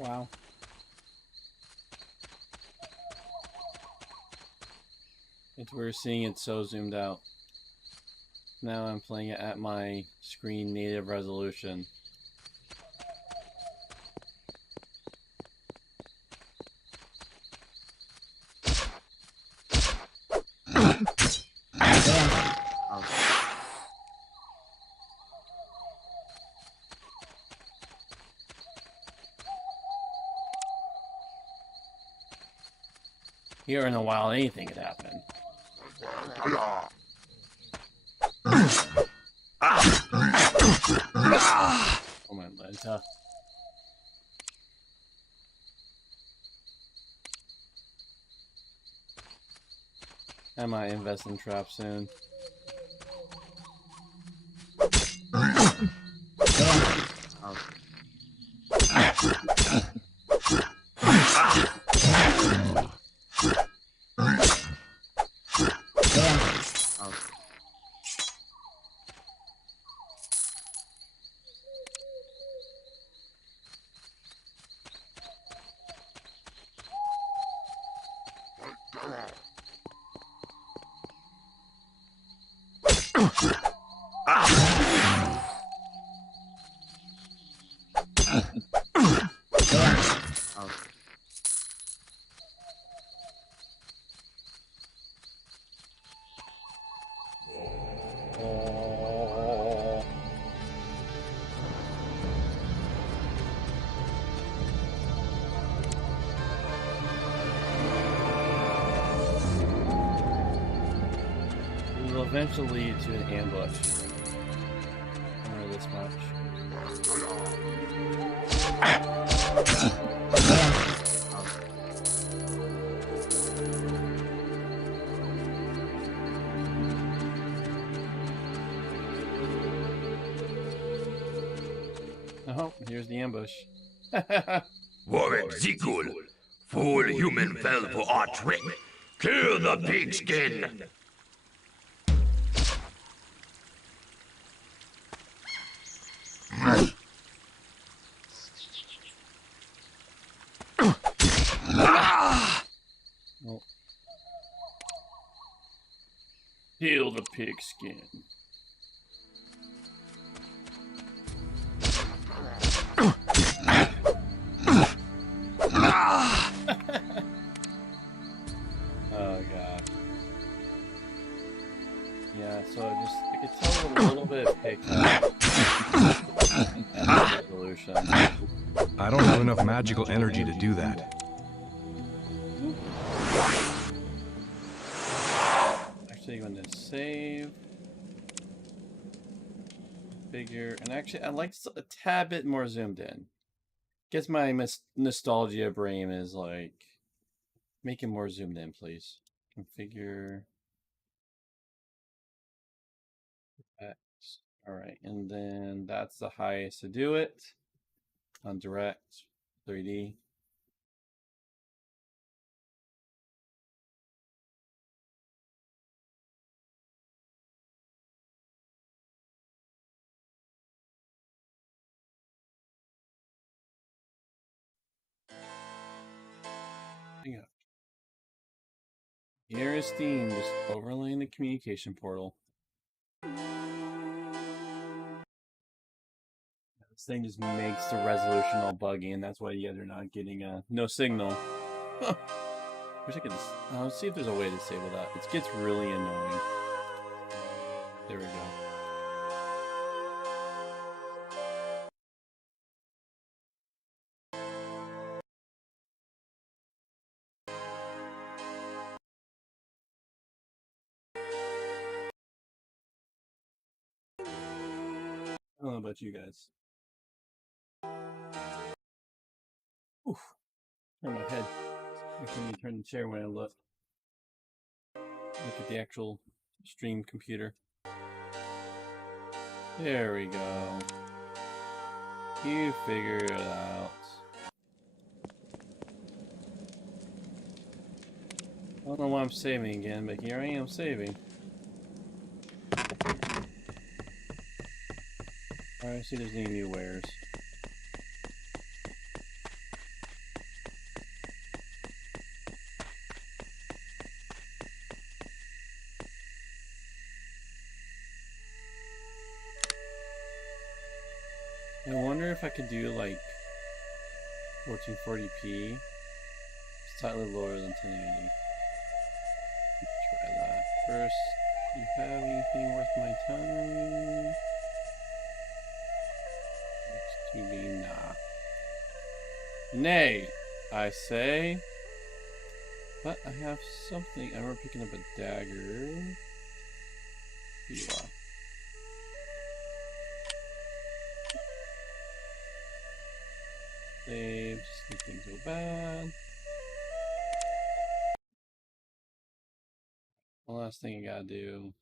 Wow. It's weird seeing it so zoomed out. Now I'm playing it at my screen native resolution. Here in a while, anything could happen. Oh my Lanta. I might invest in traps soon. It will eventually lead to an ambush. I know this much. Oh, here's the ambush. Warwick Zikul, fool human fell for our trick. Kill the pigskin! Oh. Heal the pigskin. Oh god. Yeah, so I could tell a little bit of pickup and resolution. I don't have enough magical energy to do that. Actually going to save. Figure, and actually I like a tad bit more zoomed in. Guess my nostalgia brain is like, make it more zoomed in, please. Configure. Alright, and then that's the highest to do it. On direct 3D. Yeah. Here is Steam just overlaying the communication portal. This thing just makes the resolution all buggy, and that's why you guys are not getting no signal. Wish I could. Let's see if there's a way to disable that. It gets really annoying. There we go. I don't know about you guys. Oof. Turn my head. Making me turn the chair when I look. Look at the actual stream computer. There we go. You figure it out. I don't know why I'm saving again, but here I am saving. Alright, see if there's any new wares. I wonder if I could do like 1440p, slightly lower than 1080. Try that. First, do you have anything worth my time? Looks to be nah. Nay, I say. But I have something. I remember picking up a dagger. Here you are. Save, just in case things go bad. One last thing I gotta do.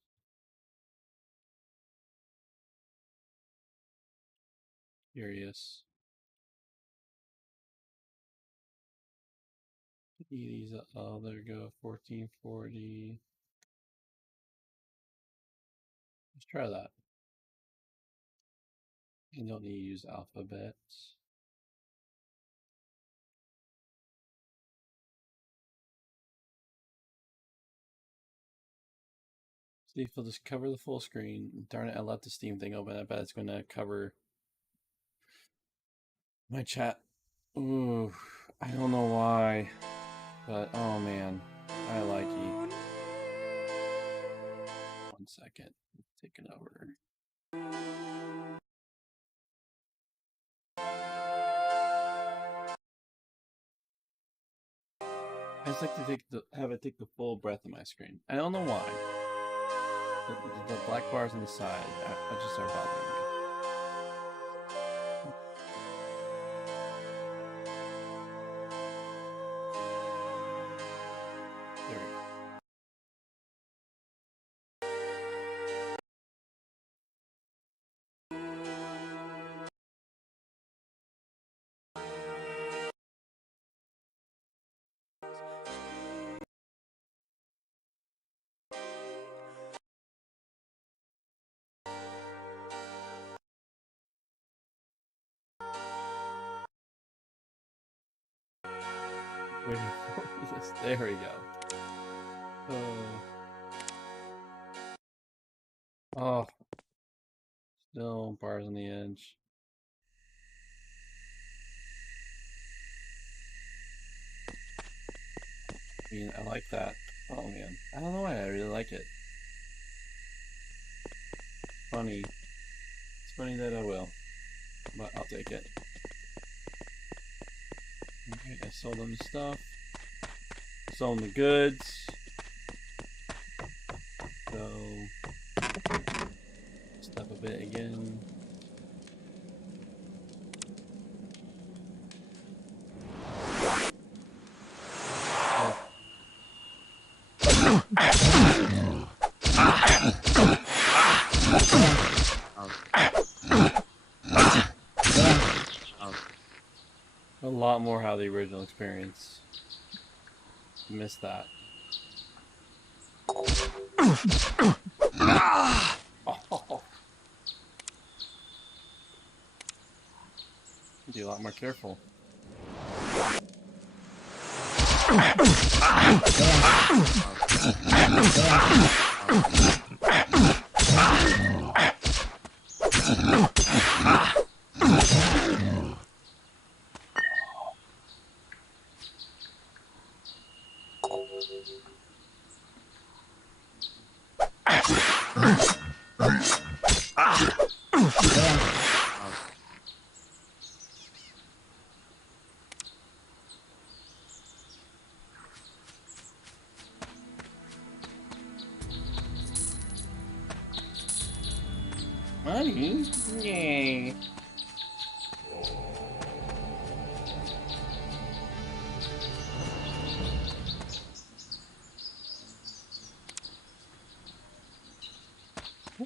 Curious. These, oh, there we go, 1440. Let's try that. You don't need to use alphabets. See if it'll just cover the full screen. Darn it, I left the Steam thing open. I bet it's going to cover my chat. Ooh, I don't know why, but oh man, I like you. 1 second, taking over. I just like to have it take the full breadth of my screen. I don't know why. The black bars on the side, I just are bothering me. There we go. Waiting for this. There we go. Oh, still bars on the edge. I mean, I like that. Oh man, I don't know why I really like it. Funny. It's funny that I will, but I'll take it. Okay, I sold them the stuff. Sold them the goods. So, step a bit again. A lot more how the original experience. Missed that. Oh. Be a lot more careful. Money? Yay.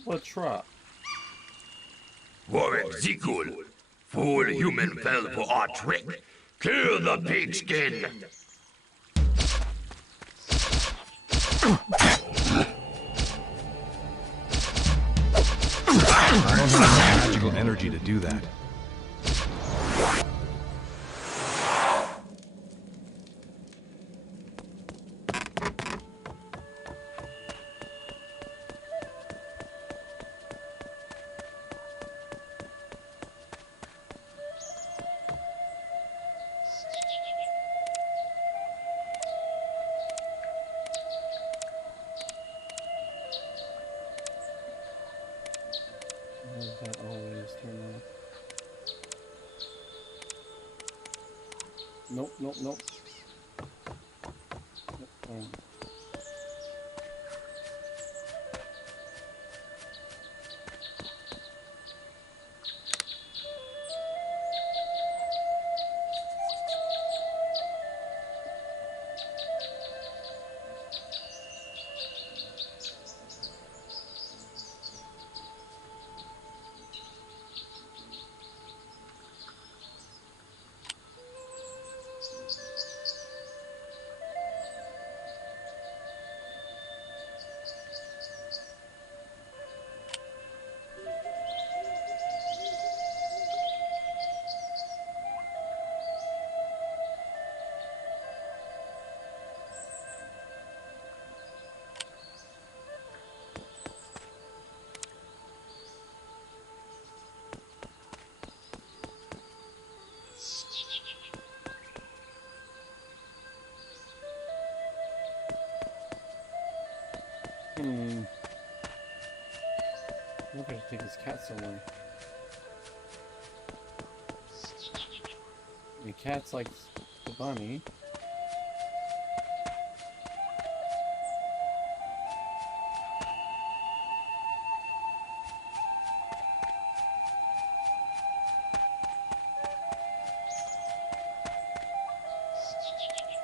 What truck? Warwick Zikul, fool human fell for our trick. Kill the pigskin! I don't have magical energy to do that. Is that always turn off? Nope, nope, nope. Nope. Hmm. I wonder if I should take this cat somewhere. The cat's like the bunny.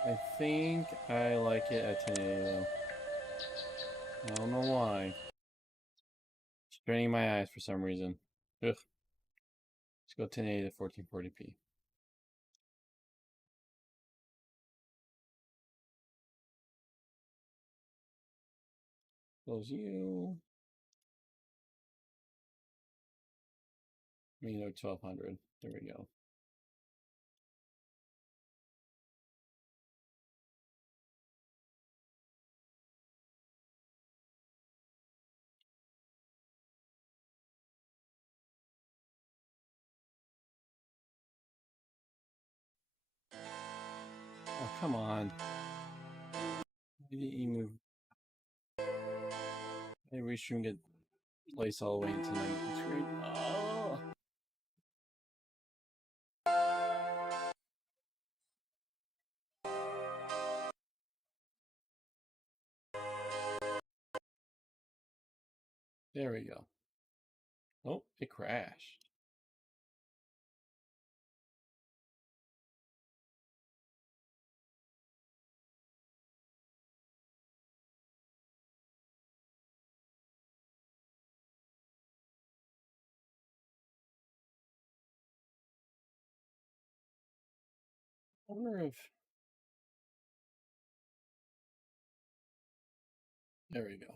I think I like it at 1080 though. I don't know why. Straining my eyes for some reason. Ugh. Let's go 1080 to 1440p. Close you. I mean, 1200. There we go. Oh, come on. Why did you move? Maybe we shouldn't get placed all the way into 90 screen. Oh! There we go. Oh, it crashed. I wonder if... There we go.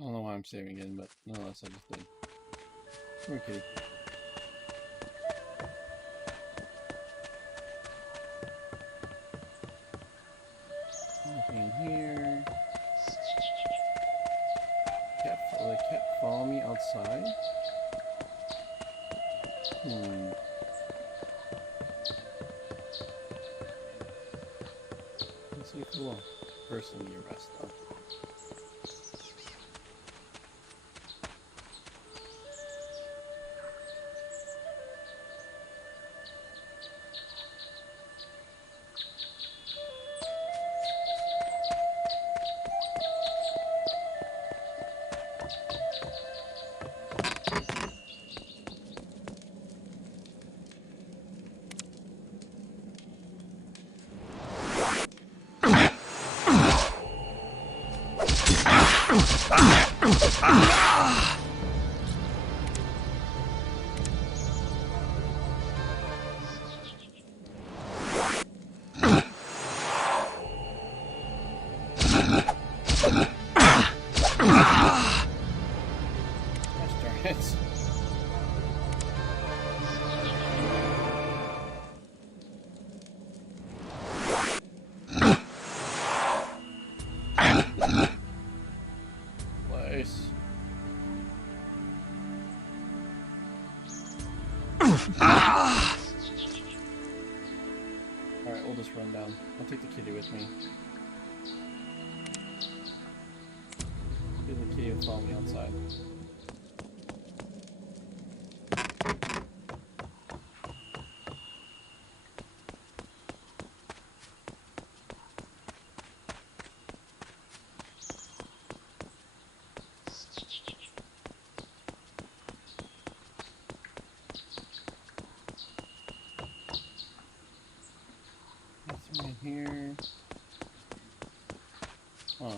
I don't know why I'm saving it, but nonetheless, I just did. Okay. Nothing here. They kept following me outside? Let's see if we'll personally arrest them. Alright, we'll just run down. I'll take the kitty with me. The kitty will follow me outside. Right here. Huh.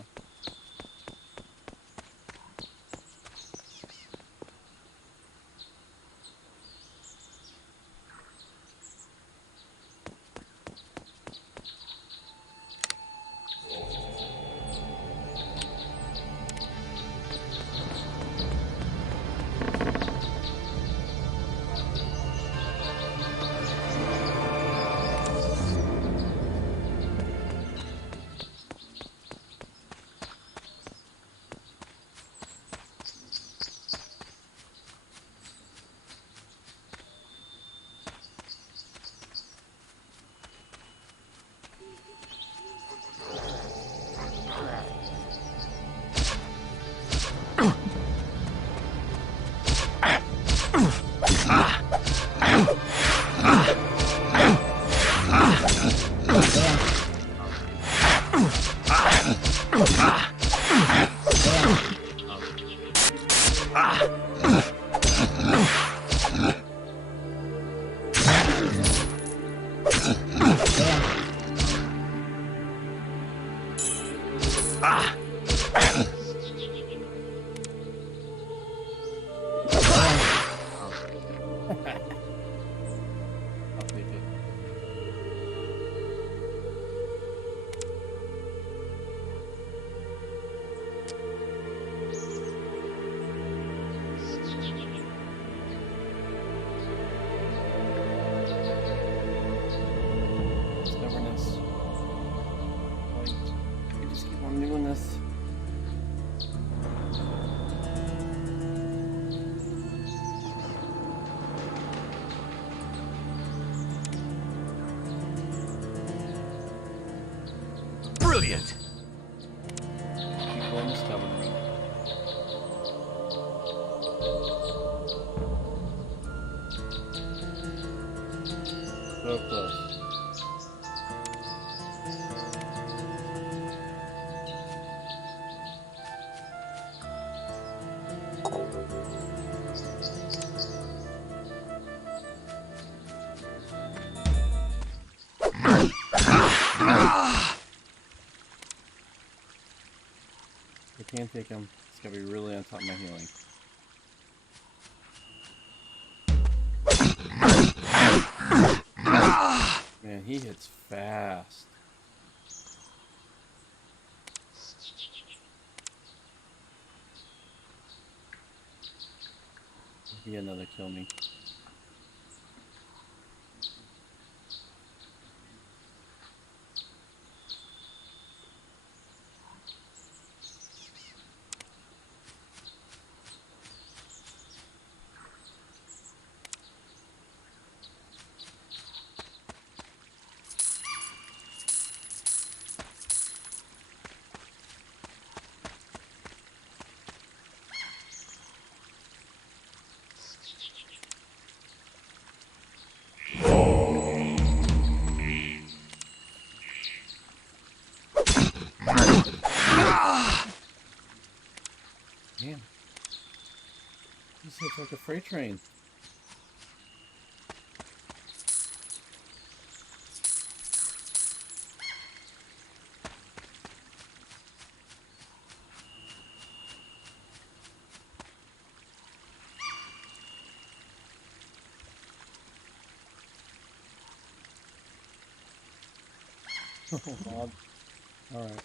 Stubbornness. Like, I just keep on doing this. Brilliant! Keep going stubbornly. So close. I can't take him. It's gotta be really on top of my healing. Man, he hits fast. He another kill me. Damn. This hits like a freight train. God. All right.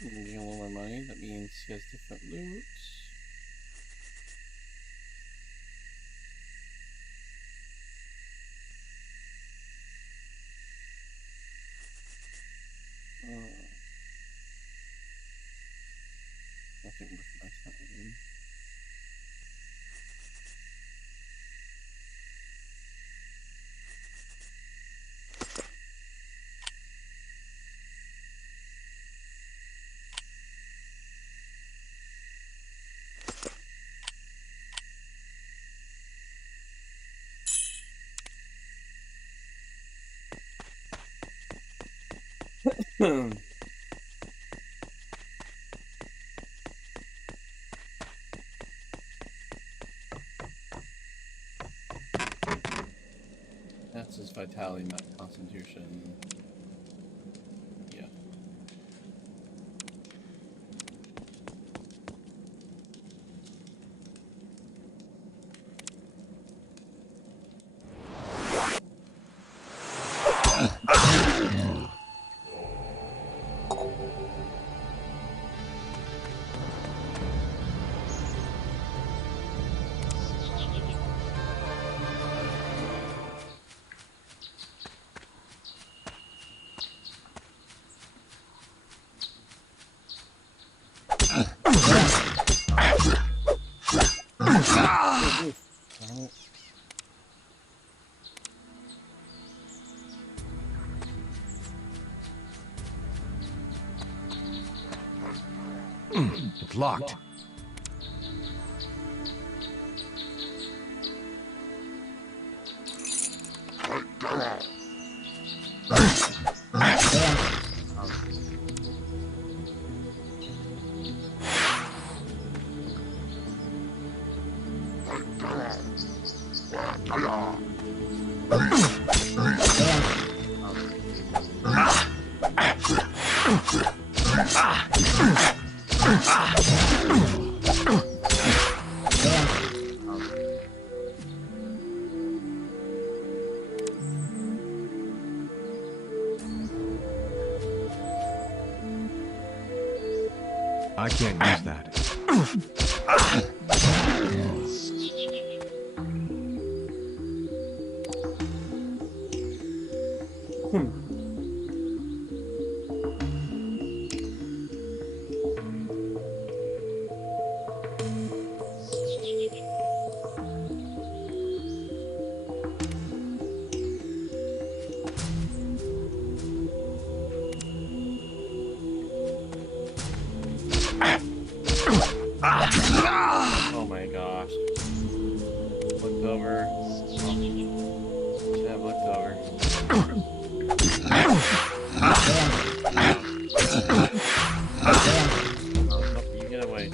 Getting a little more money, that means he has different loot. Nothing worth my time. That's his vitality, not constitution. Yeah. It's locked. I can't use that. Oh my gosh. Looked over. Should have looked over. Oh, you get away.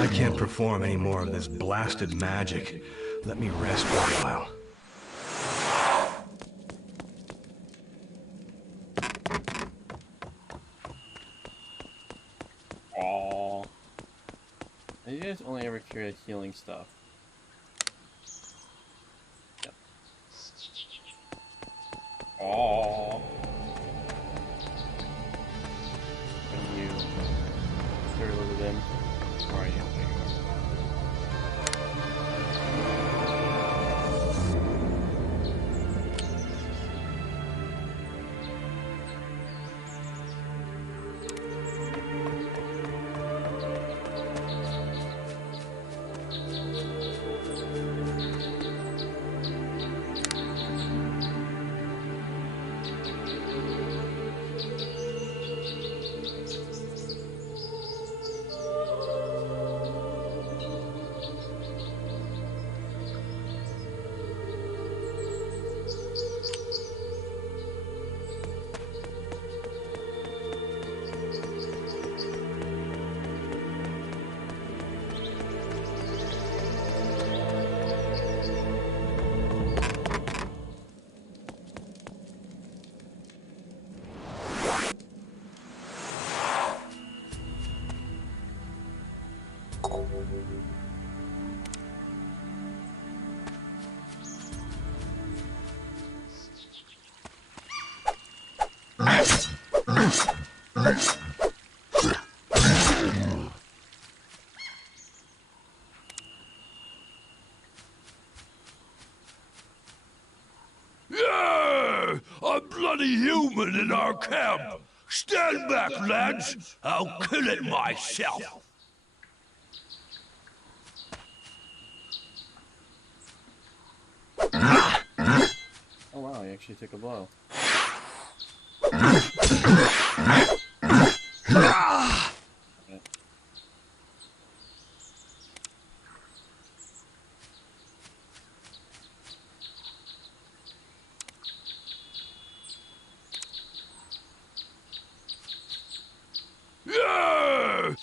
I can't perform any more of this blasted magic. Let me rest for a while. Aww. You guys only ever carry healing stuff. Yep. Aww. Can you get rid of them? Where are you? Yeah! A bloody human in our camp! Stand back, lads! I'll kill it myself! Oh wow, he actually took a blow. Okay. Yeah!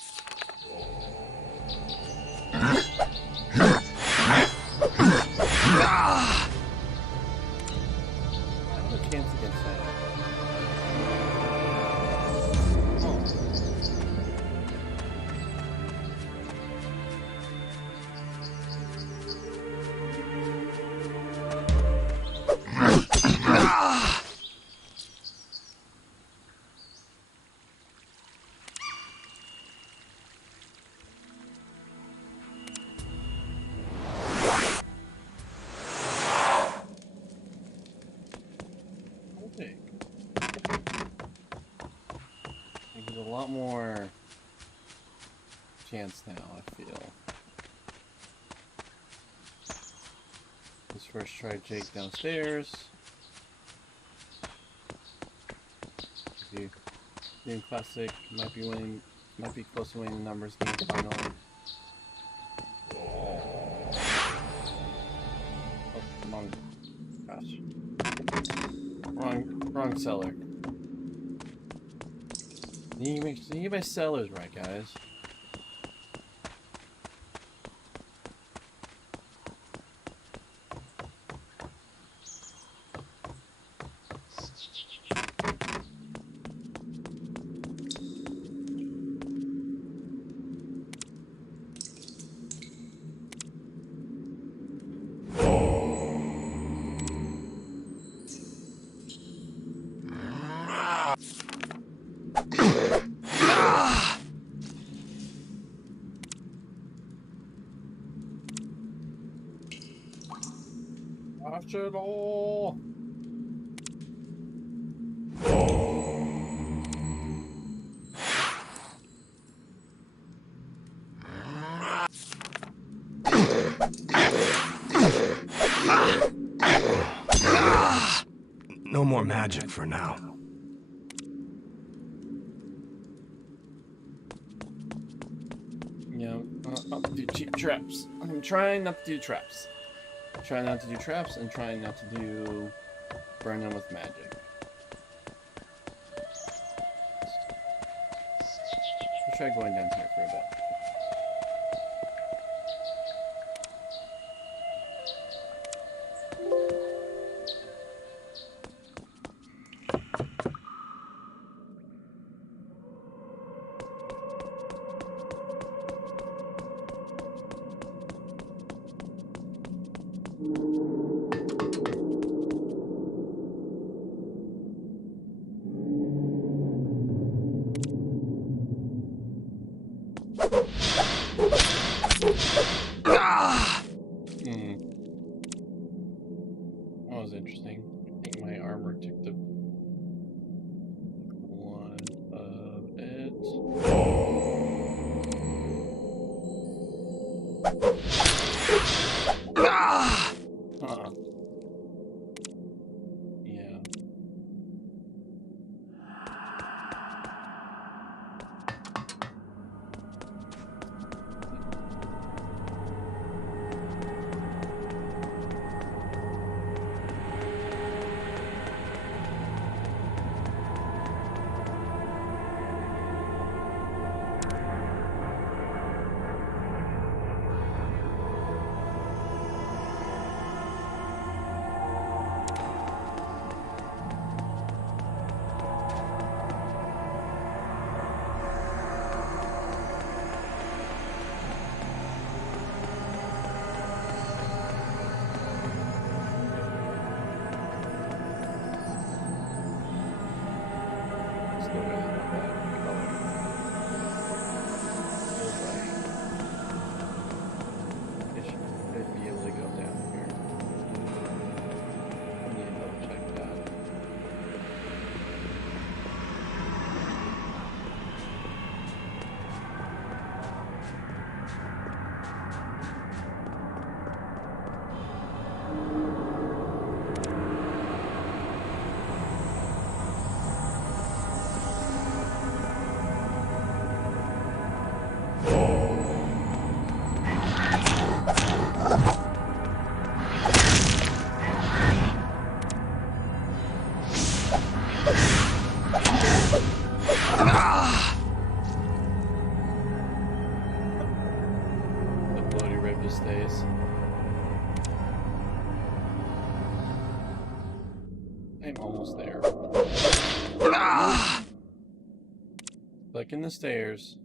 I have a chance against that. Okay. There's a lot more chance now, I feel. Let's first try Jake downstairs. If you doing classic, might be winning, might be close to winning the numbers game finally. Oh, wrong. Gosh. Wrong seller. You need to get my sellers right, guys. Watch it all. No more magic for now. You know, not to do cheap traps. I'm trying not to do traps. Trying not to do traps and trying not to do burn them with magic. Let's try going down here for a bit. Still really not bad color. Feels right. It should be able to go down here. I need to double check that. The bloody rib just stays. I'm almost there. Clicking the stairs.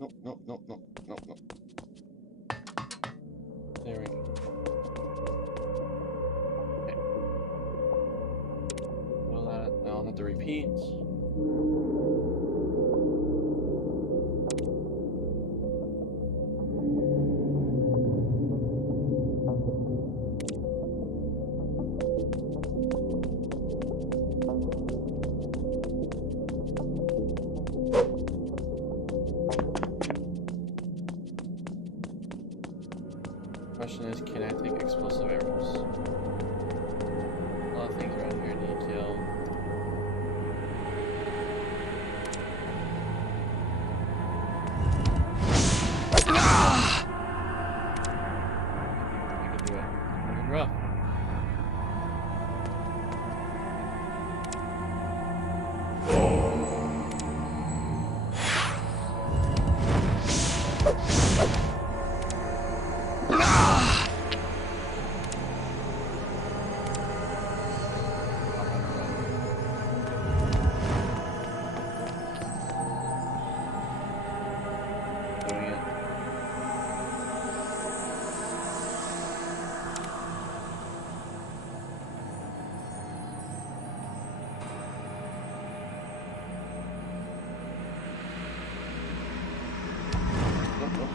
Nope, nope, nope, nope, nope, nope. There we go. Okay. Well, now I'll have to repeat. Question is, can I take explosive arrows? A lot of things around here need to kill. I can do it. It's rough. Doing it. Nope, nope.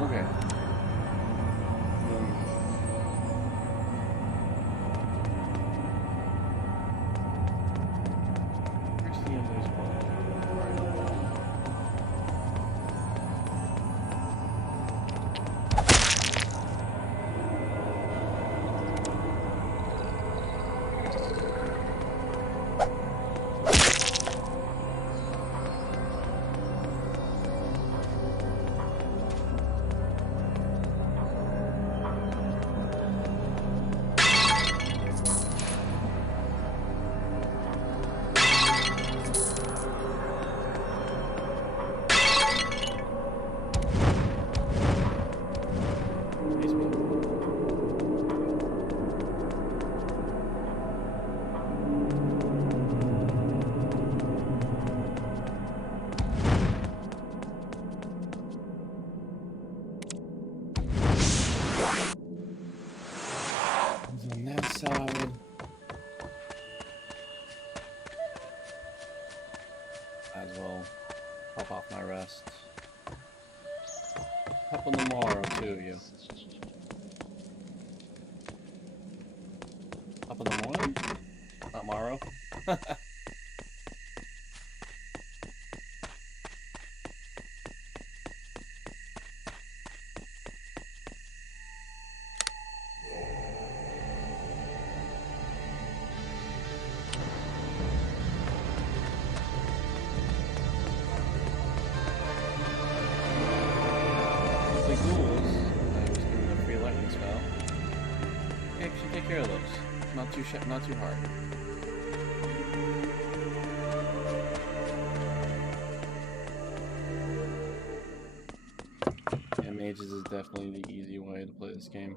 Okay. Where's the end of this one? On that side. As well. Pop off my rest. Up on the morrow too, you. Up in the morning? Not morrow. take care of those. Not too hard. Yeah, mages is definitely the easy way to play this game.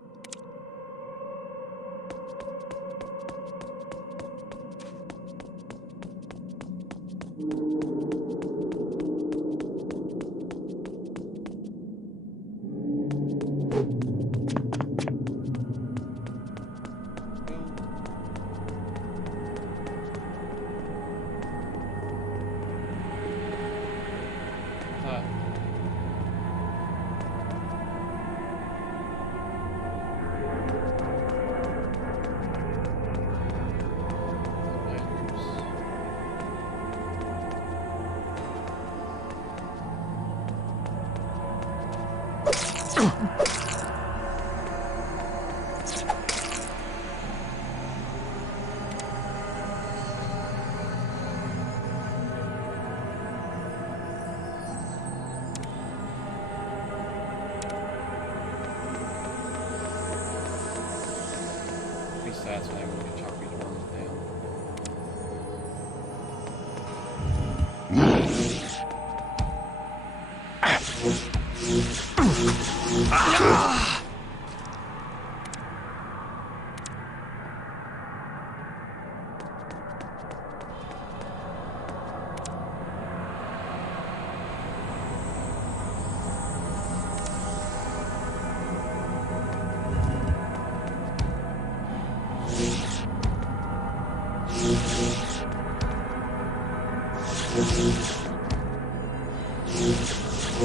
That's when I will get chop each one down.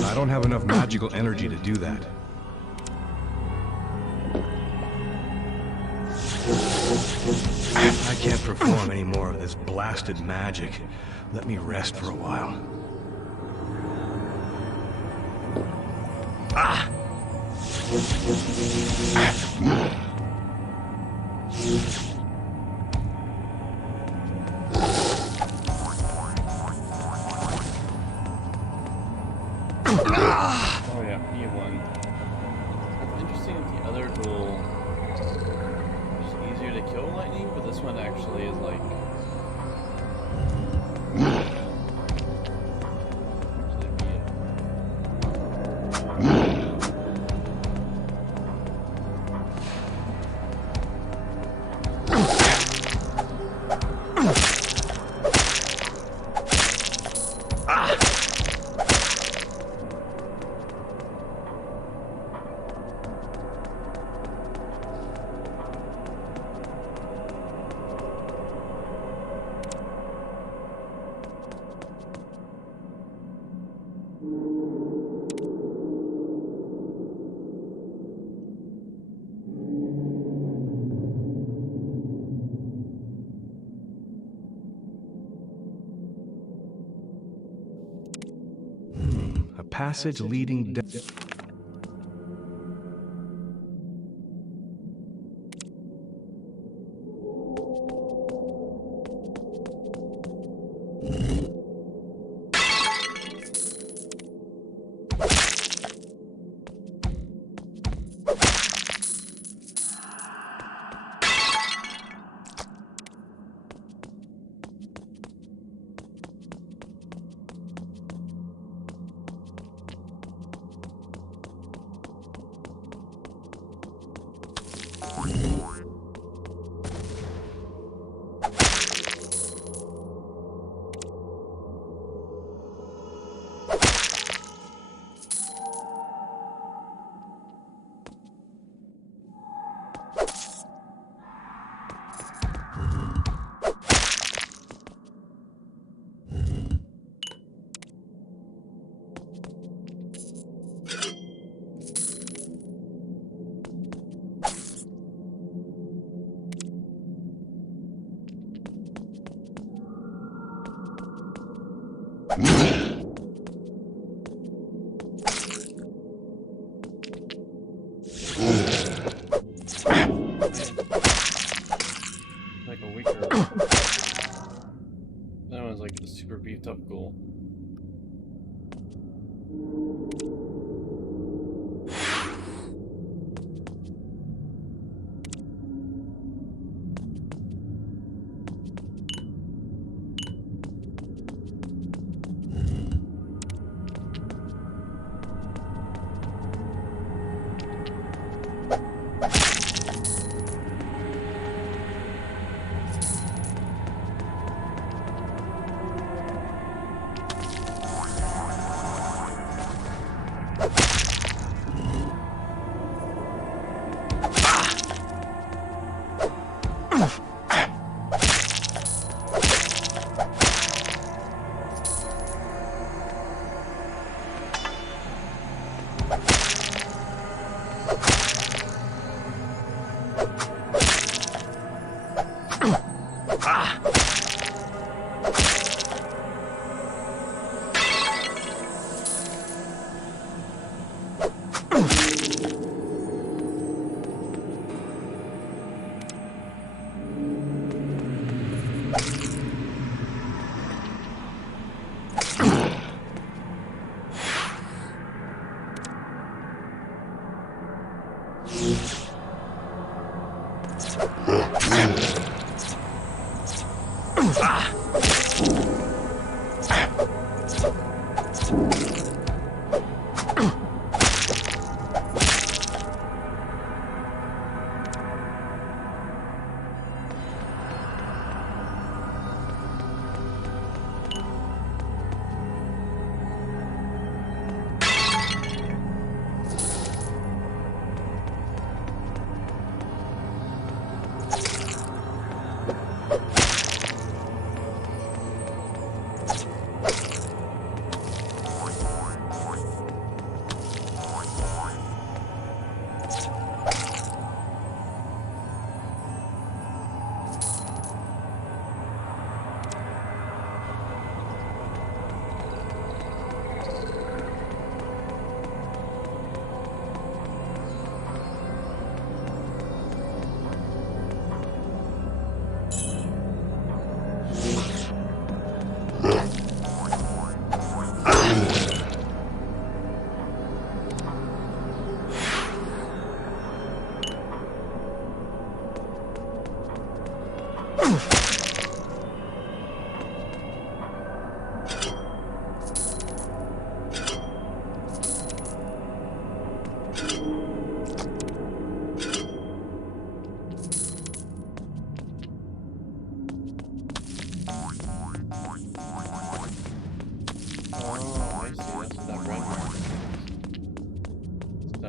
I don't have enough magical energy to do that. I can't perform any more of this blasted magic. Let me rest for a while. Ah! Oh yeah, E1. It's interesting that the other duel is easier to kill lightning, but this one actually is like... A passage leading down. like a weaker... That one's like the super beefed up ghoul.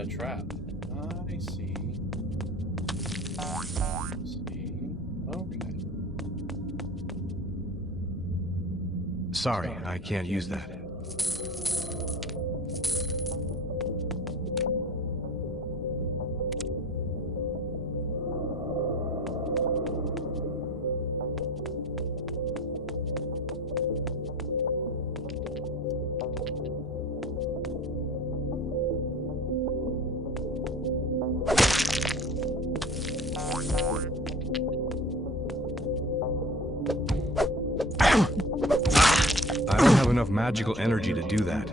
Trap. I see. Okay. Sorry, I can't use that. I don't have enough magical energy to do that.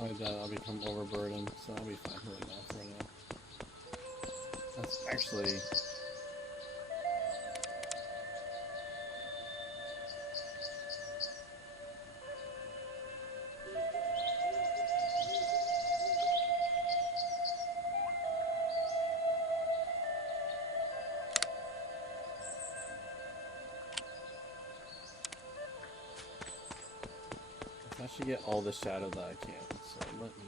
Like that, I'll become overburdened, so I'll be fine with that for now. That's actually... I should get all the shadow that I can, so let me...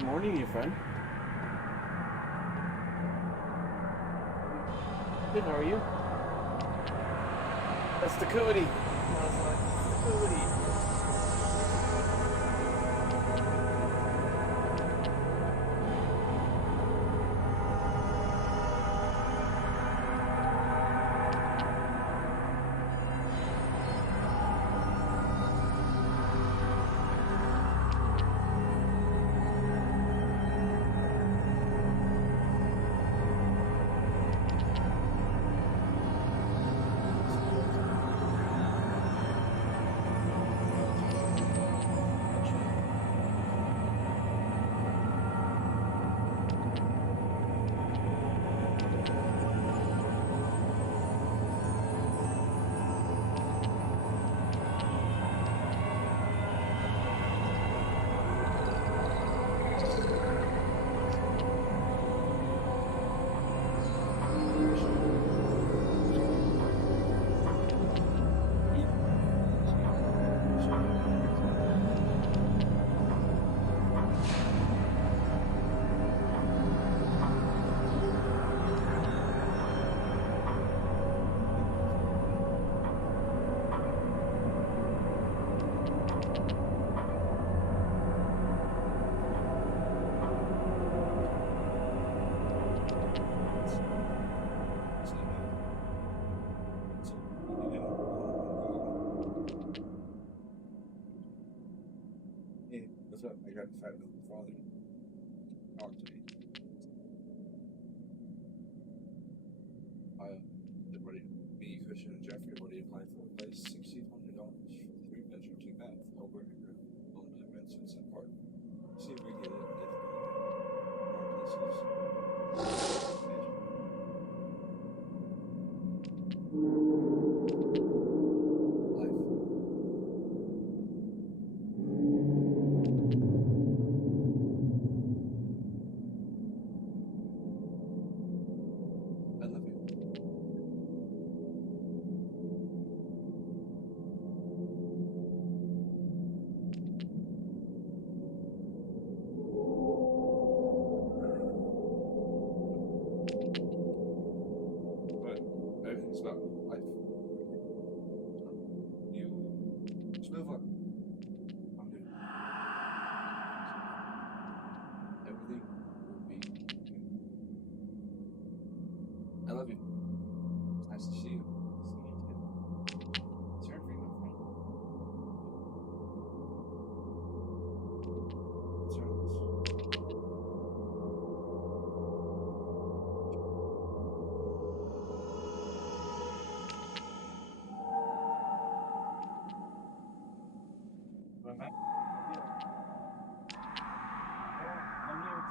Good morning, you friend. Good, how are you? That's the Cody. Cody. What's up? I got a fat milk father. Talk to me. Everybody, me, Christian, and Jeffrey, what are you applying for a place? $1,600 for 3-bedroom, 2-bath, over on the Vincent Park. See if we get it. If everything's about life. You just move on. I'm good. Everything will be good. I love you. It's nice to see you. It's everything, my friend. It's Am I back? Yeah. I'm here.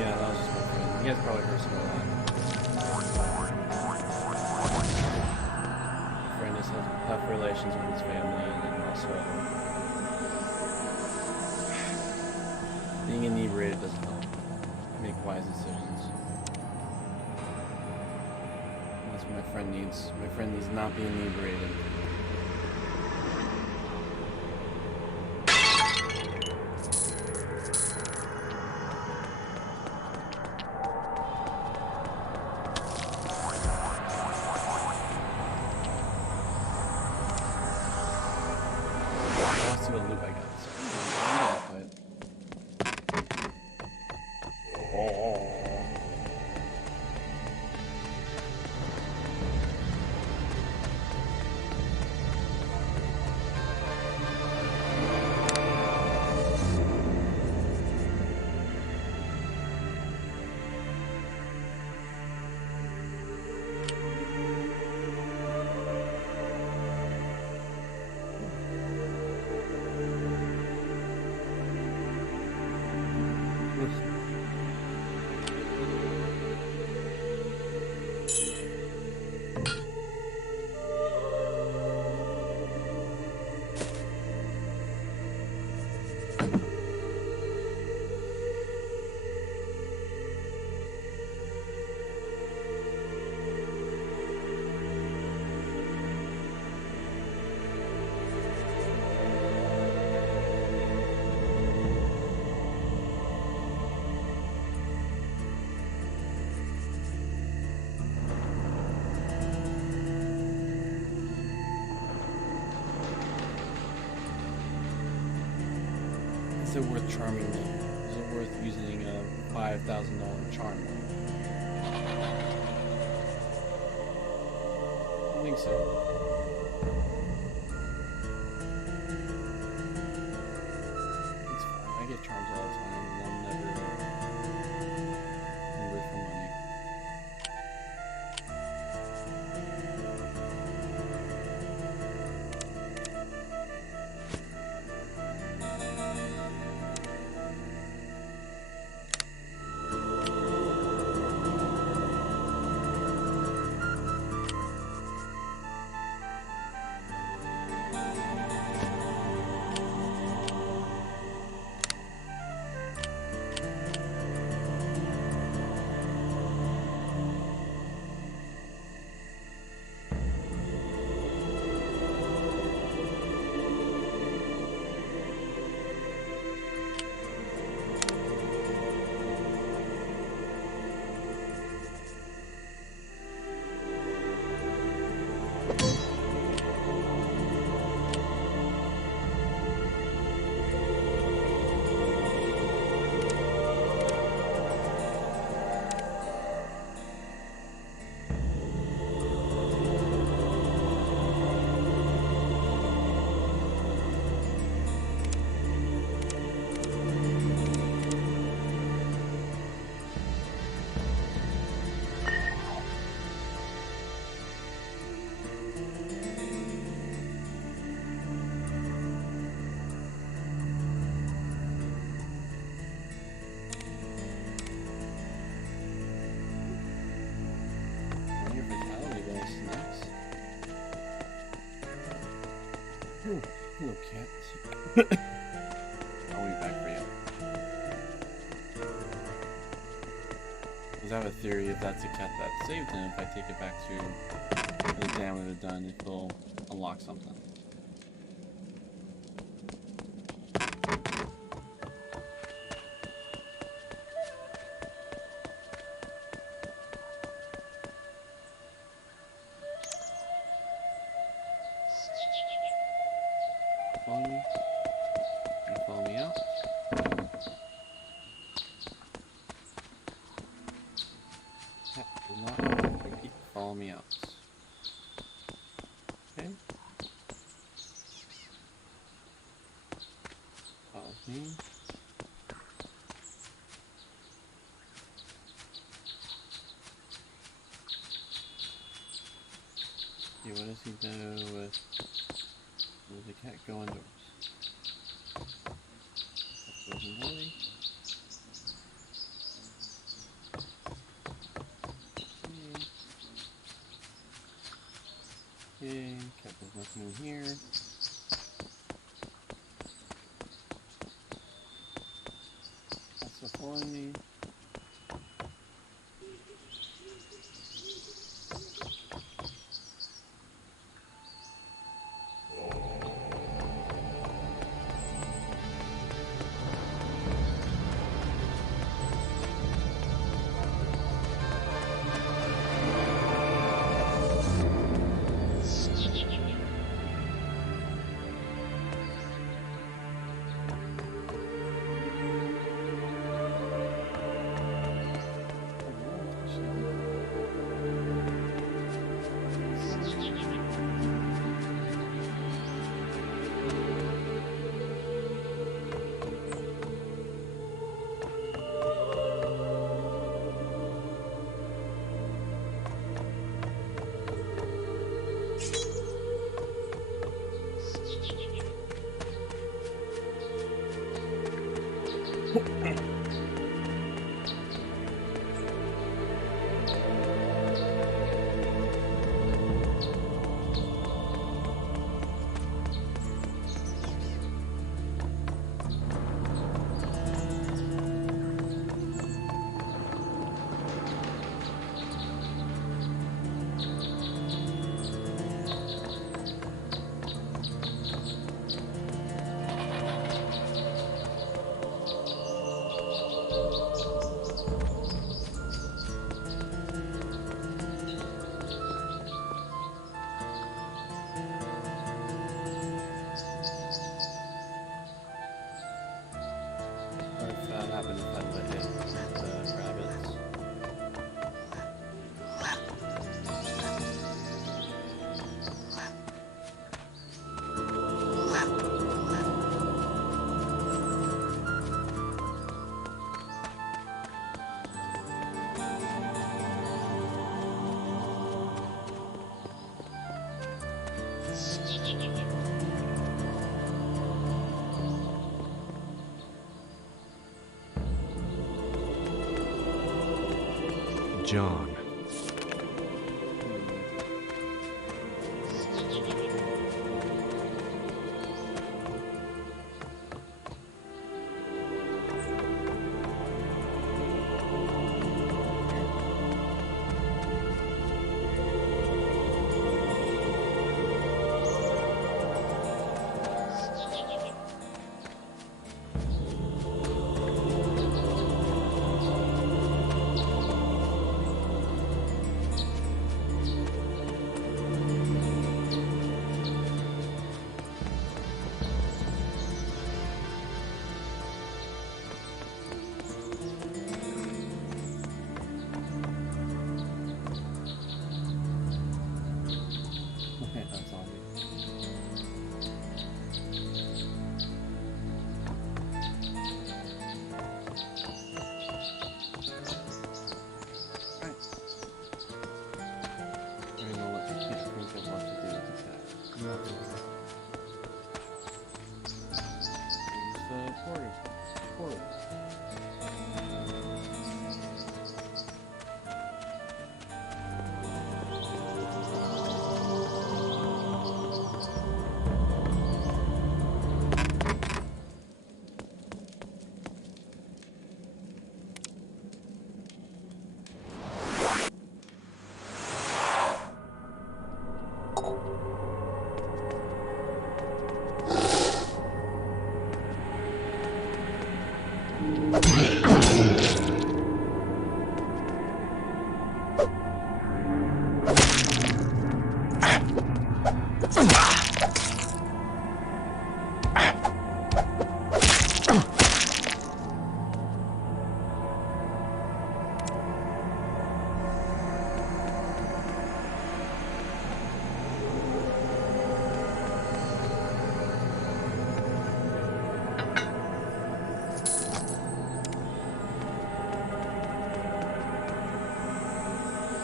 Yeah, that was just my friend. You guys probably heard some of that. My friend just has tough relations with his family, and then also being inebriated doesn't help make wise decisions. And that's what my friend needs. My friend needs not be inebriated. Let's see what loot I got. Is it worth charming them? Is it worth using a $5,000 charm? I think so. It's fine. I get charms all the time, and I'm never hungry for money. Ooh, hello, cat. I'll be back for you. Because I have a theory if that's a cat that saved him, if I take it back to the dam we have done, it will unlock something. Follow me. You follow me out. That will not repeat. Follow me out. Okay. Follow me. Okay, what does he do with... Does the cat go indoors? Cat goes indoors. Okay, there's nothing in here. That's the following me. Happen if I let him grab it. John. That's all.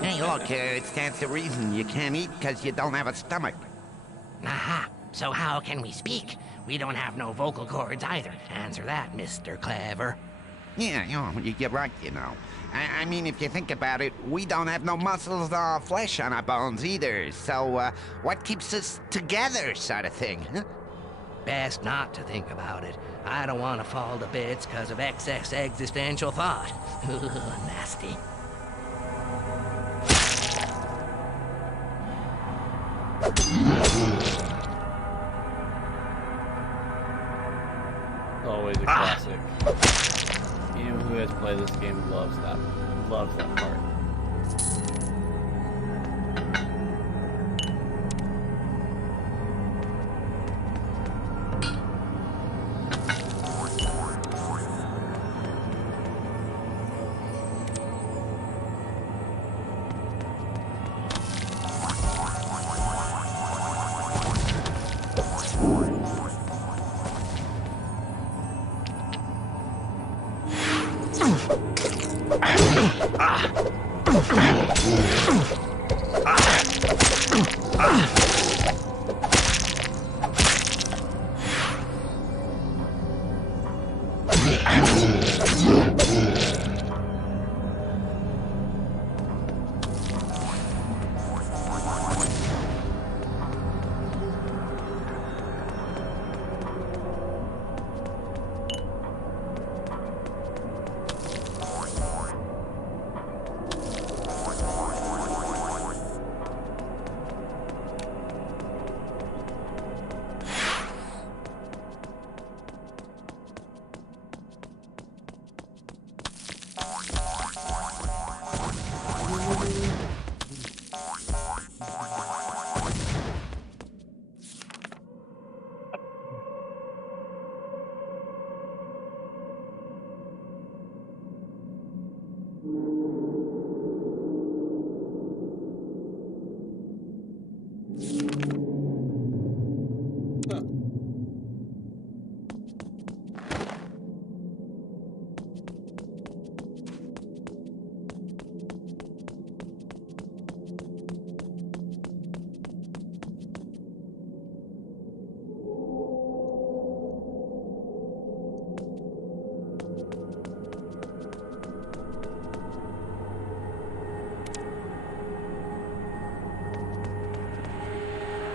Hey, look, it stands to reason you can't eat because you don't have a stomach. Aha, so how can we speak? We don't have no vocal cords either. Answer that, Mr. Clever. Yeah, you're right, you know. I mean, if you think about it, we don't have no muscles or flesh on our bones either. So, what keeps us together, sort of thing, huh? Best not to think about it. I don't want to fall to bits because of excess existential thought. Nasty. Always a classic. Anyone who has played this game loves that part.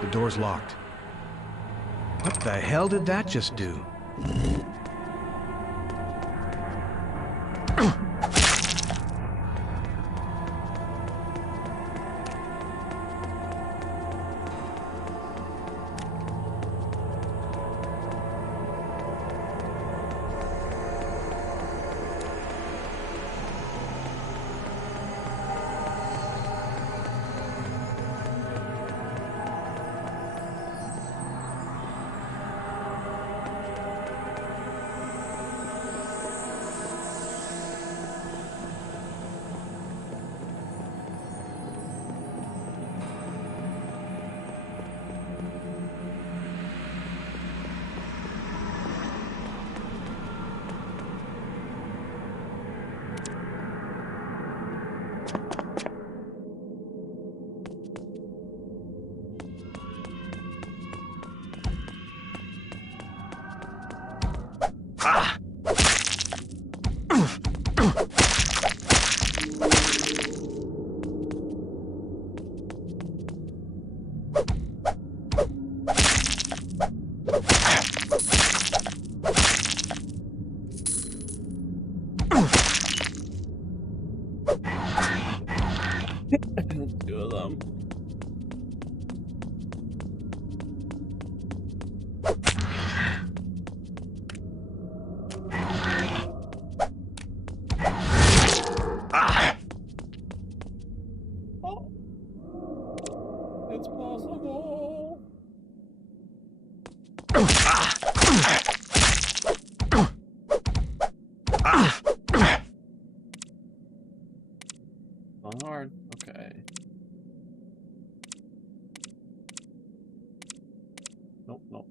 The door's locked. What the hell did that just do? Two of them. Oh, it's possible. On hard. Okay. Nope, nope.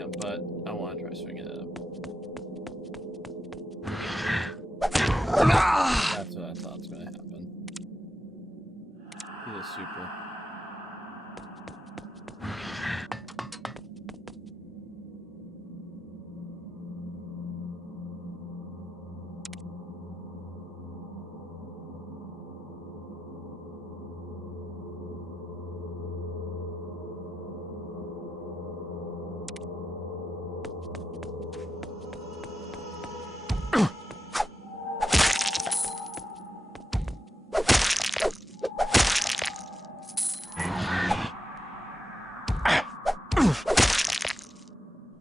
can't, but I want to try swinging it up. That's what I thought was going to happen. He's a super.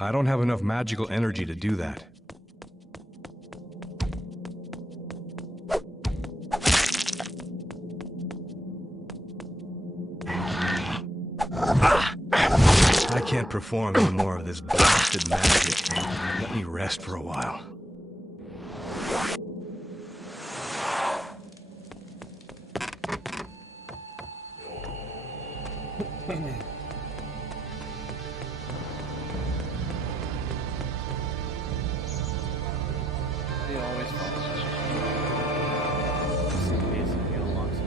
I don't have enough magical energy to do that. I can't perform any more of this blasted magic. Let me rest for a while. He always falls. Just in case he unlocks it.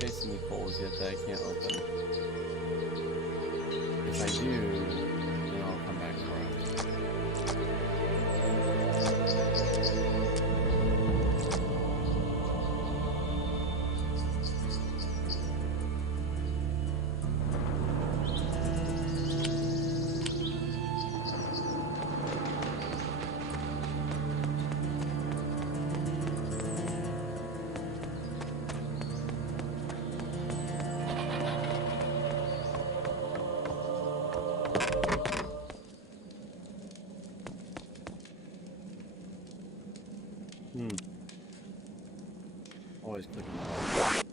Facing the holes yet that I can't open. If I do, then I'll come back for it. Always clicking the button.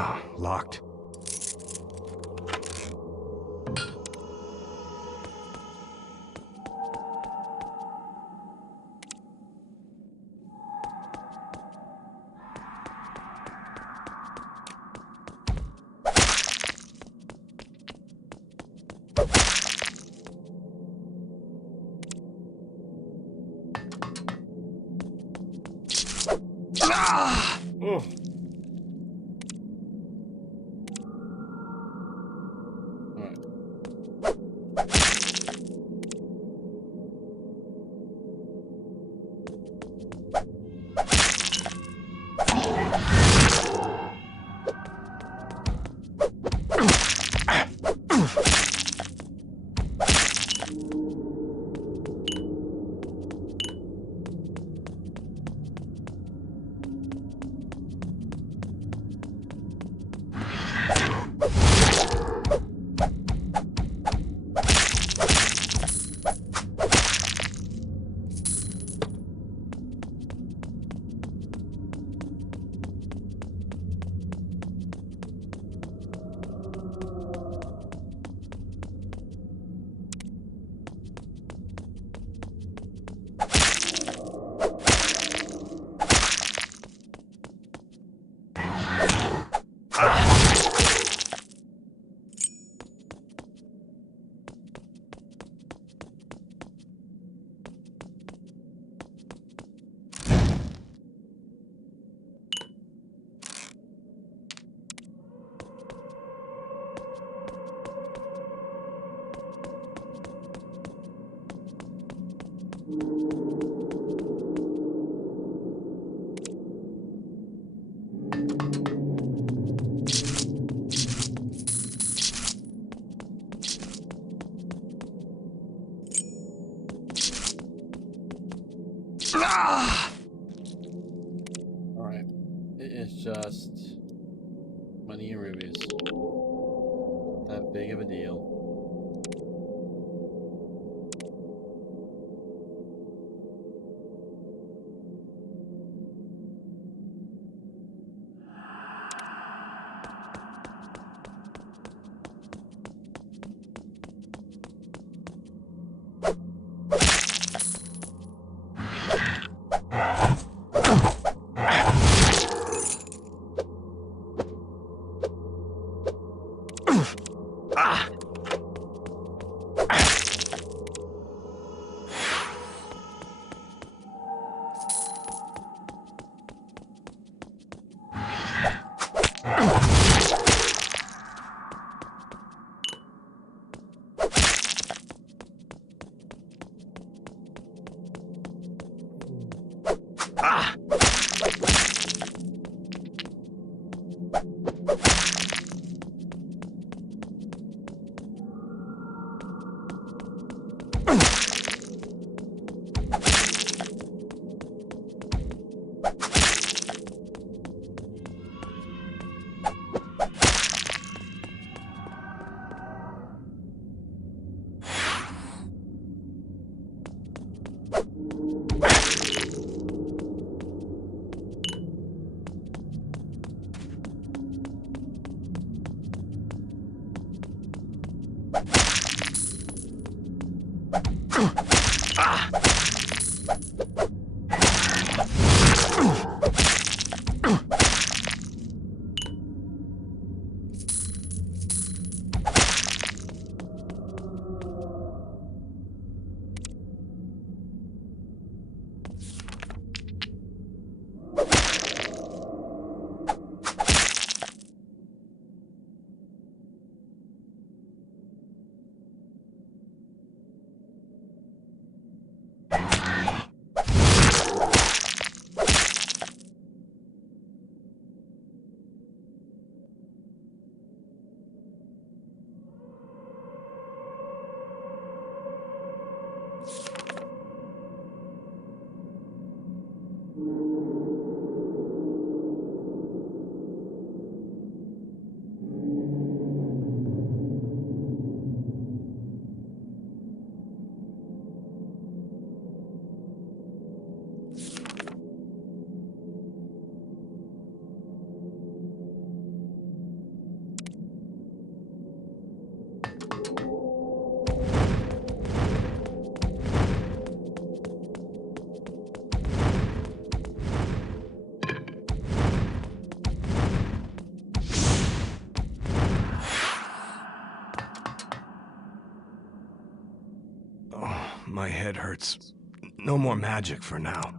Ah, locked. Oh. Alright. It is just money and rubies. That big of a deal. My head hurts. No more magic for now.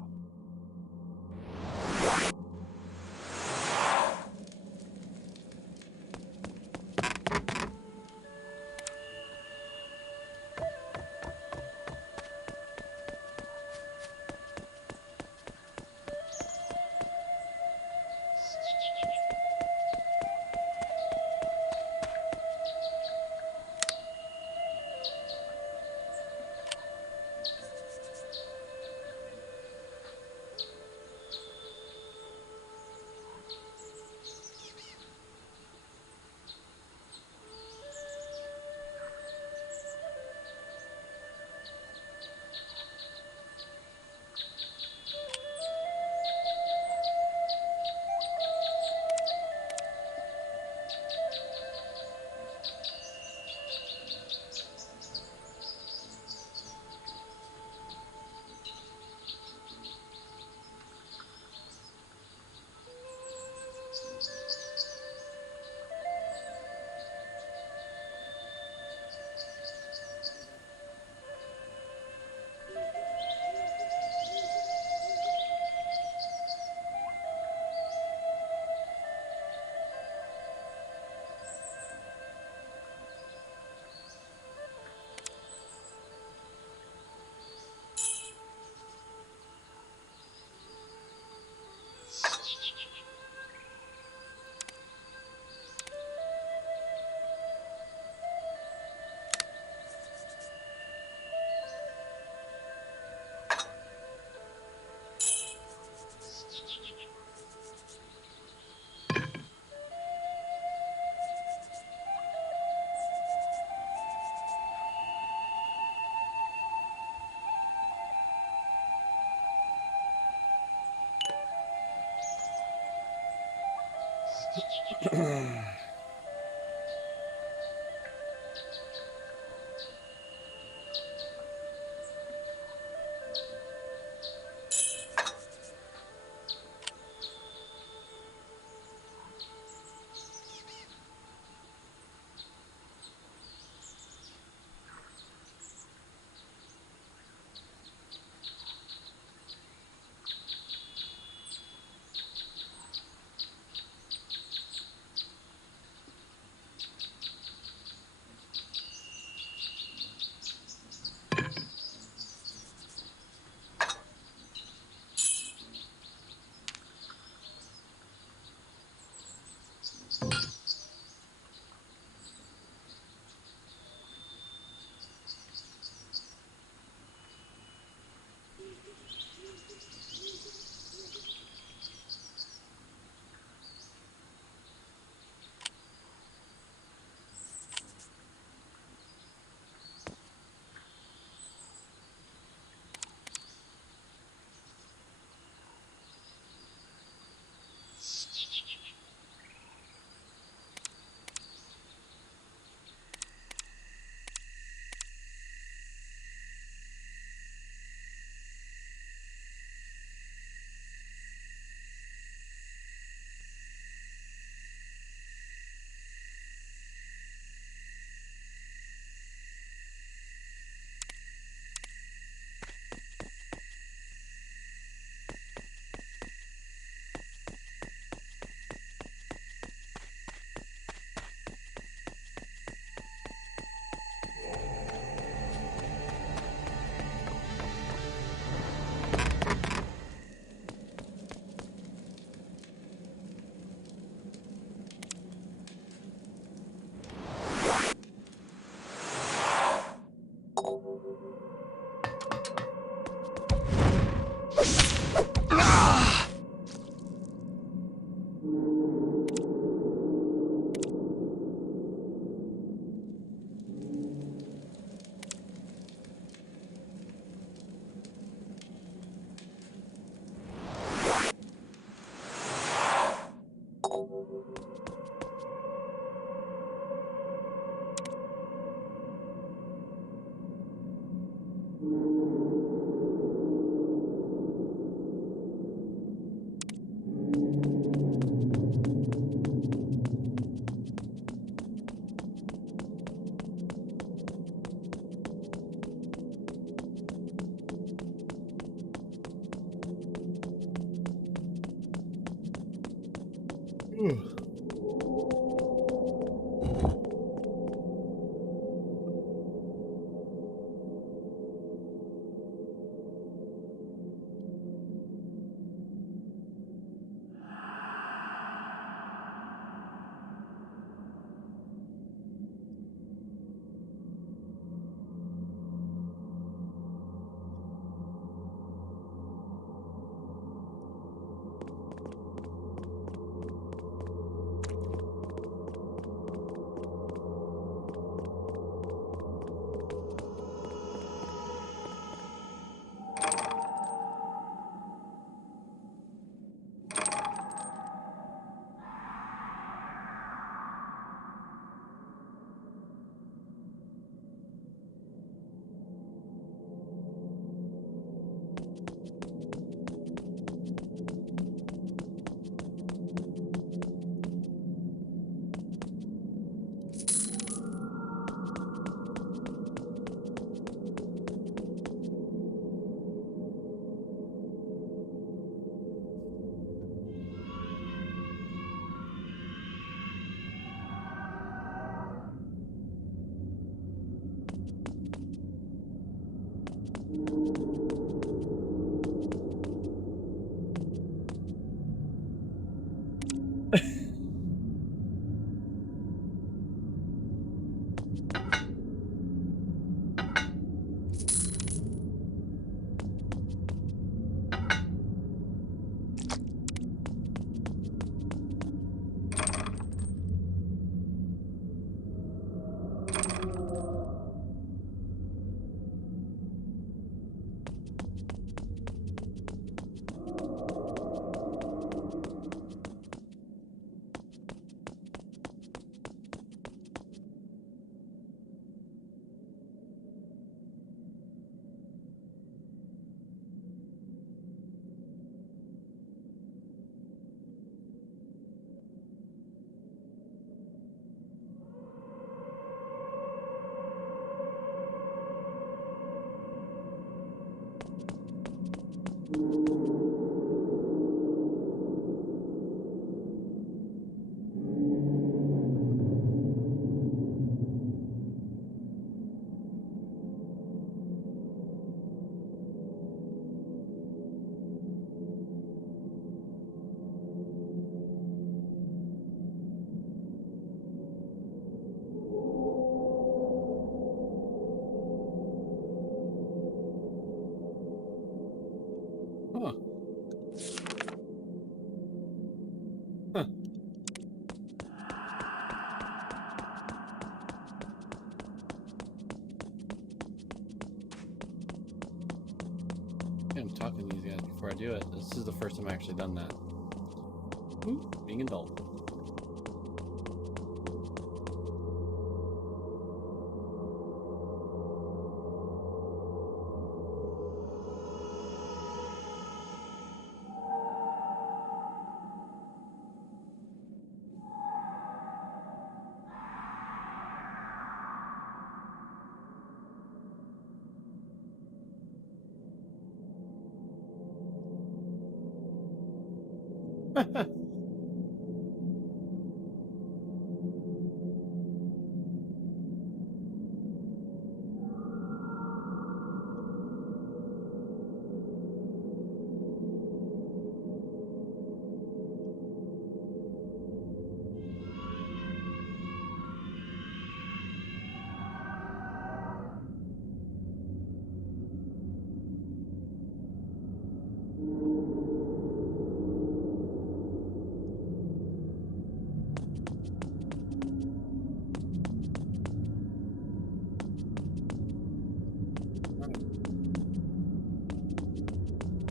Huh. Huh. Yeah, I'm talking to these guys before I do it. This is the first time I've actually done that. Ooh, being adult.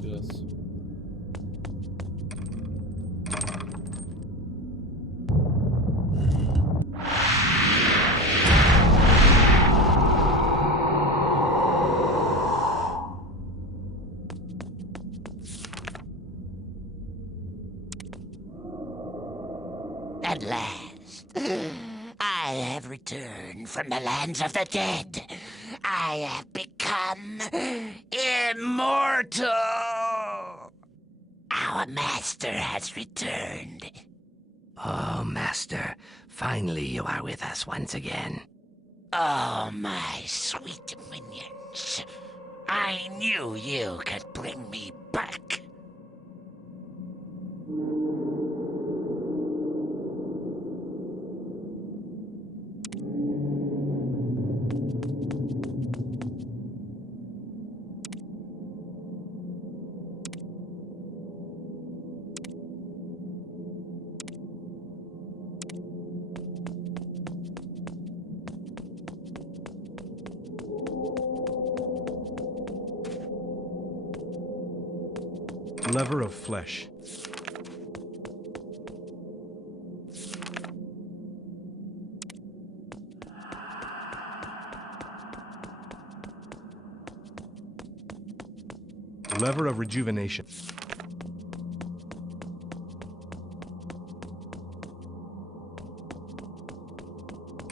Do this. At last, I have returned from the lands of the dead. I have become immortal. Our master has returned. Finally, you are with us once again. Oh, my sweet minions. I knew you could bring me back. Lever of flesh. Lever of rejuvenation.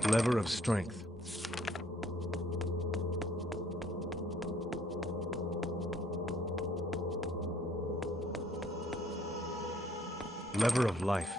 Lever of strength. Lever of life.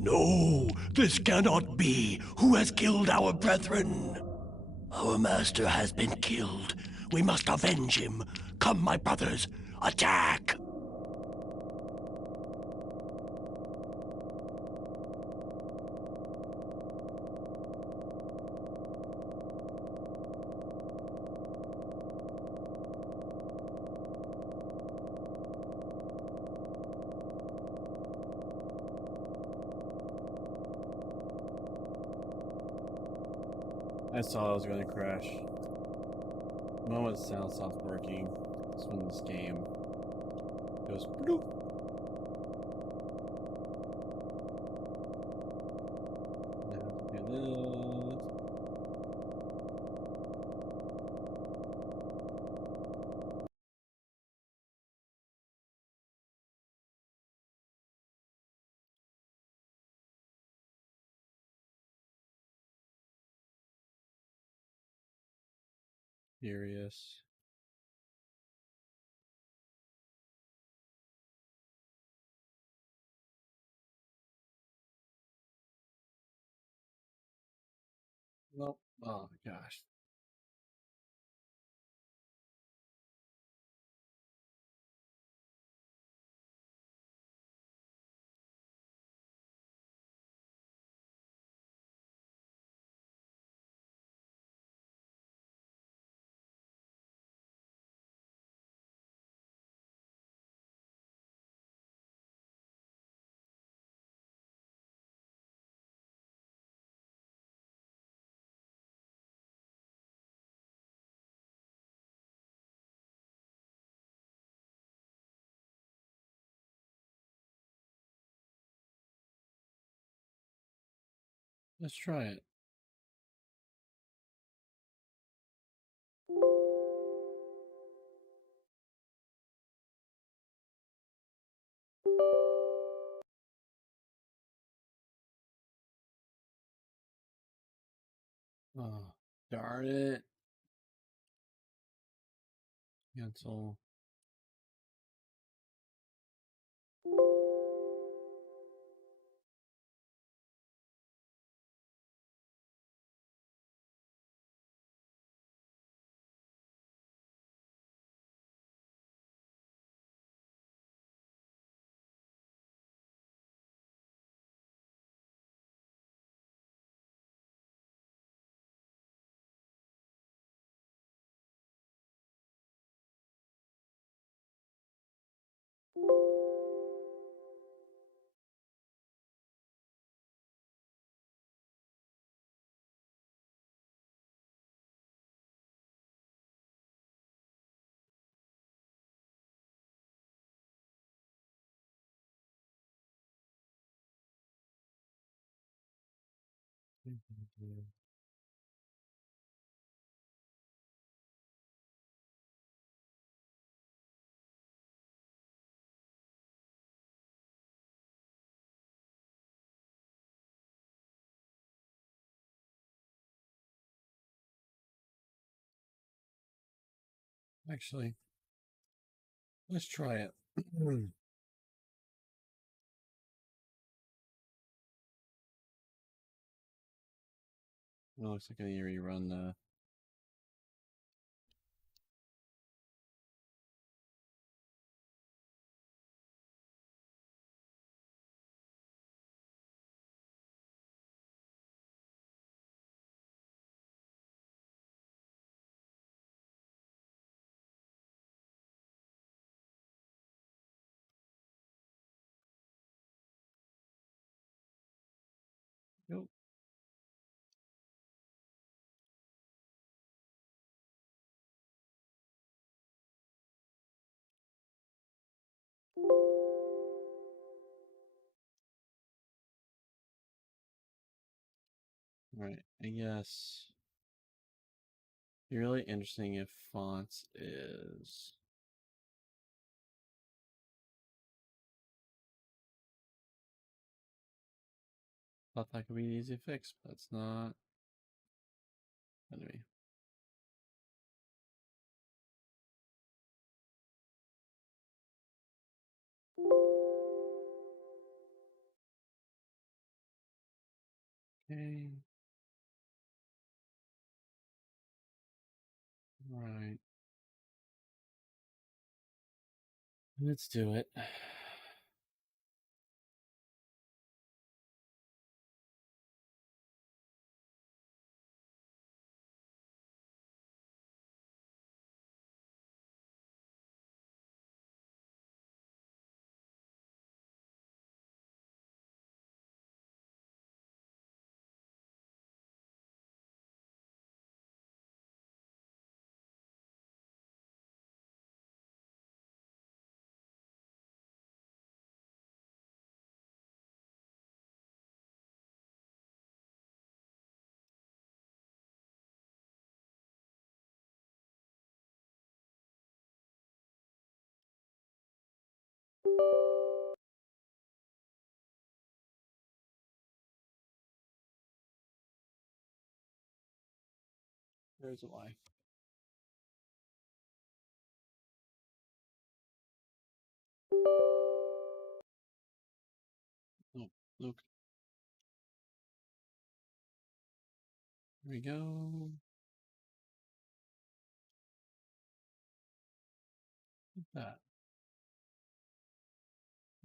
No, this cannot be. Who has killed our brethren? Our master has been killed. We must avenge him. Come, my brothers, attack! I saw I was going to crash. The moment sound stopped working, that's when this game goes bloop. Now do this. Furious. Nope. Oh my gosh. Let's try it. Oh, darn it. Cancel. Actually, let's try it. It looks like I need to rerun the. Nope. Right. I guess it'd be really interesting if fonts is. Thought that could be an easy fix, but it's not. Anyway. Okay. Right. Let's do it. There's a lie. Oh, Luke. Here we go. Look at that.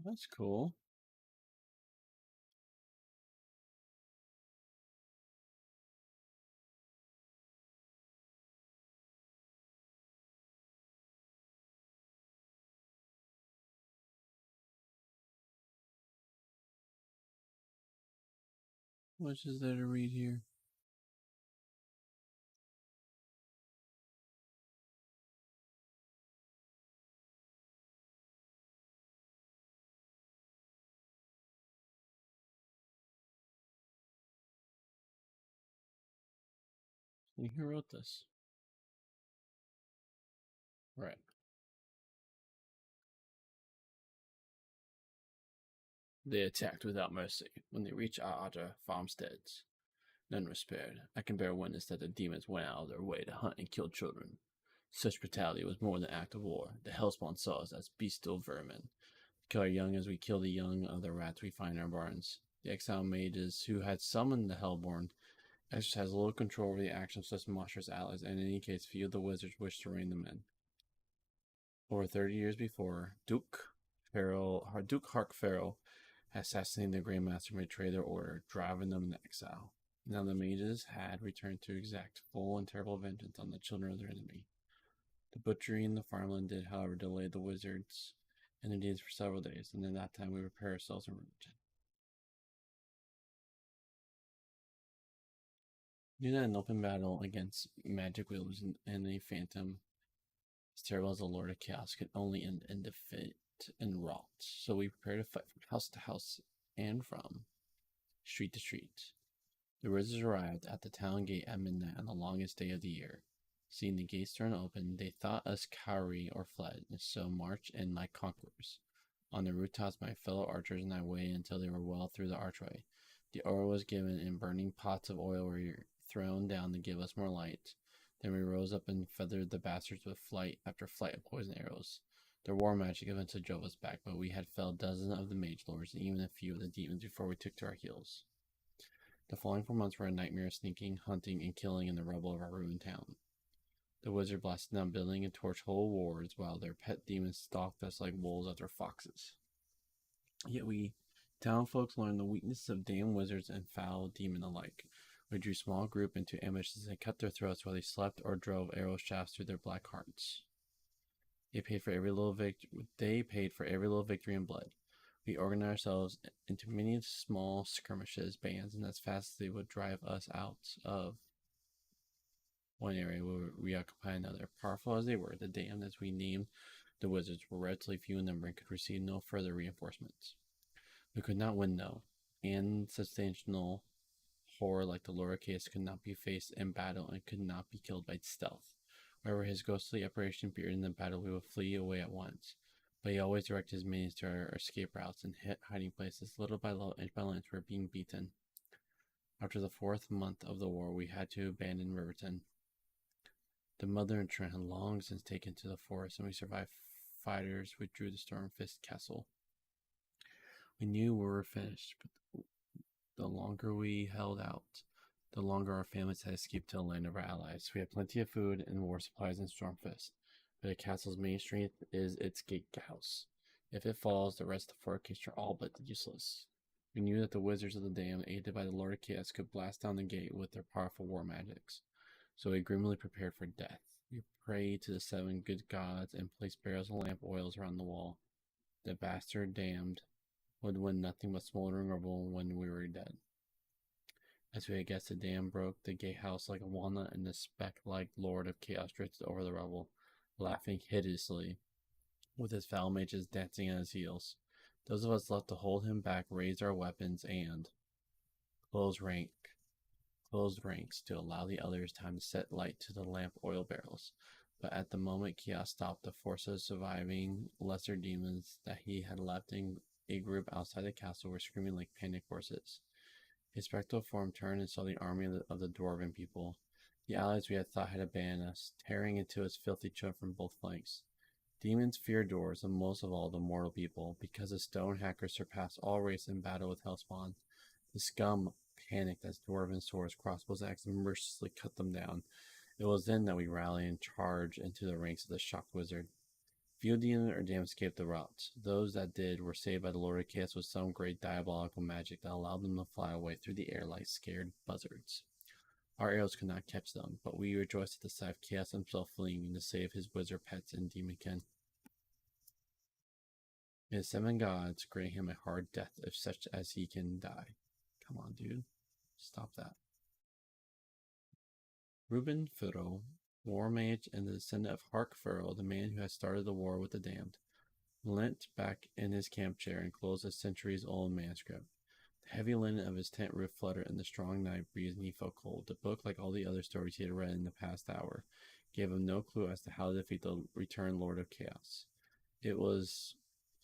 That's cool. What is there to read here? Who wrote this? Right. They attacked without mercy. When they reached our outer farmsteads, none were spared. I can bear witness that the demons went out of their way to hunt and kill children. Such brutality was more than an act of war. The hellspawn saw us as bestial vermin. Kill our young as we kill the young of the rats we find in our barns. The exiled mages who had summoned the Hellborn exercised little control over the actions of such monstrous allies, and in any case, few of the wizards wished to rein them in. Over 30 years before, Duke Hark Farrell had assassinated the Grey Master and betrayed their order, driving them into exile. Now the mages had returned to exact full and terrible vengeance on the children of their enemy. The butchery in the farmland did, however, delay the wizards and their deeds for several days, and in that time we prepare ourselves in religion. Do that in open battle against magic wielders and a phantom as terrible as the Lord of Chaos could only end in defeat and rot. So we prepare to fight from house to house and from street to street. The wizards arrived at the town gate at midnight on the longest day of the year. Seeing the gates thrown open, they thought us cowardly or fled, and so marched in like conquerors. On the rooftops, my fellow archers and I waited until they were well through the archway. The order was given, and burning pots of oil were thrown down to give us more light. Then we rose up and feathered the bastards with flight after flight of poison arrows. Their war magic eventually drove us back, but we had felled dozens of the mage lords and even a few of the demons before we took to our heels. The following 4 months were a nightmare of sneaking, hunting, and killing in the rubble of our ruined town. The wizard blasted down building and torched whole wards while their pet demons stalked us like wolves after foxes. Yet we townfolks learned the weaknesses of damn wizards and foul demon alike. We drew small group into ambushes and cut their throats while they slept or drove arrow shafts through their black hearts. They paid for every little victory in blood. We organized ourselves into many small skirmishes, bands, and as fast as they would drive us out of one area, we would reoccupy another. Powerful as they were, the damned, as we named the wizards, were relatively few in number and could receive no further reinforcements. We could not win, though. Ancestral horror like the Lord of Chaos could not be faced in battle and could not be killed by stealth. Wherever his ghostly apparition appeared in the battle, we would flee away at once. But he always directed his minions to our escape routes and hit hiding places. Little by little, inch by inch, we were being beaten. After the 4th month of the war, we had to abandon Riverton. The mother and Trent had long since taken to the forest, and we survived fighters withdrew to Stormfist Castle. We knew we were finished, but the longer we held out, the longer our families had escaped to the land of our allies. We had plenty of food and war supplies in Stormfist, but the castle's main strength is its gatehouse. If it falls, the rest of the fortifications are all but useless. We knew that the wizards of the dam, aided by the Lord of Chaos, could blast down the gate with their powerful war magics. So we grimly prepared for death. We prayed to the 7 good gods and placed barrels of lamp oils around the wall. The bastard damned would win nothing but smoldering rubble when we were dead. As we had guessed, the dam broke the gatehouse like a walnut, and the speck-like Lord of Chaos drifted over the rubble, laughing hideously, with his foul mages dancing at his heels. Those of us left to hold him back raised our weapons and closed ranks to allow the others time to set light to the lamp oil barrels. But at the moment Chaos stopped, the force of surviving lesser demons that he had left in a group outside the castle were screaming like panicked horses. His spectral form turned and saw the army of the dwarven people, the allies we had thought had abandoned us, tearing into his filthy children from both flanks. Demons fear doors, and most of all the mortal people, because the stone hackers surpassed all race in battle with Hellspawn. The scum panicked as dwarven swords, crossbows, axes mercilessly cut them down. It was then that we rallied and charged into the ranks of the shocked wizard. Few demons or damned escaped the rout. Those that did were saved by the Lord of Chaos with some great diabolical magic that allowed them to fly away through the air like scared buzzards. Our arrows could not catch them, but we rejoiced at the sight of Chaos himself fleeing to save his wizard pets and demonkin. May the 7 gods grant him a hard death if such as he can die. Come on, dude. Stop that. Reuben Furrow, war mage and the descendant of Hark Furrow, the man who had started the war with the damned, leant back in his camp chair and closed a centuries-old manuscript. The heavy linen of his tent roof fluttered in the strong night breeze, and he felt cold. The book, like all the other stories he had read in the past hour, gave him no clue as to how to defeat the returned Lord of Chaos. It was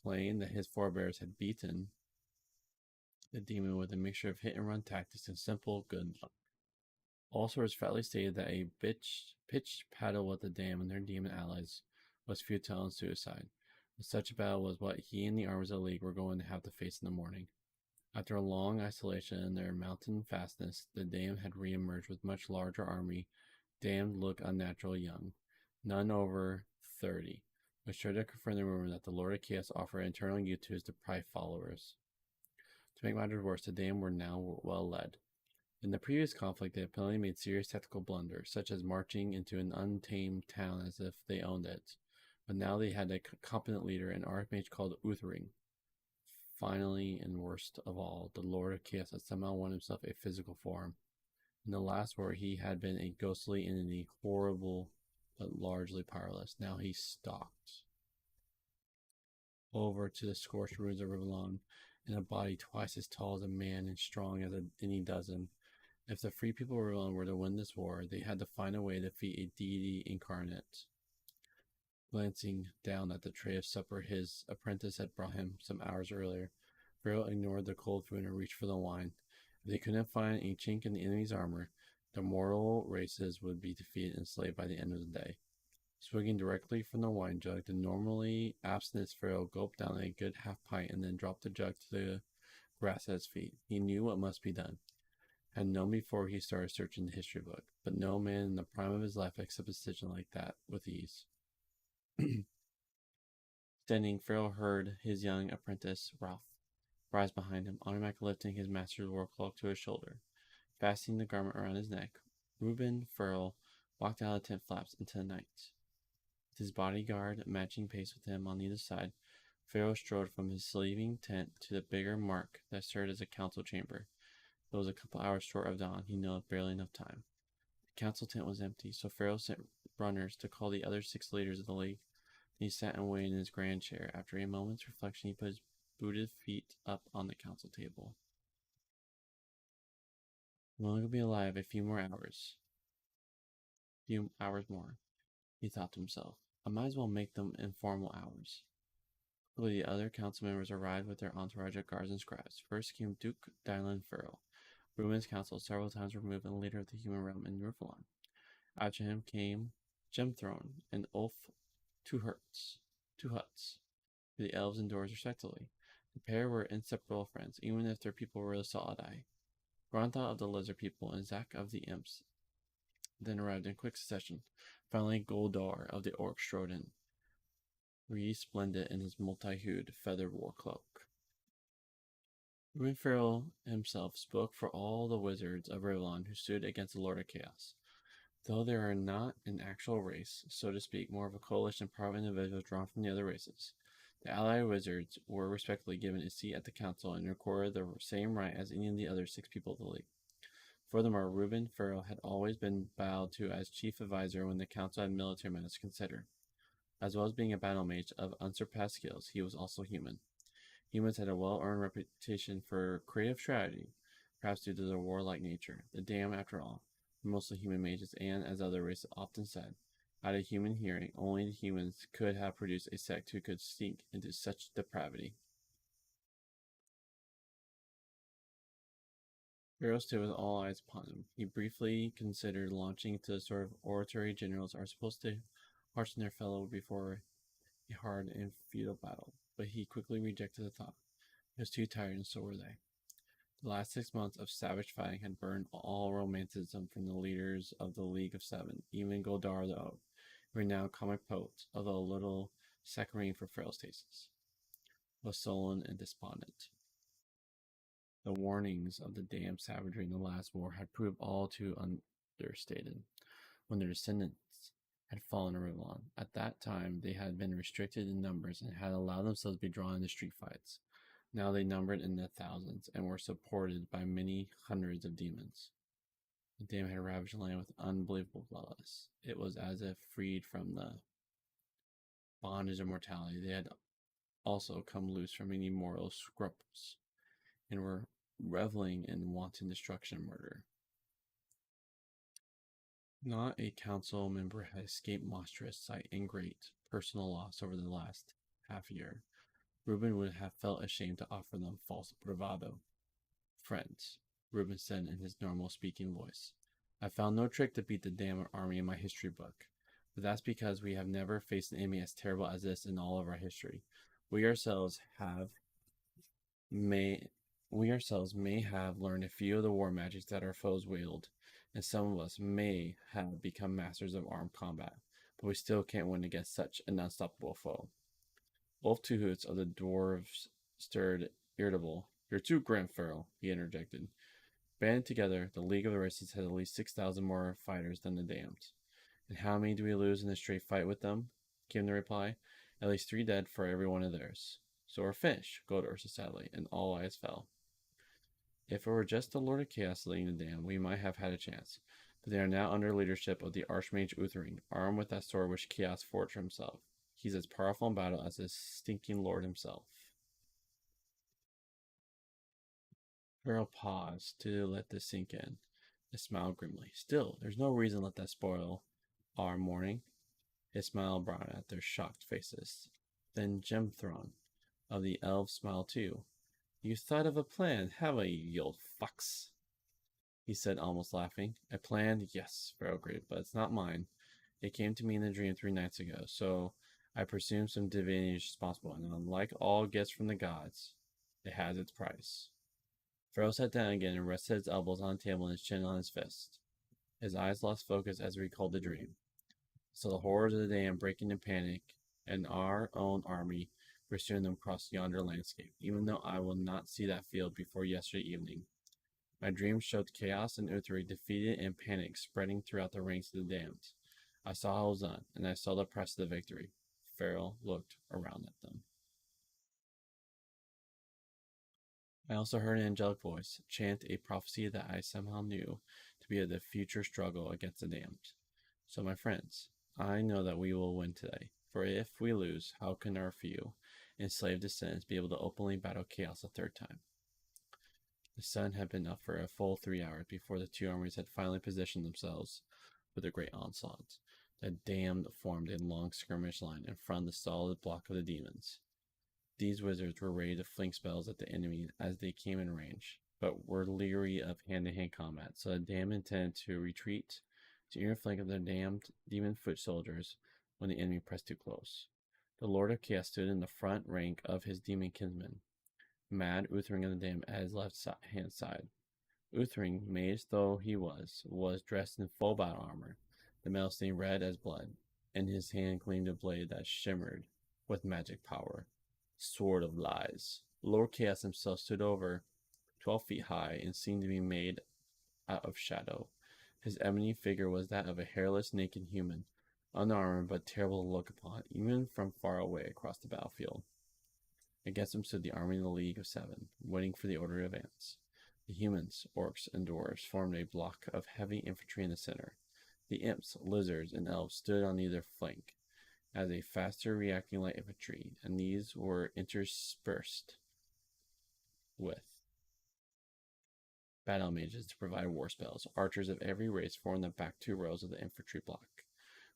plain that his forebears had beaten the demon with a mixture of hit-and-run tactics and simple good luck. All sources fatly stated that a pitched battle with the dam and their demon allies was futile and suicide. But such a battle was what he and the armies of the League were going to have to face in the morning. After a long isolation in their mountain fastness, the dam had re-emerged with much larger army. Damned look unnatural young, none over 30, which sure to confirm the rumor that the Lord of Chaos offered internal youth to his deprived followers. To make matters worse, the damned were now well led. In the previous conflict, they had apparently made serious tactical blunders, such as marching into an untamed town as if they owned it. But now they had a competent leader, an archmage called Uthering. Finally, and worst of all, the Lord of Chaos had somehow won himself a physical form. In the last war, he had been a ghostly entity, horrible but largely powerless. Now he stalked over to the scorched ruins of Rivellon in a body twice as tall as a man and strong as any dozen. If the free people of Rivendell were to win this war, they had to find a way to defeat a deity incarnate. Glancing down at the tray of supper his apprentice had brought him some hours earlier, Farrell ignored the cold food and reached for the wine. If they couldn't find a chink in the enemy's armor, the mortal races would be defeated and enslaved by the end of the day. Swigging directly from the wine jug, the normally abstinent Farrell gulped down a good half pint and then dropped the jug to the grass at his feet. He knew what must be done. Had known before he started searching the history book, but no man in the prime of his life accepted a decision like that with ease. Standing, Farrell heard his young apprentice, Ralph, rise behind him, automatically lifting his master's war cloak to his shoulder. Fastening the garment around his neck, Reuben Farrell walked out of the tent flaps into the night. With his bodyguard matching pace with him on either side, Farrell strode from his sleeping tent to the bigger mark that served as a council chamber. It was a couple hours short of dawn. He knew barely enough time. The council tent was empty, so Farrell sent runners to call the other 6 leaders of the league. He sat and waited in his grand chair. After a moment's reflection, he put his booted feet up on the council table. "I'm only going to be alive a few hours more," he thought to himself. "I might as well make them informal hours." Quickly, the other council members arrived with their entourage of guards and scribes. First came Duke Dylan Farrell, Reuben's counsel several times removed and leader of the human realm in Rufalon. After him came Gemthrone and Ulf Two Huts, the elves and dwarves respectively. The pair were inseparable friends, even if their people were solid-eye. Grantha of the lizard people and Zack of the imps then arrived in quick succession. Finally, Goldar of the orcs strode in, resplendent in his multi-hued feathered war cloak. Reuben Farrell himself spoke for all the wizards of Rivendell who stood against the Lord of Chaos. Though they are not an actual race, so to speak, more of a coalition of powerful individuals drawn from the other races, the allied wizards were respectively given a seat at the council and recorded the same right as any of the other 6 people of the league. Furthermore, Reuben Farrell had always been bowed to as chief advisor when the council had military matters to consider. As well as being a battle mage of unsurpassed skills, he was also human. Humans had a well-earned reputation for creative strategy, perhaps due to their warlike nature. The damned, after all, were mostly human mages, and, as other races often said, out of human hearing, only the humans could have produced a sect who could sink into such depravity. Farrell stood with all eyes upon him. He briefly considered launching into the sort of oratory generals are supposed to march in their fellow before a hard and futile battle, but he quickly rejected the thought. He was too tired, and so were they. The last 6 months of savage fighting had burned all romanticism from the leaders of the League of Seven, even Goldar the Oak, renowned comic poet, although a little saccharine for Farrell's tastes, was sullen and despondent. The warnings of the damned savagery in the last war had proved all too understated. When their descendants had fallen to Rivendell, at that time they had been restricted in numbers and had allowed themselves to be drawn into street fights. Now they numbered in the thousands and were supported by many hundreds of demons. The damned had ravaged the land with unbelievable bloodlust. It was as if freed from the bondage of mortality, they had also come loose from any mortal scruples and were reveling in wanton destruction and murder. Not a council member had escaped monstrous sight and great personal loss over the last half year. Reuben would have felt ashamed to offer them false bravado. "Friends," Reuben said in his normal speaking voice, "I found no trick to beat the damned army in my history book, but that's because we have never faced an enemy as terrible as this in all of our history. We ourselves may have learned a few of the war magics that our foes wield, and some of us may have become masters of armed combat, but we still can't win against such an unstoppable foe." Both Two Hoots of the dwarves stirred irritable. "You're too grim, Farrell," he interjected. "Banded together, the League of the Races has at least 6,000 more fighters than the damned." "And how many do we lose in a straight fight with them?" came the reply. "At least 3 dead for every one of theirs." "So we're finished," Goldar said sadly, and all eyes fell. "If it were just the Lord of Chaos leading the damned, we might have had a chance. But they are now under leadership of the Archmage Uthering, armed with that sword which Chaos forged for himself. He's as powerful in battle as his stinking lord himself." Farrell paused to let this sink in. It smiled grimly. Still, there's no reason to let that spoil our morning. His smile broadened at their shocked faces. Then Gemthron of the elves smiled too. You thought of a plan, haven't you, you old fox? He said, almost laughing. A plan? Yes, Pharaoh agreed, but it's not mine. It came to me in a dream 3 nights ago, so I presume some divinity is responsible, and unlike all gifts from the gods, it has its price. Pharaoh sat down again and rested his elbows on the table and his chin on his fist. His eyes lost focus as he recalled the dream. So the horrors of the day and breaking in panic, and our own army pursuing them across yonder landscape, even though I will not see that field before yesterday evening. My dream showed chaos and Uthri defeated and panic spreading throughout the ranks of the damned. I saw how it was done, and I saw the price of the victory. Pharaoh looked around at them. I also heard an angelic voice chant a prophecy that I somehow knew to be of the future struggle against the damned. So, my friends, I know that we will win today, for if we lose, how can our few enslaved descendants be able to openly battle chaos a third time? The sun had been up for a full 3 hours before the two armies had finally positioned themselves for the great onslaught. The damned formed a long skirmish line in front of the solid block of the demons. These wizards were ready to fling spells at the enemy as they came in range, but were leery of hand-to-hand combat, so the damned intended to retreat to inner flank of their damned demon foot soldiers when the enemy pressed too close. The Lord of Chaos stood in the front rank of his demon kinsmen, Mad Uthring of the Damned at his left-hand side. Uthring, mage though he was dressed in full battle armor, the metal stained red as blood. In his hand gleamed a blade that shimmered with magic power. Sword of Lies. Lord Chaos himself stood over 12 feet high and seemed to be made out of shadow. His ebony figure was that of a hairless, naked human, unarmed but terrible to look upon, even from far away across the battlefield. Against him stood the army of the League of Seven, waiting for the order to advance. The humans, orcs, and dwarves formed a block of heavy infantry in the center. The imps, lizards, and elves stood on either flank as a faster reacting light infantry, and these were interspersed with battle mages to provide war spells. Archers of every race formed the back 2 rows of the infantry block,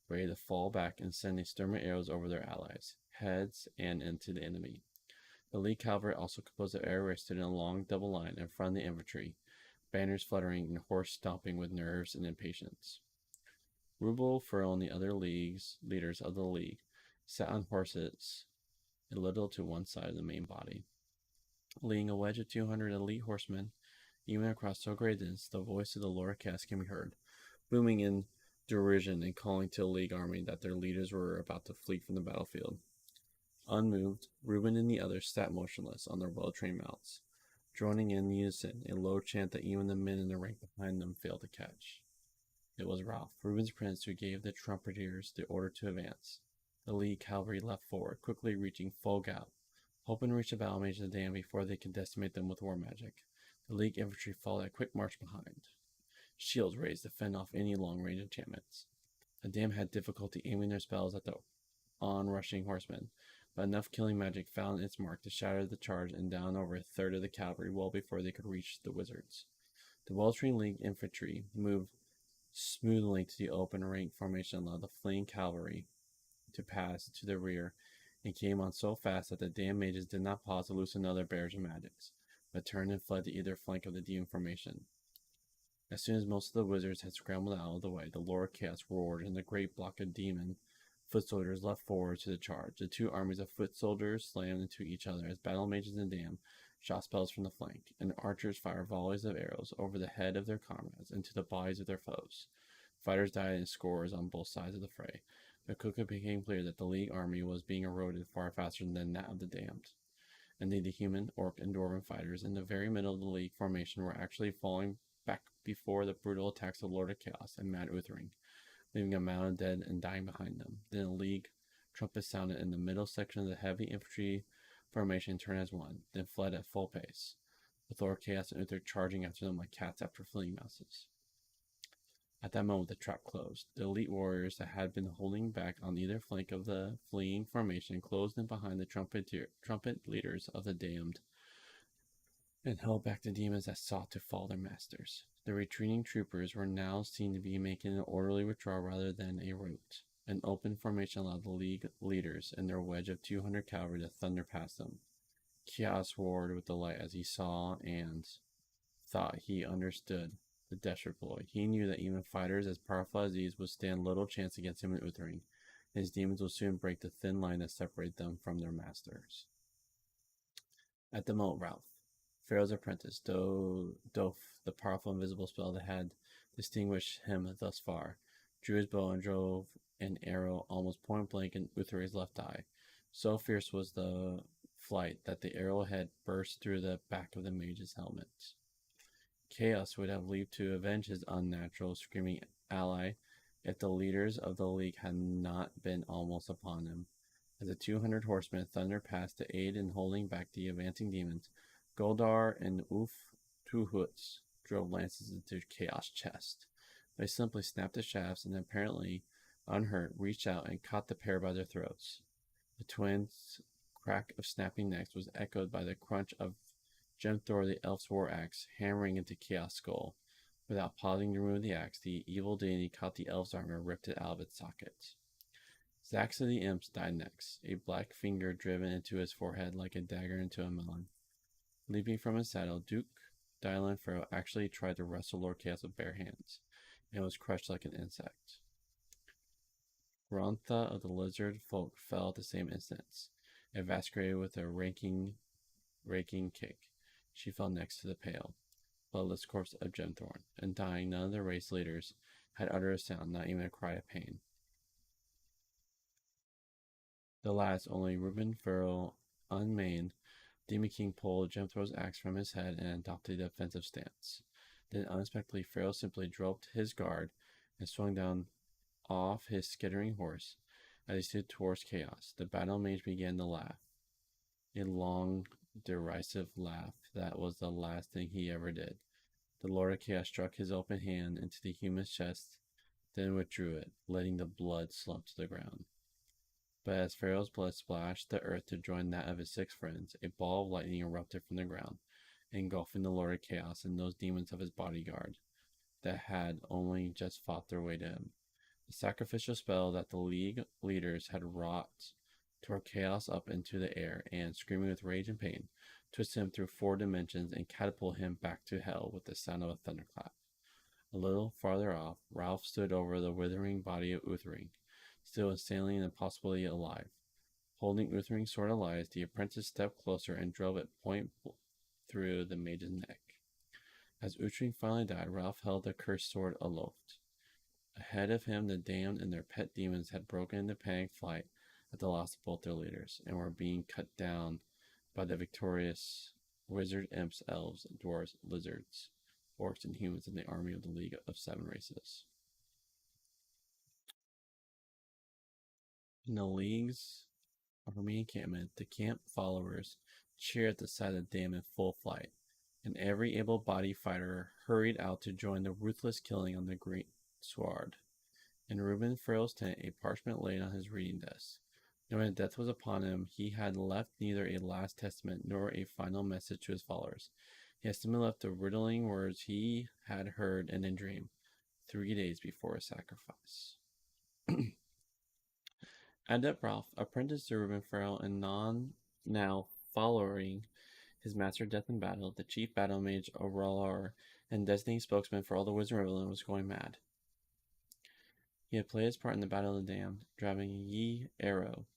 ready to fall back and send a storm of arrows over their allies, heads, and into the enemy. The League cavalry, also composed of every race, stood in a long double line in front of the infantry, banners fluttering and horse stomping with nerves and impatience. Rubel, Furl, and the other leaders of the League sat on horses a little to one side of the main body. Leading a wedge of 200 elite horsemen, even across so great a distance, the voice of the Lord of Chaos can be heard, booming in derision and calling to the League army that their leaders were about to flee from the battlefield. Unmoved, Reuben and the others sat motionless on their well-trained mounts, droning in unison a low chant that even the men in the rank behind them failed to catch. It was Ralph, Reuben's prince, who gave the trumpeters the order to advance. The League cavalry leapt forward, quickly reaching full gallop, hoping to reach the battle mages of the damned before they could decimate them with war magic. The League infantry followed a quick march behind, shields raised to fend off any long-range enchantments. The damned had difficulty aiming their spells at the onrushing horsemen, but enough killing magic found its mark to shatter the charge and down over a third of the cavalry well before they could reach the wizards. The well-trained League infantry moved smoothly to the open rank formation and allowed the fleeing cavalry to pass to the rear, and came on so fast that the damned mages did not pause to loosen other bearers of magics, but turned and fled to either flank of the demon formation. As soon as most of the wizards had scrambled out of the way, the Lord of Chaos roared, and the great block of demon foot soldiers leapt forward to the charge. The two armies of foot soldiers slammed into each other as battle mages and damned shot spells from the flank, and archers fired volleys of arrows over the head of their comrades into the bodies of their foes. Fighters died in scores on both sides of the fray, but quickly became clear that the League army was being eroded far faster than that of the damned. Indeed, the human, orc, and dwarven fighters in the very middle of the League formation were actually falling back before the brutal attacks of Lord of Chaos and Mad Uthring, leaving a mound of dead and dying behind them. Then a League trumpet sounded, and the middle section of the heavy infantry formation turned as one, then fled at full pace, with Lord Chaos and Uther charging after them like cats after fleeing mouses. At that moment, the trap closed. The elite warriors that had been holding back on either flank of the fleeing formation closed in behind the trumpet leaders of the damned and held back the demons that sought to follow their masters. The retreating troopers were now seen to be making an orderly withdrawal rather than a rout. An open formation allowed the League leaders and their wedge of 200 cavalry to thunder past them. Chaos roared with delight as he saw and thought he understood the desperate blow. He knew that even fighters as powerful as these would stand little chance against him in Uthering, and his demons would soon break the thin line that separated them from their masters. At the moat, Ralph, Pharaoh's apprentice, Doph, the powerful invisible spell that had distinguished him thus far, drew his bow and drove an arrow almost point blank in Uthering's left eye. So fierce was the flight that the arrowhead burst through the back of the mage's helmet. Chaos would have leaped to avenge his unnatural, screaming ally if the leaders of the League had not been almost upon him. As the 200 horsemen thundered past to aid in holding back the advancing demons, Goldar and Uf Tuhuts drove lances into Chaos' chest. They simply snapped the shafts and, apparently unhurt, reached out and caught the pair by their throats. The twins' crack of snapping necks was echoed by the crunch of Gemthor the elf's war axe hammering into Chaos' skull. Without pausing to remove the axe, the evil deity caught the elf's armor and ripped it out of its socket. Zax of the Imps died next, a black finger driven into his forehead like a dagger into a melon. Leaping from his saddle, Duke Dylan Pharaoh actually tried to wrestle Lord Chaos with bare hands, and was crushed like an insect. Rontha of the Lizard Folk fell at the same instant, eviscerated with a raking kick. She fell next to the pale, bloodless corpse of Gemthorn, and dying, none of the race leaders had uttered a sound, not even a cry of pain. The last, only Reuben Pharaoh, unmanned, Demon King pulled Gemthor's axe from his head and adopted a defensive stance. Then, unexpectedly, Pharaoh simply dropped his guard and swung down off his skittering horse as he stood towards Chaos. The battle mage began to laugh. A long, derisive laugh that was the last thing he ever did. The Lord of Chaos struck his open hand into the human's chest, then withdrew it, letting the blood slump to the ground. But as Pharaoh's blood splashed the earth to join that of his 6 friends, a ball of lightning erupted from the ground, engulfing the Lord of Chaos and those demons of his bodyguard that had only just fought their way to him. The sacrificial spell that the League leaders had wrought tore Chaos up into the air and, screaming with rage and pain, twisted him through 4 dimensions and catapulted him back to hell with the sound of a thunderclap. A little farther off, Ralph stood over the withering body of Uthering, still insanely and impossibly alive. Holding Uthering's sword alive, the apprentice stepped closer and drove it point through the mage's neck. As Uthering finally died, Ralph held the cursed sword aloft. Ahead of him, the damned and their pet demons had broken into panic flight at the loss of both their leaders, and were being cut down by the victorious wizard, imps, elves, dwarves, lizards, orcs, and humans in the army of the League of 7 Races. In the League's army encampment, the camp followers cheered at the sight of the damned in full flight, and every able-bodied fighter hurried out to join the ruthless killing on the great sward. In Reuben Pharaoh's tent, a parchment lay on his reading desk. Knowing that death was upon him, he had left neither a last testament nor a final message to his followers. He had simply left the riddling words he had heard in a dream 3 days before his sacrifice. Adept Ralph, apprentice to Reuben Pharaoh and now following his master death in battle, the chief battle mage Aurora and designated spokesman for all the Wizard Rebellion, was going mad. He had played his part in the Battle of the Damned, driving a Yi arrow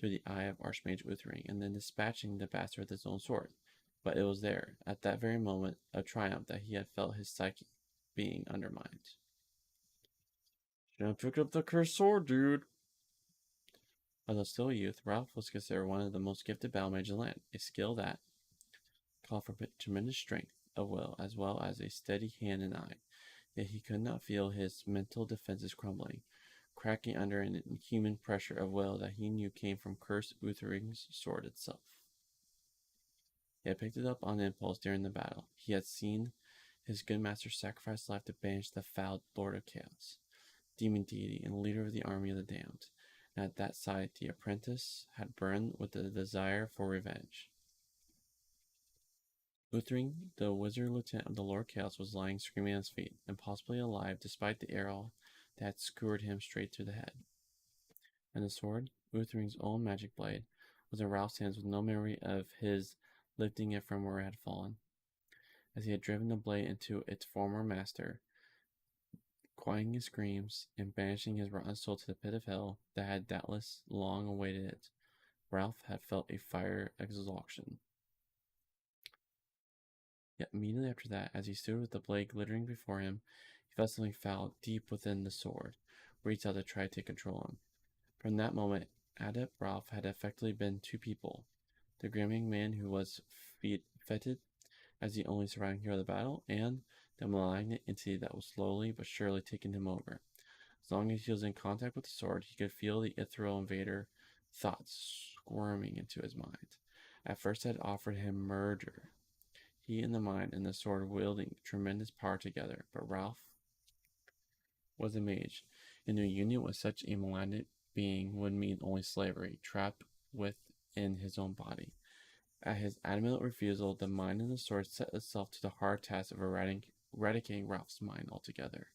through the eye of Archmage Uthering, and then dispatching the bastard with his own sword. But it was there, at that very moment of triumph, that he had felt his psyche being undermined. Shouldn't pick up the cursed sword, dude. Although still a youth, Ralph was considered one of the most gifted battle mages in the land, a skill that called for tremendous strength of will, as well as a steady hand and eye. Yet he could not feel his mental defenses crumbling, cracking under an inhuman pressure of will that he knew came from cursed Uthering's sword itself. He had picked it up on impulse during the battle. He had seen his good master sacrifice life to banish the foul Lord of Chaos, demon deity, and leader of the army of the damned. And at that sight, the apprentice had burned with the desire for revenge. Uthring, the wizard lieutenant of the Lord Chaos, was lying screaming at his feet, impossibly alive despite the arrow that had skewered him straight through the head. And the sword, Uthring's own magic blade, was in Ralph's hands with no memory of his lifting it from where it had fallen. As he had driven the blade into its former master, quieting his screams and banishing his rotten soul to the pit of hell that had doubtless long awaited it, Ralph had felt a fire exhaustion. Yet immediately after that, as he stood with the blade glittering before him, he felt something foul deep within the sword, reach out to try to take control of him. From that moment, Adept Ralph had effectively been two people. The grim young man who was feted as the only surviving hero of the battle, and the malignant entity that was slowly but surely taking him over. As long as he was in contact with the sword, he could feel the ethereal invader thoughts squirming into his mind. At first, it had offered him murder. He and the mind and the sword wielding tremendous power together, but Ralph was a mage, and a union with such a malignant being would mean only slavery, trapped within his own body. At his adamant refusal, the mind and the sword set itself to the hard task of eradicating Ralph's mind altogether.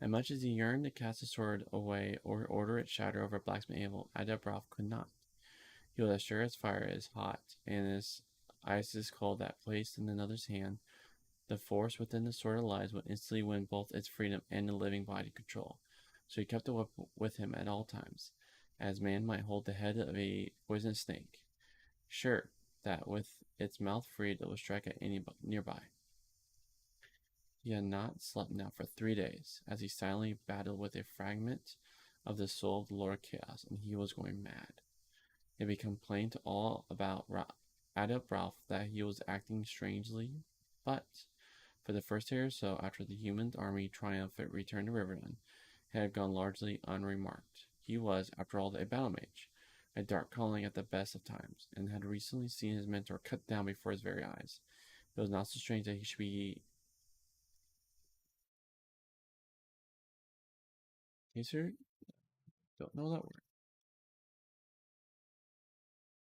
And much as he yearned to cast the sword away or order it shatter over a blacksmith anvil, Adept Ralph could not. He was as sure as fire is hot, and as ice is cold that placed in another's hand, the force within the sword of lies would instantly win both its freedom and the living body control. So he kept the weapon with him at all times, as man might hold the head of a poisonous snake, sure that with its mouth freed it would strike at any nearby. He had not slept now for 3 days, as he silently battled with a fragment of the soul of the Lord Chaos, and he was going mad. It had become plain to all about Adept Ralph that he was acting strangely, but for the first day or so after the human army triumphant return to Riverdun, it had gone largely unremarked. He was, after all, a battle mage, a dark calling at the best of times, and had recently seen his mentor cut down before his very eyes. It was not so strange that he should be taser. Don't know that word.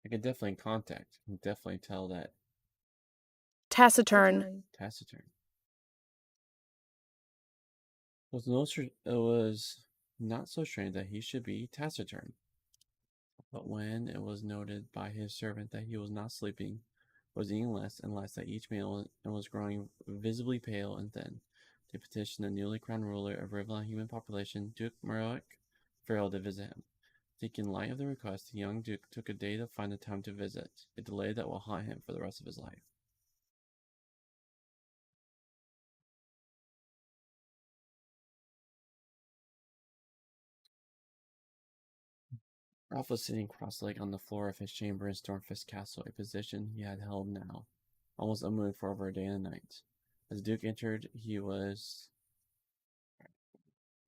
I can definitely contact. I can definitely tell that Taciturn. taciturn. It was not so strange that he should be taciturn. But when it was noted by his servant that he was not sleeping, was eating less and less at each meal, and was growing visibly pale and thin, they petitioned the newly crowned ruler of Rivlon human population, Duke Merrick Farrell, to visit him. Taking light of the request, the young Duke took a day to find the time to visit, a delay that will haunt him for the rest of his life. Ralph was sitting cross-legged on the floor of his chamber in Stormfist Castle, a position he had held now, almost unmoved for over a day and a night. As the Duke entered, he was...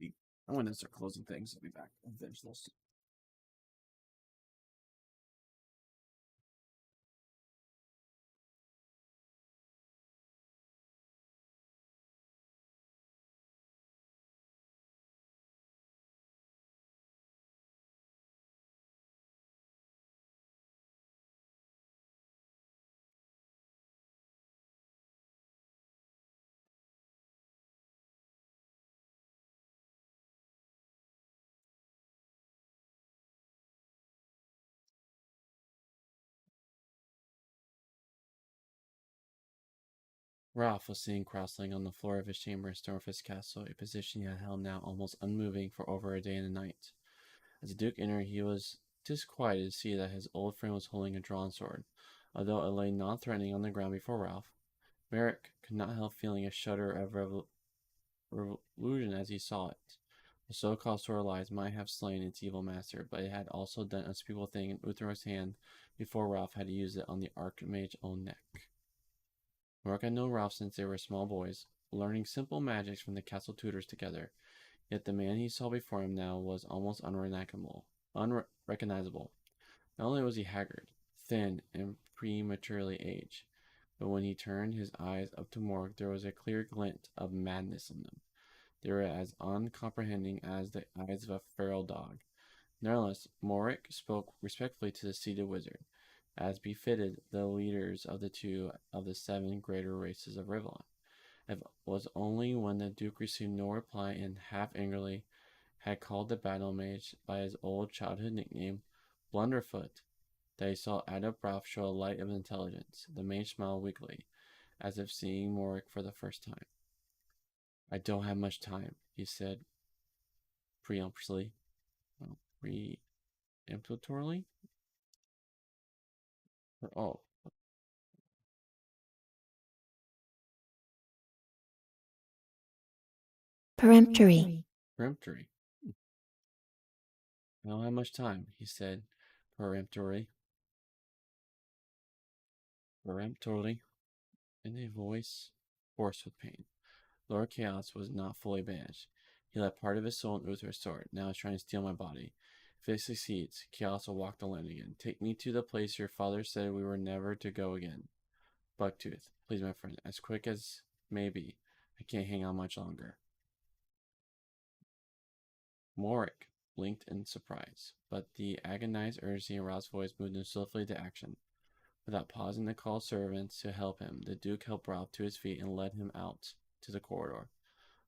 I'm going to start closing things. I'll be back and finish this. Ralph was sitting cross-legged on the floor of his chamber in Stormfist Castle, a position he had held now almost unmoving for over a day and a night. As the Duke entered, he was disquieted to see that his old friend was holding a drawn sword, although it lay non-threatening on the ground before Ralph. Merrick could not help feeling a shudder of revulsion as he saw it. The so-called sword of lies might have slain its evil master, but it had also done an unspeakable thing in Uther's hand before Ralph had used it on the Archmage's own neck. Merrick had known Ralph since they were small boys, learning simple magics from the castle tutors together, yet the man he saw before him now was almost unrecognizable. Not only was he haggard, thin, and prematurely aged, but when he turned his eyes up to Morg, there was a clear glint of madness in them. They were as uncomprehending as the eyes of a feral dog. Nevertheless, Morik spoke respectfully to the seated wizard. as befitted the leaders of the two of the 7 greater races of Rivlon. It was only when the Duke received no reply and, half angrily, had called the battle mage by his old childhood nickname, Blunderfoot, that he saw Adabroth show a light of intelligence. The mage smiled weakly, as if seeing Morik for the first time. I don't have much time, he said peremptorily. Peremptorily? Oh, Peremptory. peremptory. I don't have much time, he said peremptorily. Peremptorily, in a voice hoarse with pain. Lord Chaos was not fully banished. He let part of his soul in Uther's sword. Now he's trying to steal my body. If it succeeds, Chaos will walk the land again. Take me to the place your father said we were never to go again. Bucktooth, please, my friend, as quick as may be. I can't hang on much longer. Morik blinked in surprise, but the agonized urgency in Rob's voice moved him swiftly to action. Without pausing to call servants to help him, the Duke helped Rob to his feet and led him out to the corridor.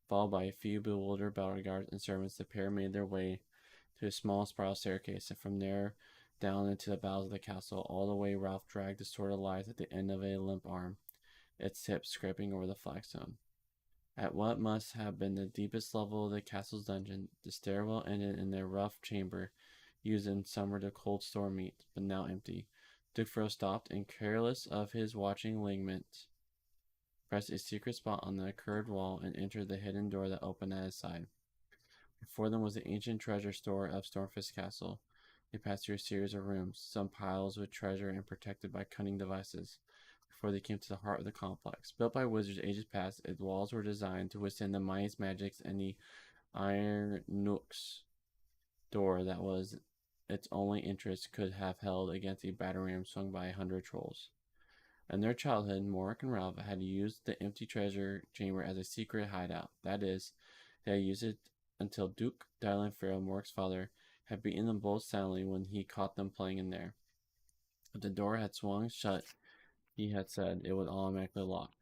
Followed by a few bewildered bodyguards and servants, the pair made their way to a small spiral staircase, and from there down into the bowels of the castle. All the way Ralph dragged the Sword of Lies at the end of a limp arm, its tip scraping over the flagstone. At what must have been the deepest level of the castle's dungeon, the stairwell ended in a rough chamber used in summer to cold store meat, but now empty. Duke stopped, and careless of his watching ligaments, pressed a secret spot on the curved wall and entered the hidden door that opened at his side. Before them was the ancient treasure store of Stormfist Castle. They passed through a series of rooms, some piles with treasure and protected by cunning devices, before they came to the heart of the complex. Built by wizards ages past, its walls were designed to withstand the mightiest magics, and the iron nooks door that was its only interest could have held against a battering ram swung by 100 trolls. In their childhood, Morik and Ralph had used the empty treasure chamber as a secret hideout. That is, they had used it until Duke Dylan Farrell, Morik's father, had beaten them both soundly when he caught them playing in there. If the door had swung shut, he had said, it would automatically lock.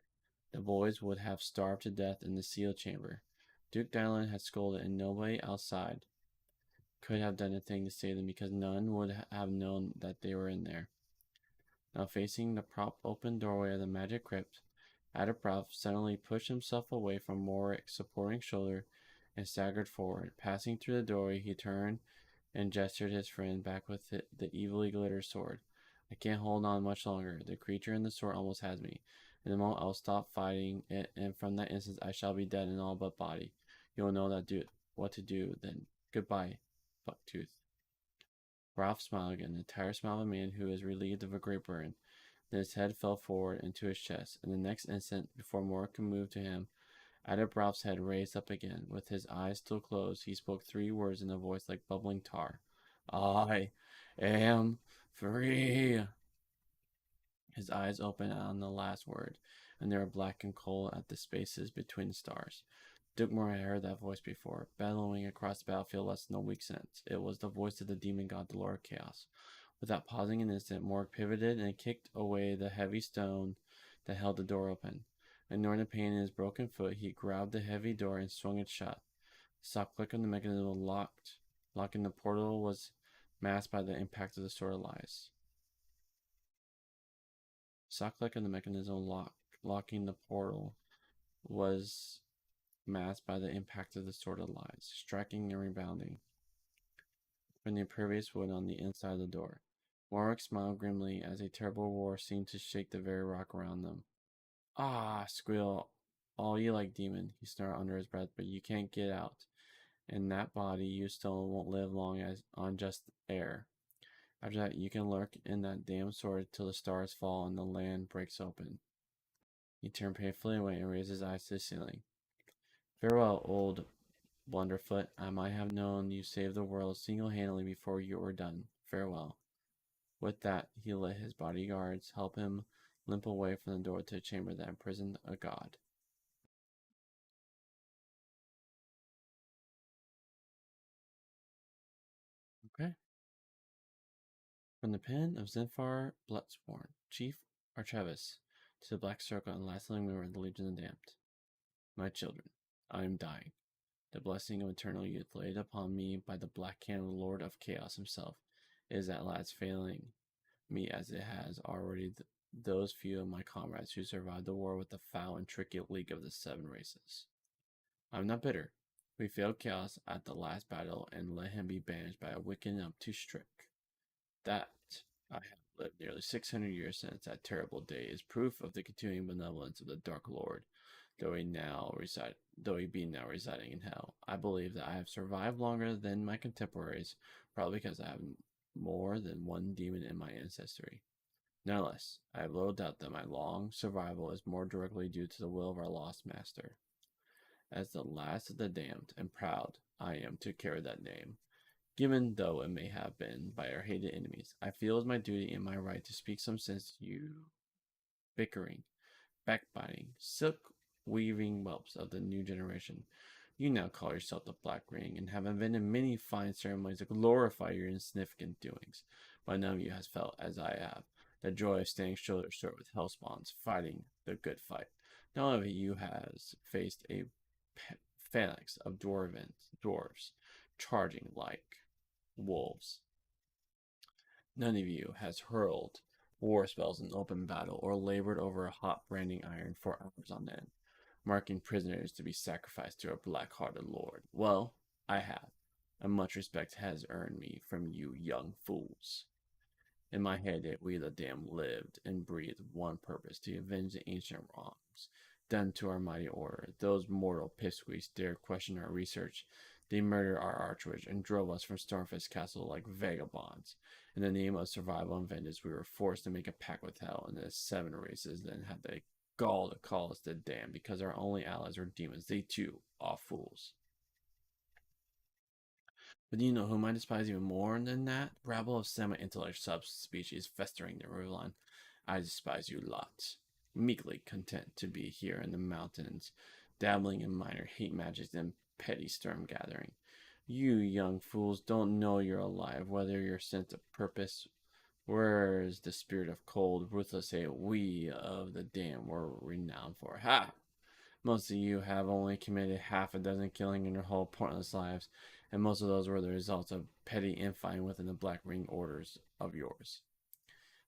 The boys would have starved to death in the sealed chamber. Duke Dylan had scolded, and nobody outside could have done a thing to save them because none would have known that they were in there. Now facing the propped open doorway of the magic crypt, Adabroth suddenly pushed himself away from Morik's supporting shoulder and staggered forward. Passing through the doorway, he turned and gestured his friend back with the evilly glitter sword. I can't hold on much longer. The creature in the sword almost has me. In a moment, I'll stop fighting it, and from that instant, I shall be dead in all but body. You'll know what to do then. Goodbye, Bucktooth. Ralph smiled again, the tired smile of a man who is relieved of a great burden. Then his head fell forward into his chest. In the next instant, before Morik could move to him, Adabroth's head raised up again. With his eyes still closed, he spoke 3 words in a voice like bubbling tar. I am free. His eyes opened on the last word, and they were black and cold at the spaces between the stars. Duke Moore had heard that voice before, bellowing across the battlefield less than a week since. It was the voice of the demon god, the Lord of Chaos. Without pausing an instant, Morg pivoted and kicked away the heavy stone that held the door open. Ignoring the pain in his broken foot, he grabbed the heavy door and swung it shut. The soft click of the mechanism locking the portal was masked by the impact of the Sword of Lies. Soft click of the mechanism locking the portal was masked by the impact of the Sword of Lies, striking and rebounding from the impervious wood on the inside of the door. Warwick smiled grimly as a terrible roar seemed to shake the very rock around them. Ah, squeal all you like, demon, he snarled under his breath, but you can't get out. In that body, you still won't live long as on just air. After that, you can lurk in that damn sword till the stars fall and the land breaks open. He turned painfully away and raised his eyes to the ceiling. Farewell, old Blunderfoot. I might have known you saved the world single-handedly before you were done. Farewell. With that, he let his bodyguards help him limp away from the door to the chamber that imprisoned a god. Okay. From the pen of Zenfar Bloodsworn, Chief Archivist, to the Black Circle and last living member of the Legion of the Damned. My children, I am dying. The blessing of eternal youth laid upon me by the Black Hand of the Lord of Chaos himself is at last failing me as it has already those few of my comrades who survived the war with the foul and tricky League of the Seven Races. I am not bitter. We failed Chaos at the last battle and let him be banished by a wicked and obtuse trick. That I have lived nearly 600 years since that terrible day is proof of the continuing benevolence of the Dark Lord, though he be now residing in hell. I believe that I have survived longer than my contemporaries, probably because I have more than one demon in my ancestry. Nonetheless, I have little doubt that my long survival is more directly due to the will of our lost master. As the last of the damned, and proud I am to carry that name, given though it may have been by our hated enemies, I feel it is my duty and my right to speak some sense to you bickering, backbiting, silk-weaving whelps of the new generation. You now call yourself the Black Ring, and have invented many fine ceremonies to glorify your insignificant doings, but none of you has felt, as I have, the joy of standing shoulder to shoulder with hellspawns, fighting the good fight. None of you has faced a phalanx of dwarves, charging like wolves. None of you has hurled war spells in open battle or labored over a hot branding iron for hours on end, marking prisoners to be sacrificed to a black-hearted lord. Well, I have, and much respect has earned me from you young fools. In my heyday, we the damned lived and breathed one purpose, to avenge the ancient wrongs done to our mighty order. Those mortal pipsqueaks dared question our research. They murdered our archwitch and drove us from Stormfist Castle like vagabonds. In the name of survival and vengeance, we were forced to make a pact with hell, and the Seven Races then had the gall to call us the damned because our only allies were demons. They too are fools. But do you know whom I despise even more than that? Rabble of semi-intellect subspecies festering in Rivlon. I despise you lot. Meekly content to be here in the mountains, dabbling in minor hate magics and petty storm gathering. You young fools don't know you're alive, whether your sense of purpose. Where is the spirit of cold, ruthless hate we of the damned were renowned for? Ha! Most of you have only committed half a dozen killings in your whole pointless lives, and most of those were the results of petty infighting within the Black Ring orders of yours.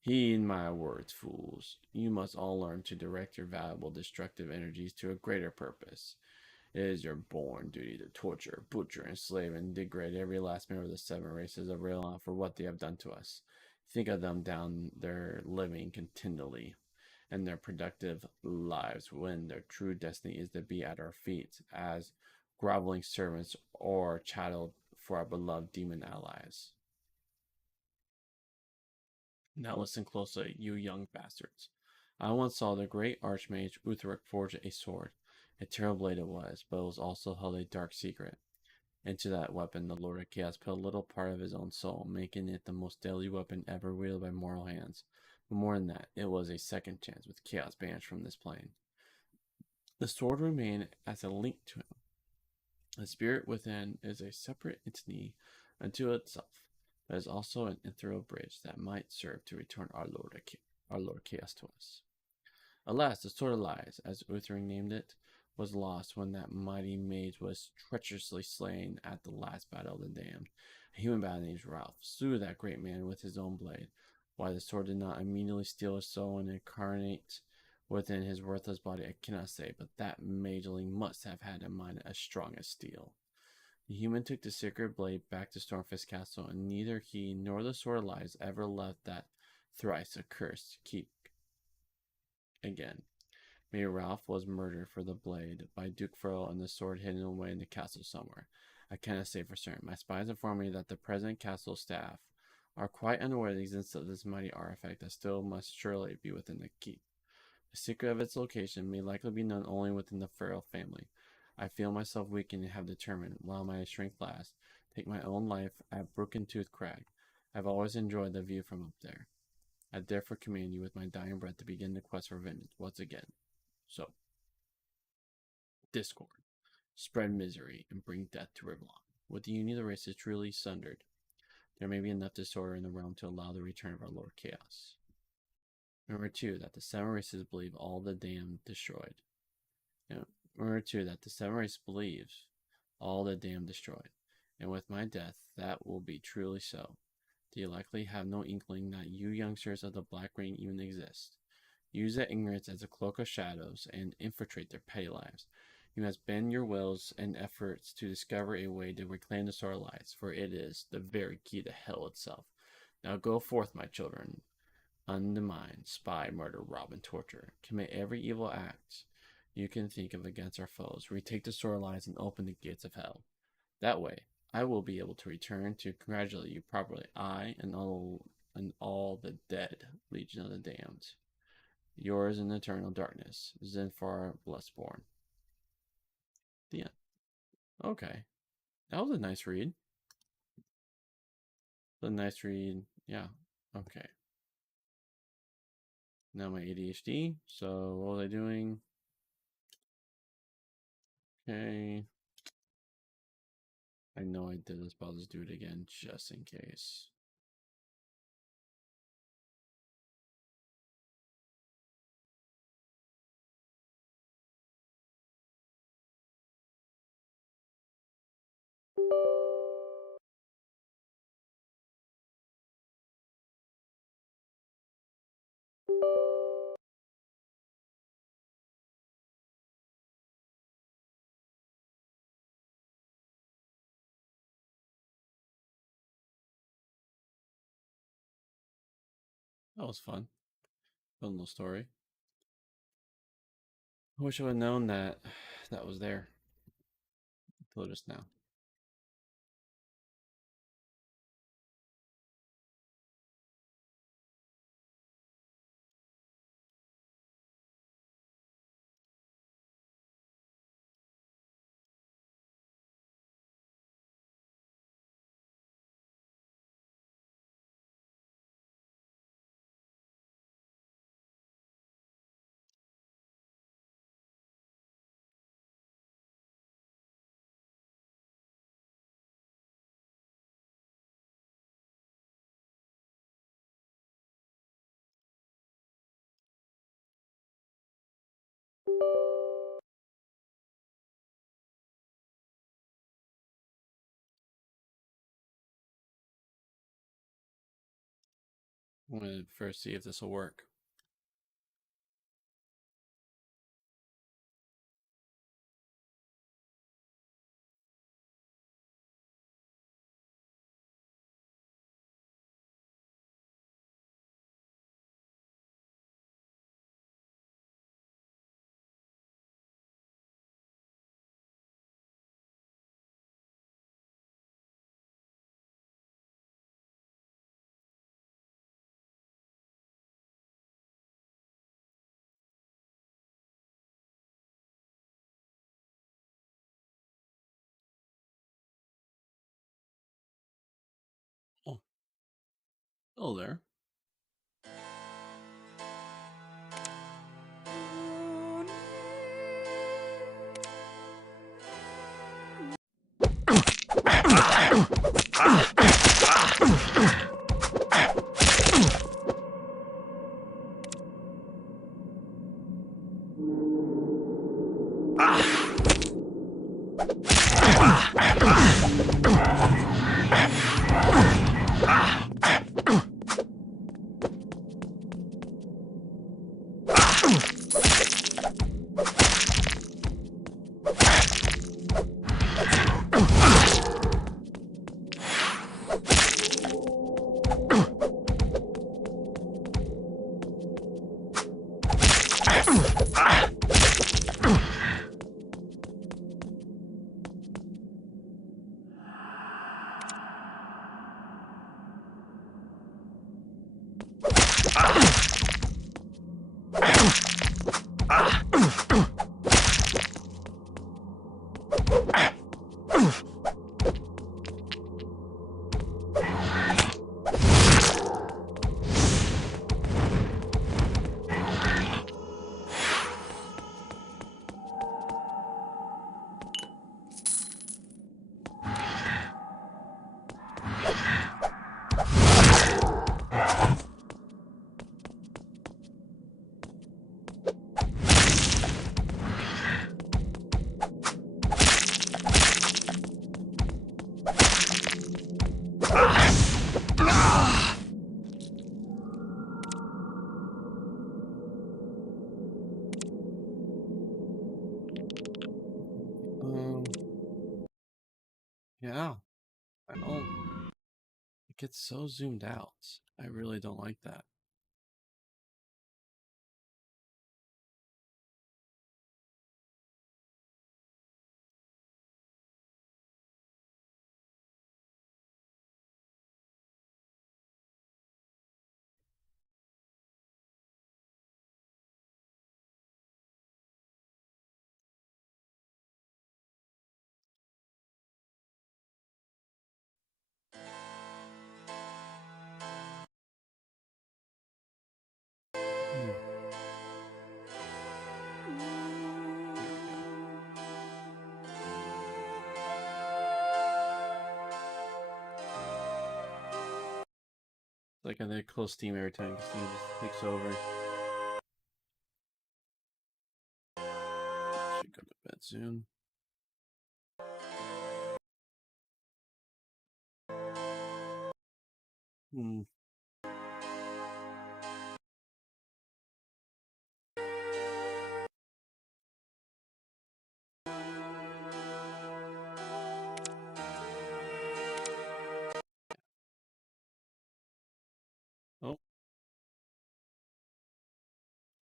Heed my words, fools. You must all learn to direct your valuable destructive energies to a greater purpose. It is your born duty to torture, butcher, enslave, and degrade every last member of the Seven Races of Raylon for what they have done to us. Think of them down there living continually and their productive lives when their true destiny is to be at our feet as groveling servants or chattel for our beloved demon allies. Now listen closely, you young bastards. I once saw the great archmage Uthric forge a sword. A terrible blade it was, but it was also held a dark secret. Into that weapon the Lord of Chaos put a little part of his own soul, making it the most deadly weapon ever wielded by mortal hands. But more than that, it was a second chance with Chaos banished from this plane. The sword remained as a link to him. The spirit within is a separate entity unto itself, but is also an ethereal bridge that might serve to return our Lord Chaos to us. Alas, the Sword of Lies, as Uthring named it, was lost when that mighty mage was treacherously slain at the last battle of the damned. A human bat named Ralph slew that great man with his own blade. Why the sword did not immediately steal his soul and incarnate within his worthless body, I cannot say, but that mageling must have had a mind as strong as steel. The human took the sacred blade back to Stormfist Castle, and neither he nor the Sword of Lies ever left that thrice accursed keep again. May Ralph was murdered for the blade by Duke Furl and the sword hidden away in the castle somewhere. I cannot say for certain. My spies inform me that the present castle staff are quite unaware of the existence of this mighty artifact that still must surely be within the keep. The secret of its location may likely be known only within the Furl family. I feel myself weakened and have determined, while my strength lasts, take my own life at Broken Tooth Crag. I have always enjoyed the view from up there. I therefore command you with my dying breath to begin the quest for vengeance once again. So, discord, spread misery, and bring death to Rivlon. With the union of the races truly sundered, There may be enough disorder in the realm to allow the return of our Lord Chaos. Remember, too, that the seven races believe all the damned destroyed. Remember, too, that the seven races believe all the damned destroyed. And with my death, that will be truly so. Do you likely have no inkling that you youngsters of the Black Ring even exist? Use that ignorance as a cloak of shadows and infiltrate their petty lives. You must bend your wills and efforts to discover a way to reclaim the Sword of Lights, for it is the very key to hell itself. Now go forth, my children. Undermine, spy, murder, rob, and torture. Commit every evil act you can think of against our foes. Retake the Sword of Lights and open the gates of hell. That way, I will be able to return to congratulate you properly. I and all the dead Legion of the Damned. Yours in eternal darkness, Zenfar Blessborn. The end. Okay. That was a nice read. Yeah. Okay. Now my ADHD. So what was I doing? Okay. I know I did this, but I'll just do it again just in case. That was fun. Fun little story. I wish I would have known that was there until just now. I'm going to first see if this will work. Oh, hello there. Yeah, I don't. It gets so zoomed out. I really don't like that. Like they close Steam every time because Steam just takes over. Should go to bed soon. Hmm. Oh.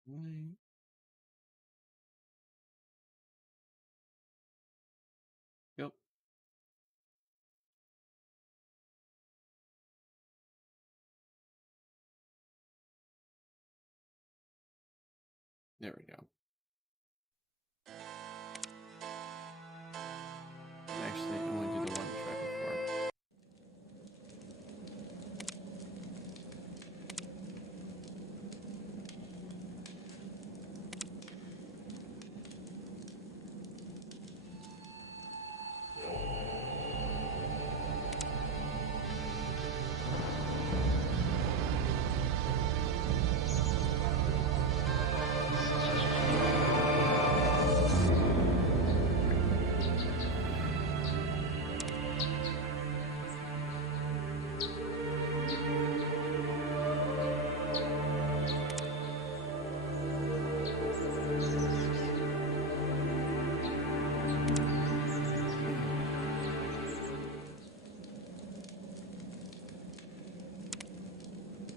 Right. Yep. There we go. Actually, I want to do the one right before.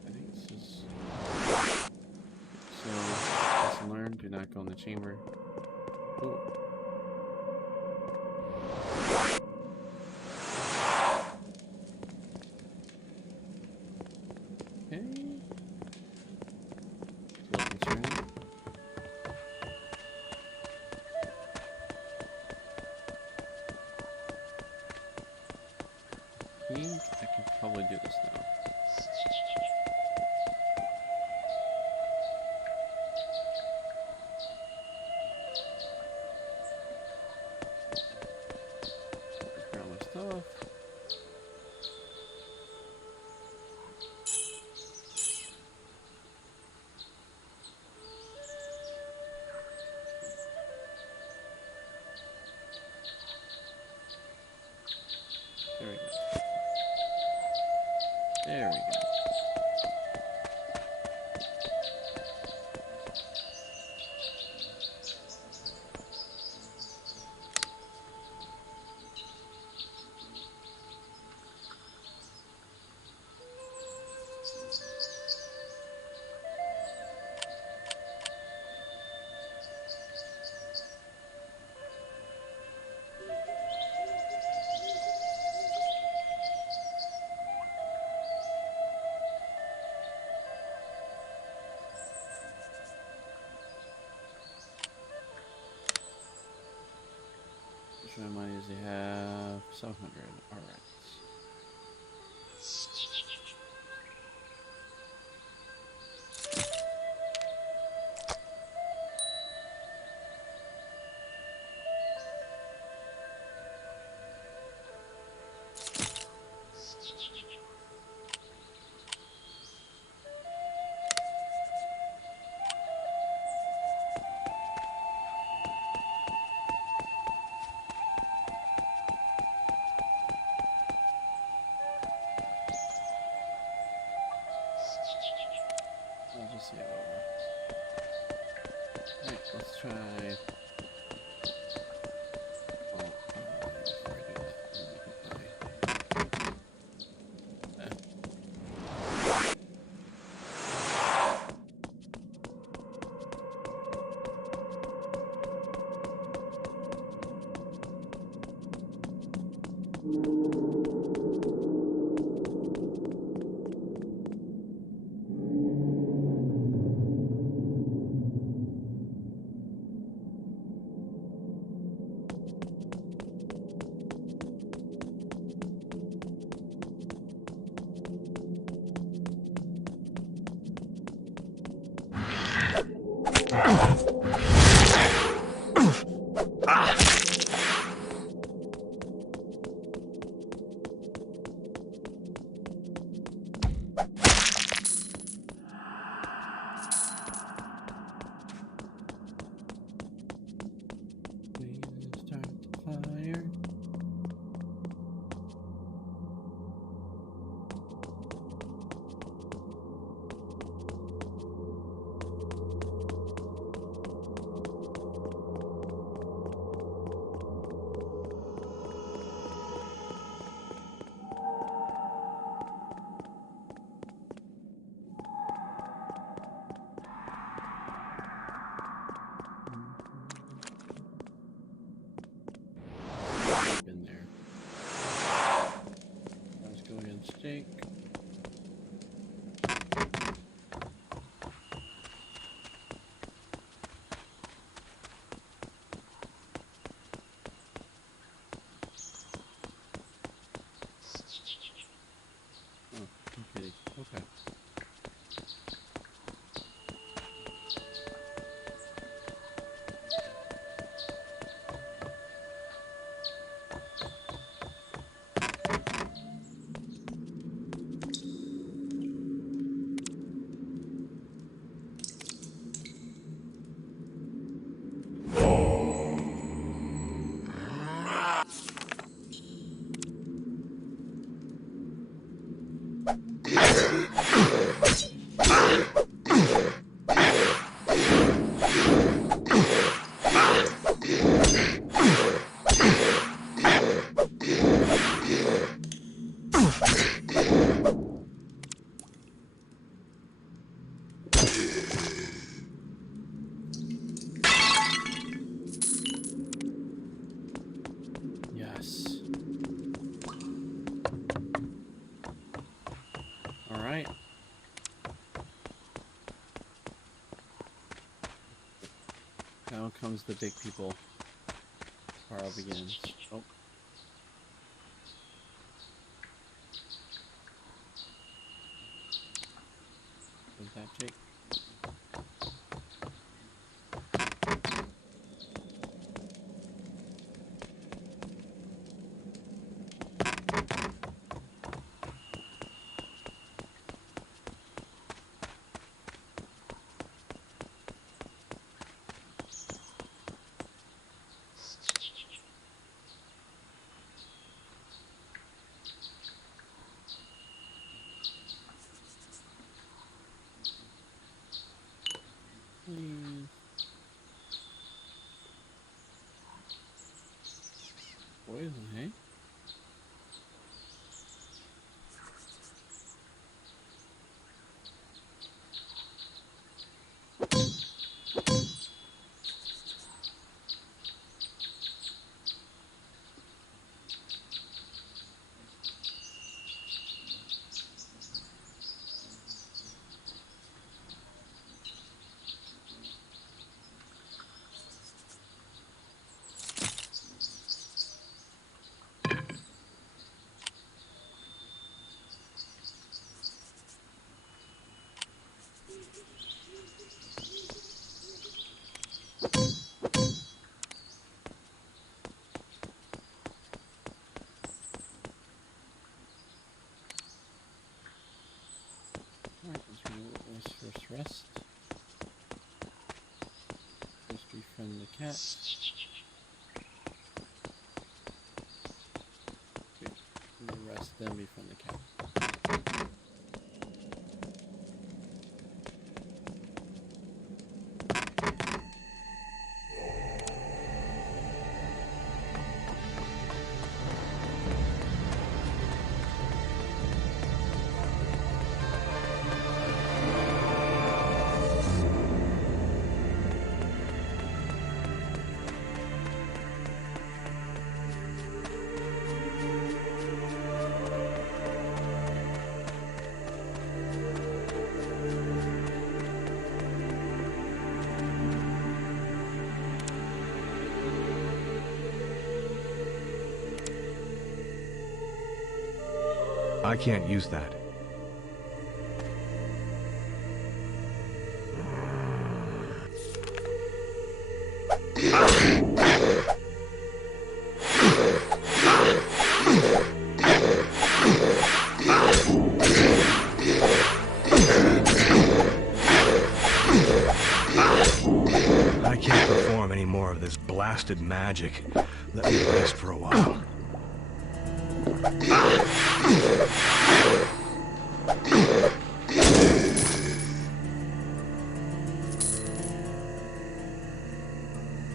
I think this is so. Lesson learned: do not go in the chamber. Ooh. Okay. So let's try it. I think I can probably do this now. Grab my stuff. There we go. There we go. How much money does he have? 700. Alright. I'll just save over. Alright, let's try. Oh, before I do that, let me go buy Start the fire. Been there. Let's go against Jake. Oh, okay. Okay. Yes. All right. Now comes the big people. Trial begins. Oh. Was that Jake? Please. Poison, hey? Alright, let's first rest. First befriend the cat. Okay, rest, then befriend the cat. I can't use that. perform any more of this blasted magic. Let me rest for a while.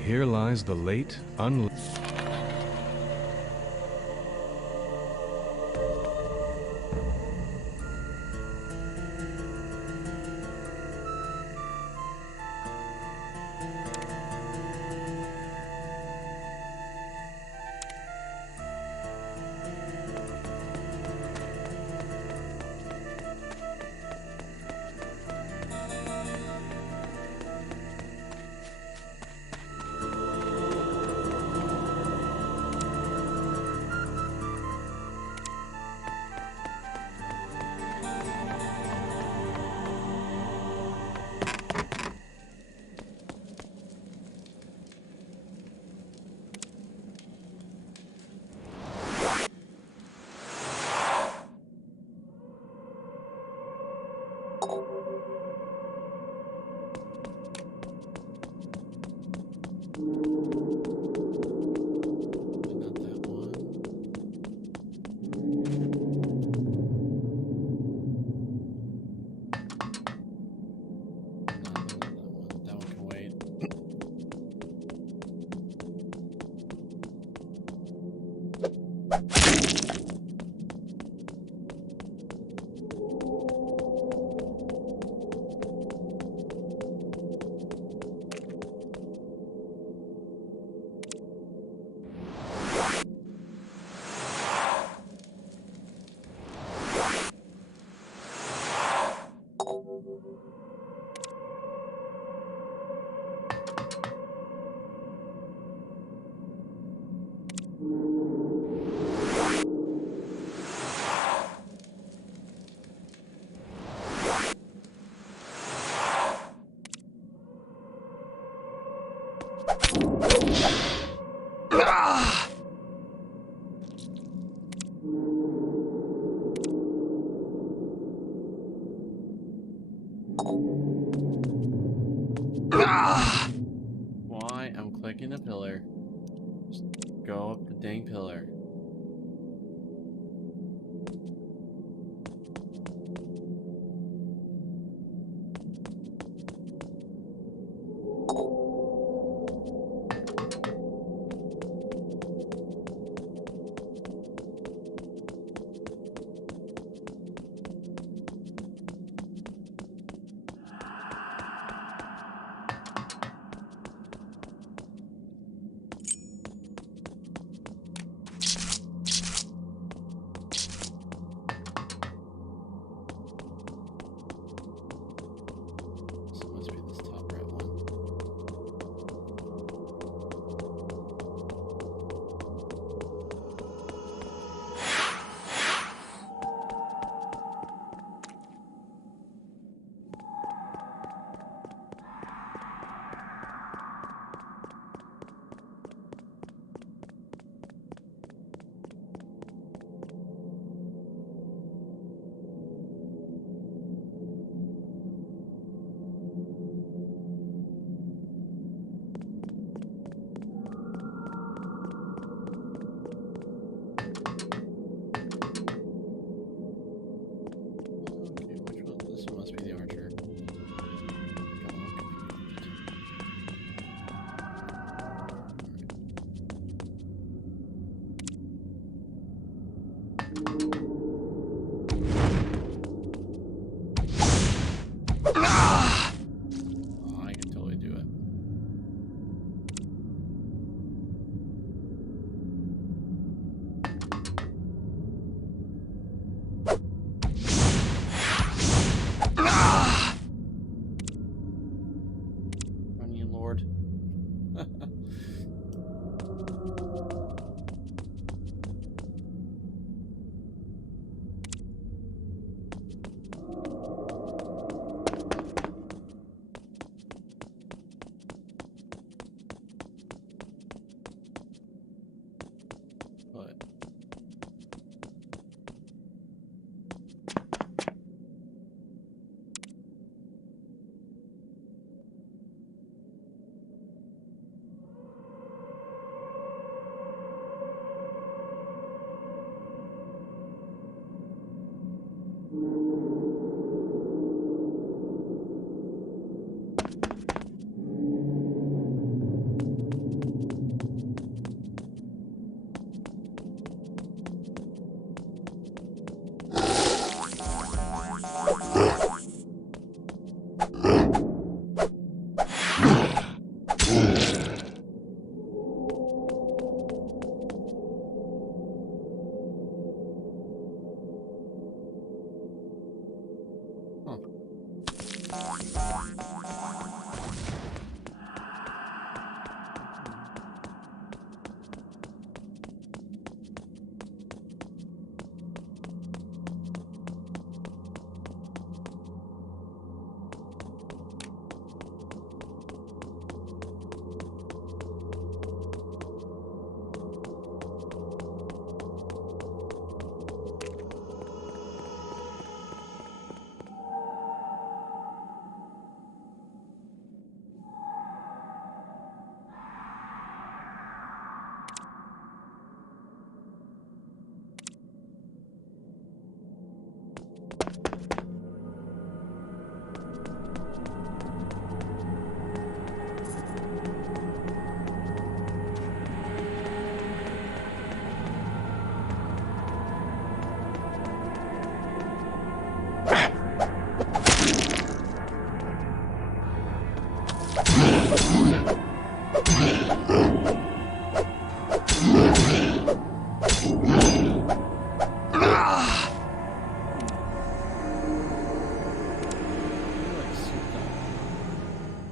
Here lies the late, Not that one. No, that one can wait. Why? I'm clicking the pillar. Just go up the dang pillar.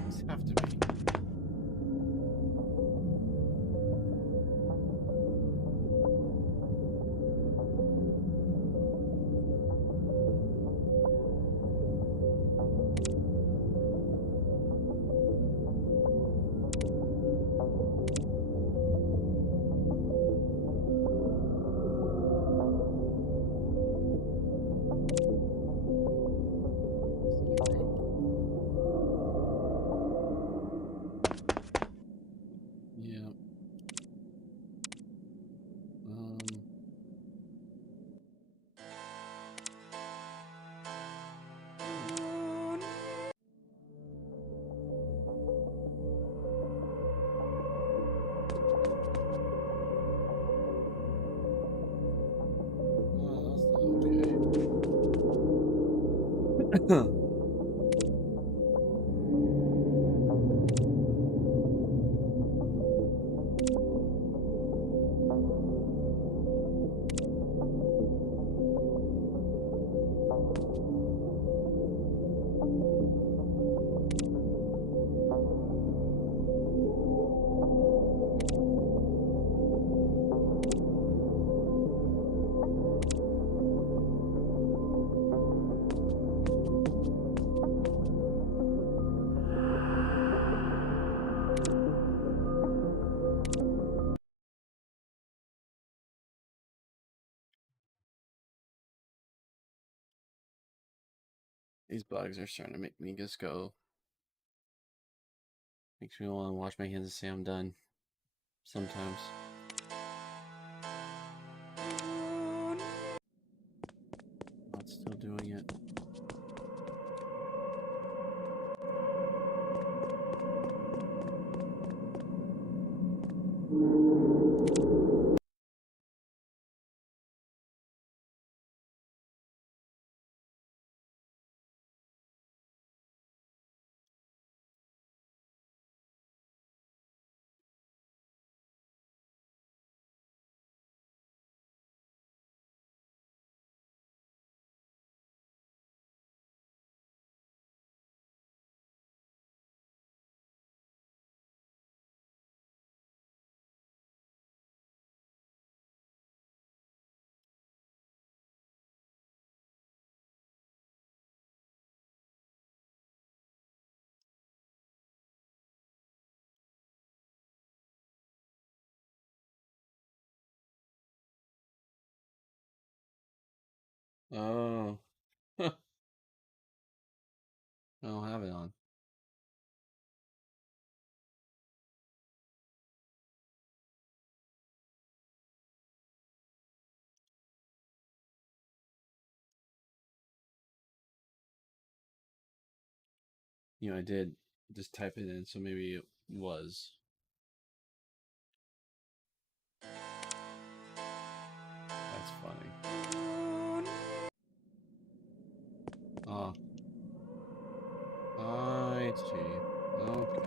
These have to be. Yeah. Okay. These bugs are starting to make me just go. Makes me want to wash my hands and say I'm done. Sometimes. Not still doing it. Oh. I don't have it on. You know, I did just type it in, so maybe it was. That's funny. Oh. I see. Okay.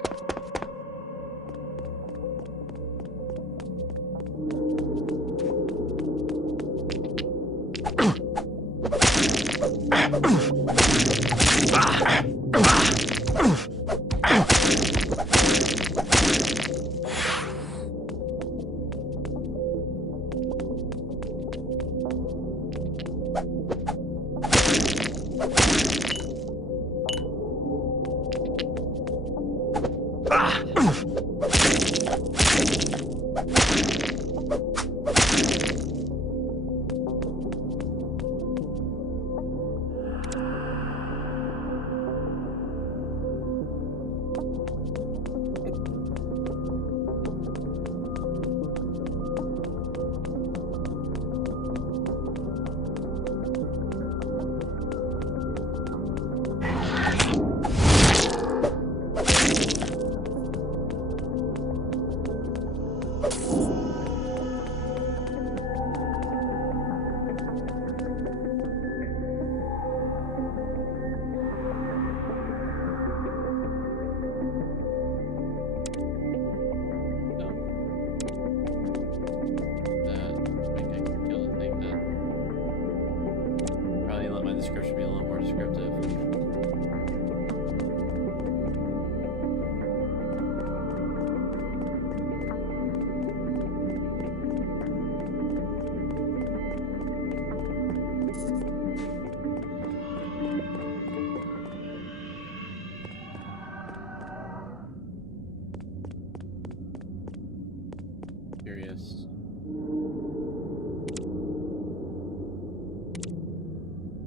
this.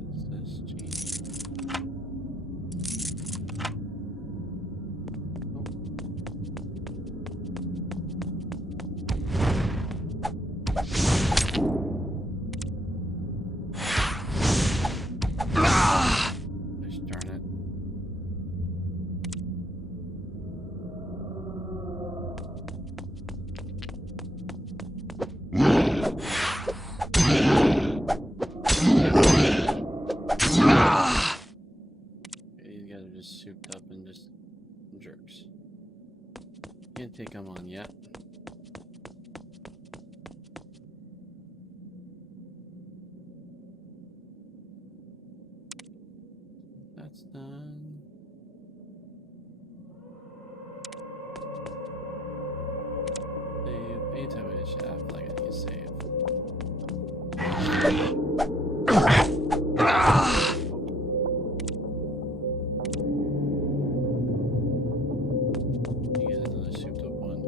What's this? Gee. Gosh darn it. These guys are just souped up and just jerks. Can't take them on yet. That's done. Save. Anytime I just have like I can save. You get another souped up one.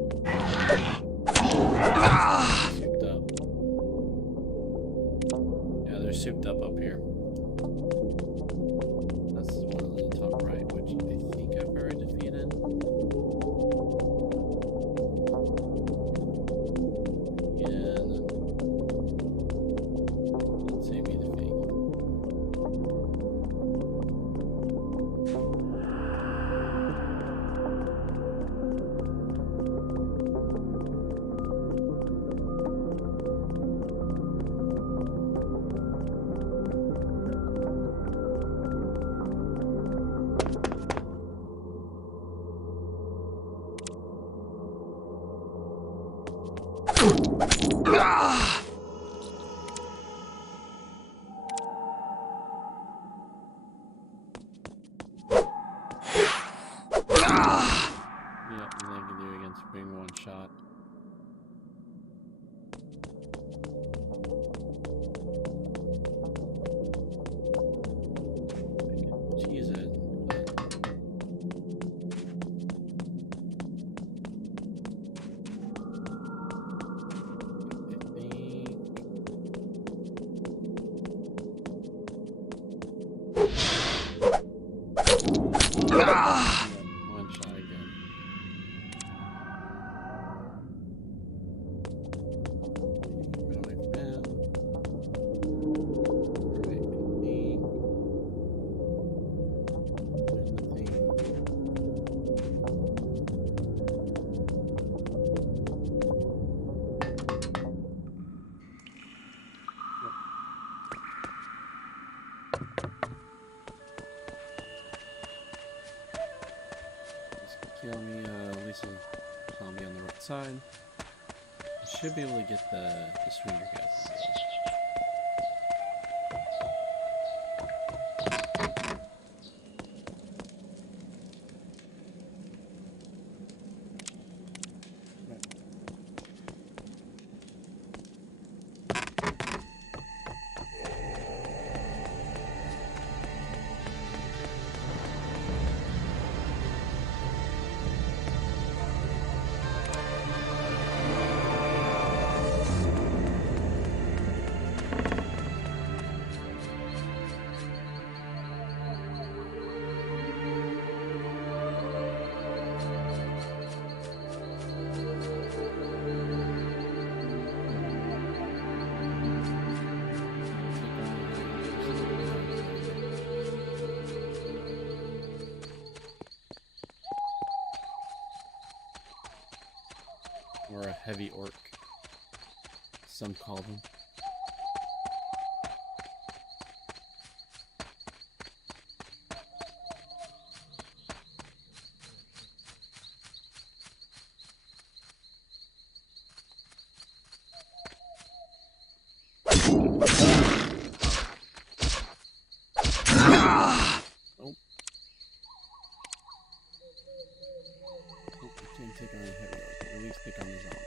Souped up. Yeah, they're souped up here. That's the one on the top right, which I think I've already defeated. Again. Let's see me defeat. Yeah, and I can do against being one shot. Cheese it. One shot again. Run away from him. Right, me. There's nothing. This could kill me, at least a zombie on the right side. I should be able to get the swinger guys. Or a heavy orc, some call them. Can't take on a heavy orc, but at least take on the zombie.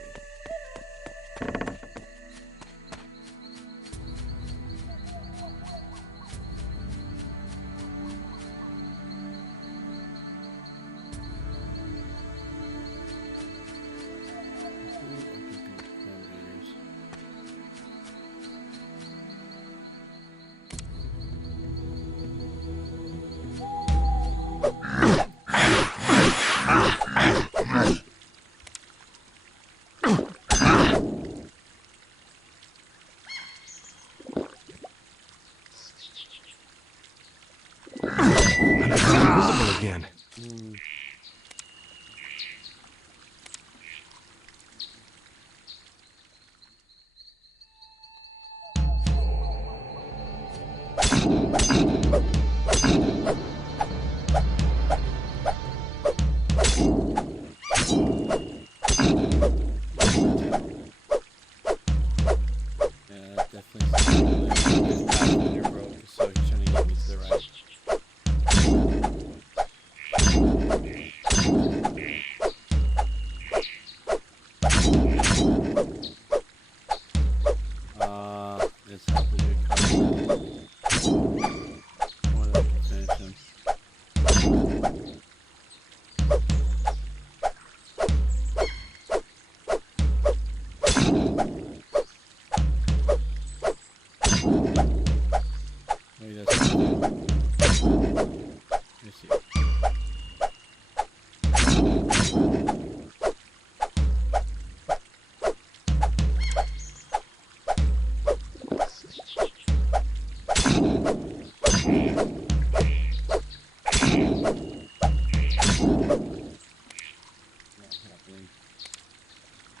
happening.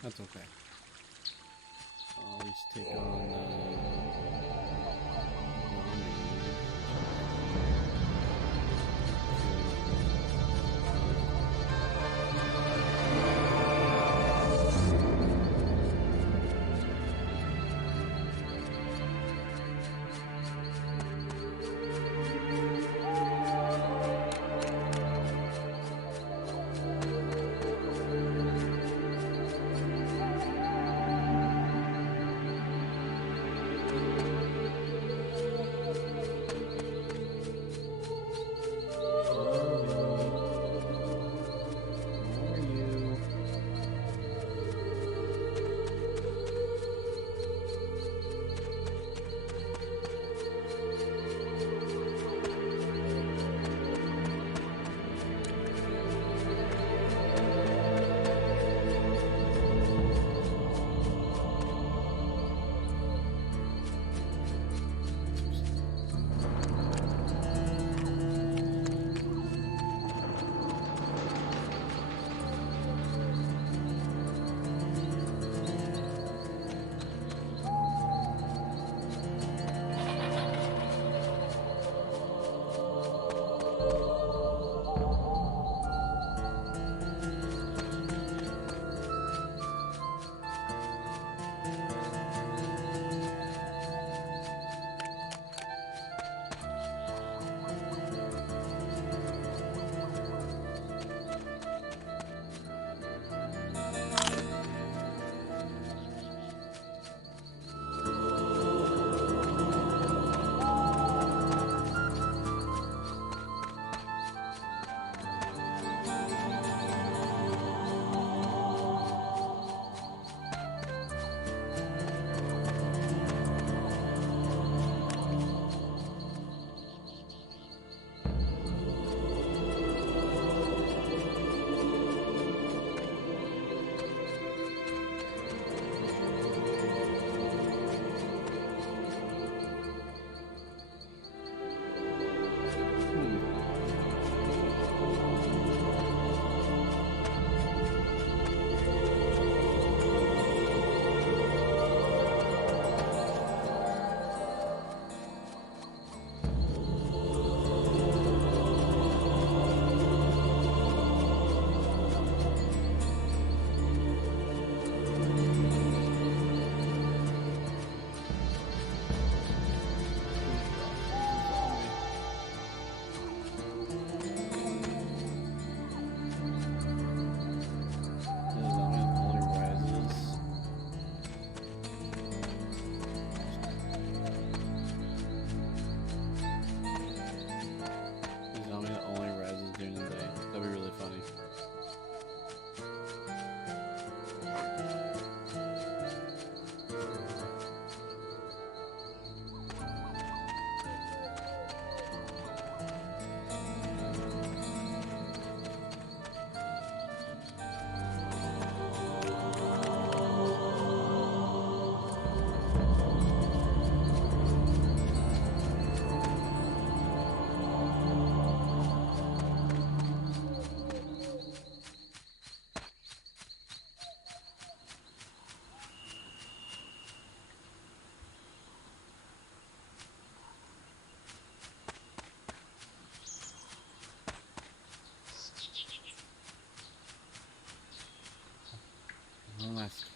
That's okay. I'll at least take on last.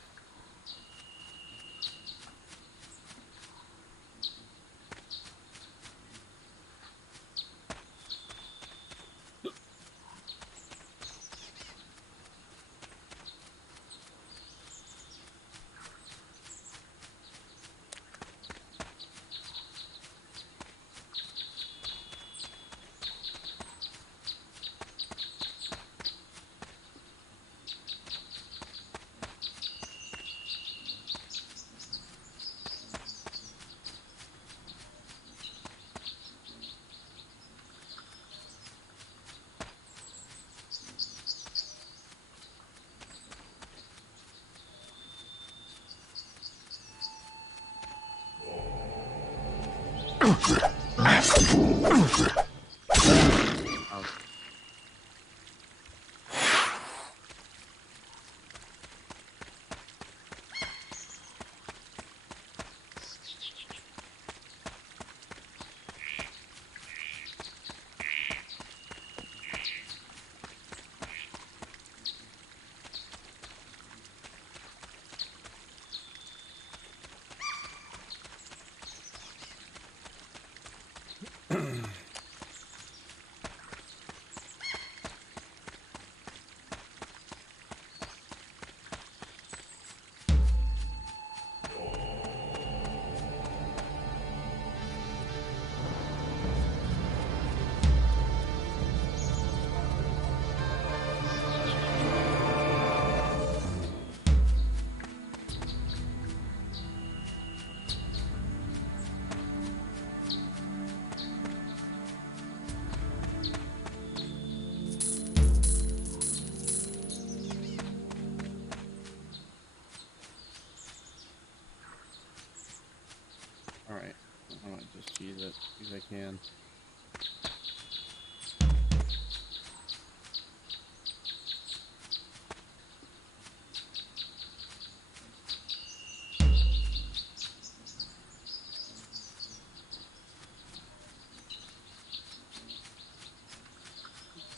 Just cheese it if I can.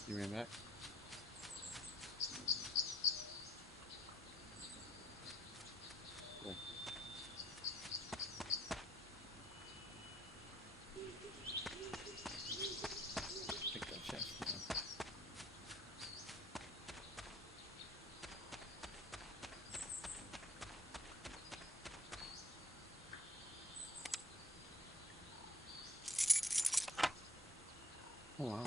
You ran back. Cool. Take that chest now. Oh wow.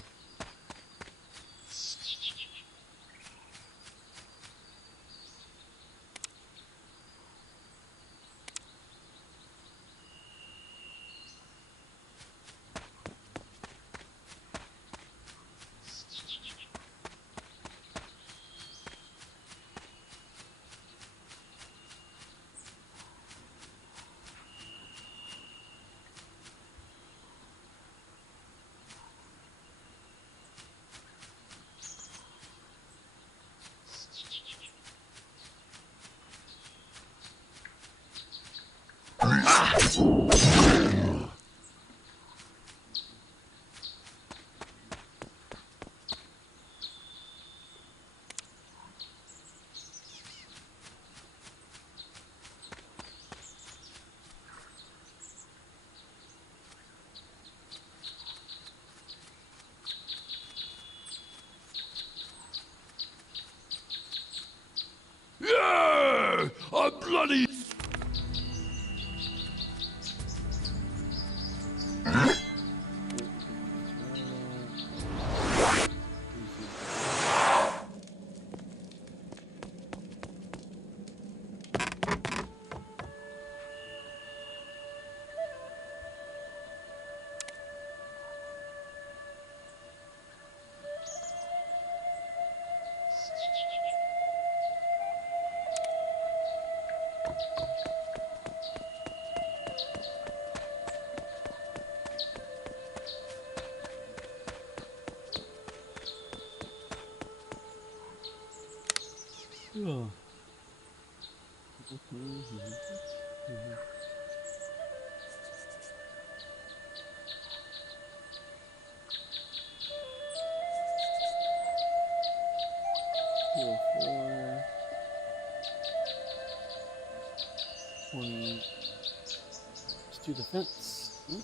Yeah! A bloody... Oh. Heal 4. 20. Let's do the fence. Hmm?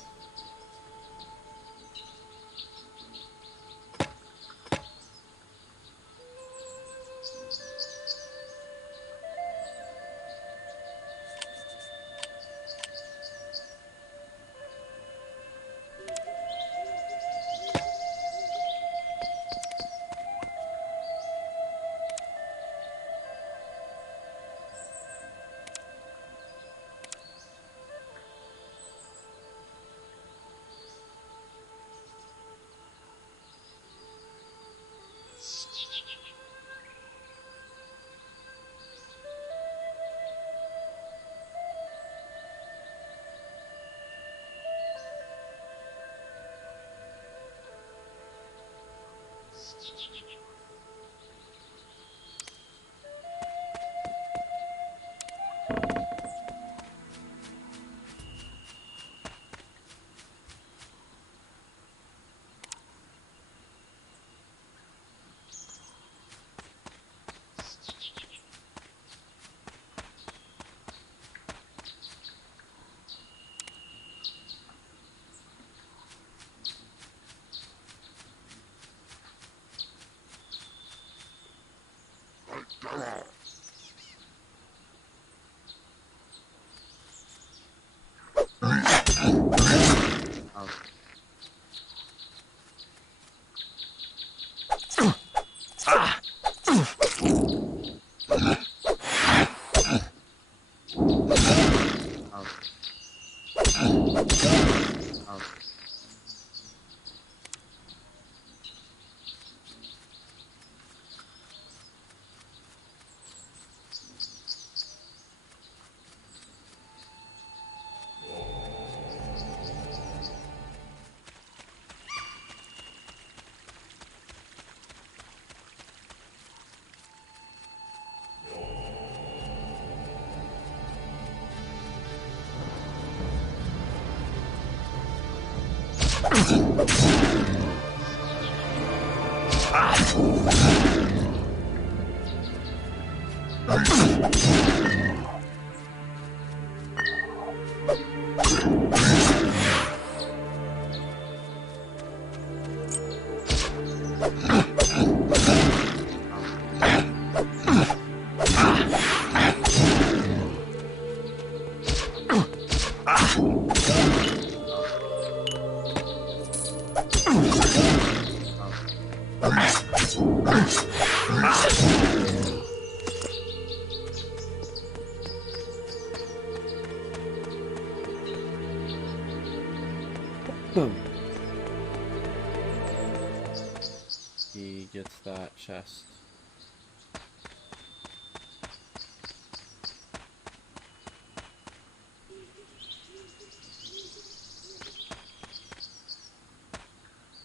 He gets that chest.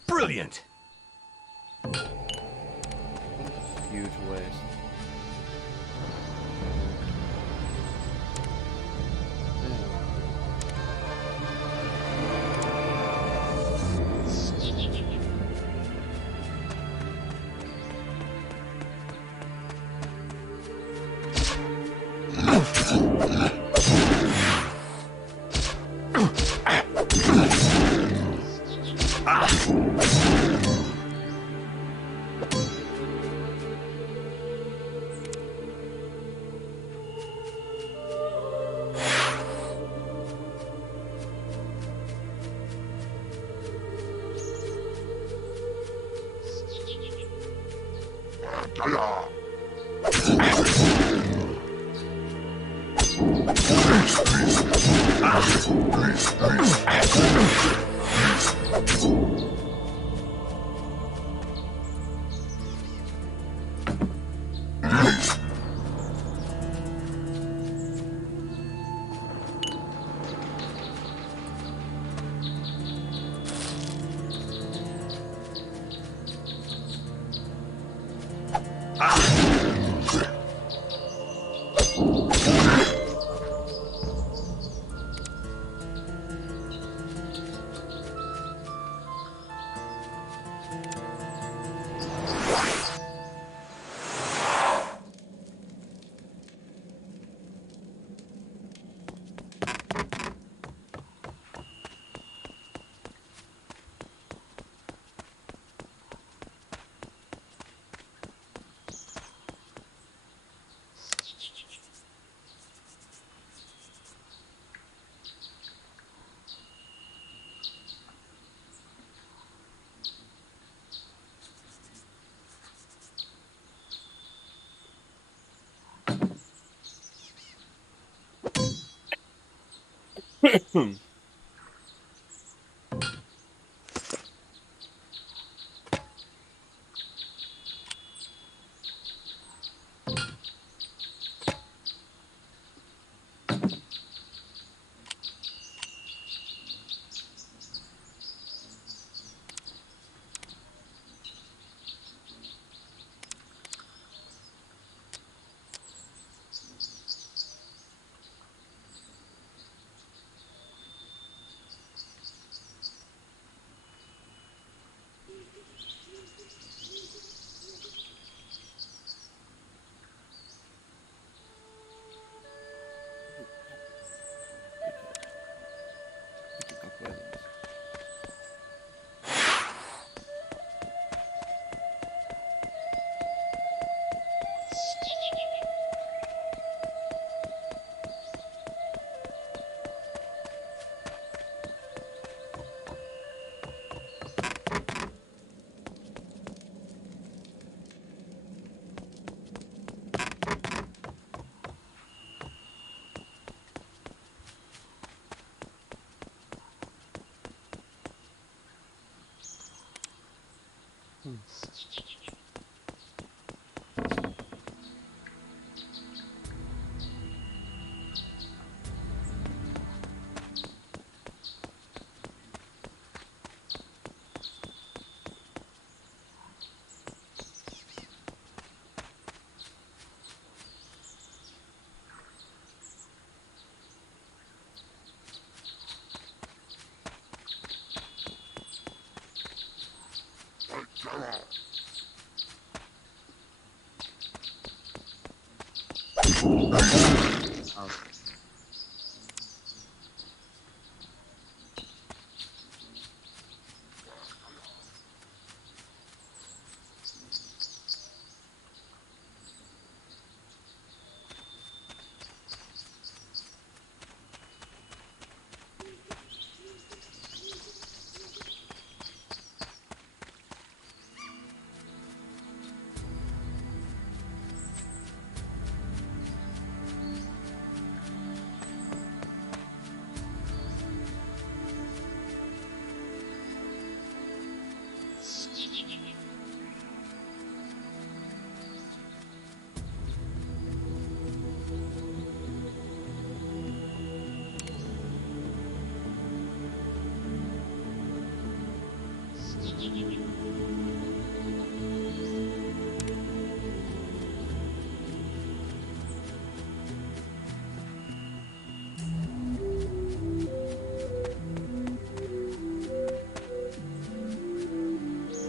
Brilliant! Huge waste.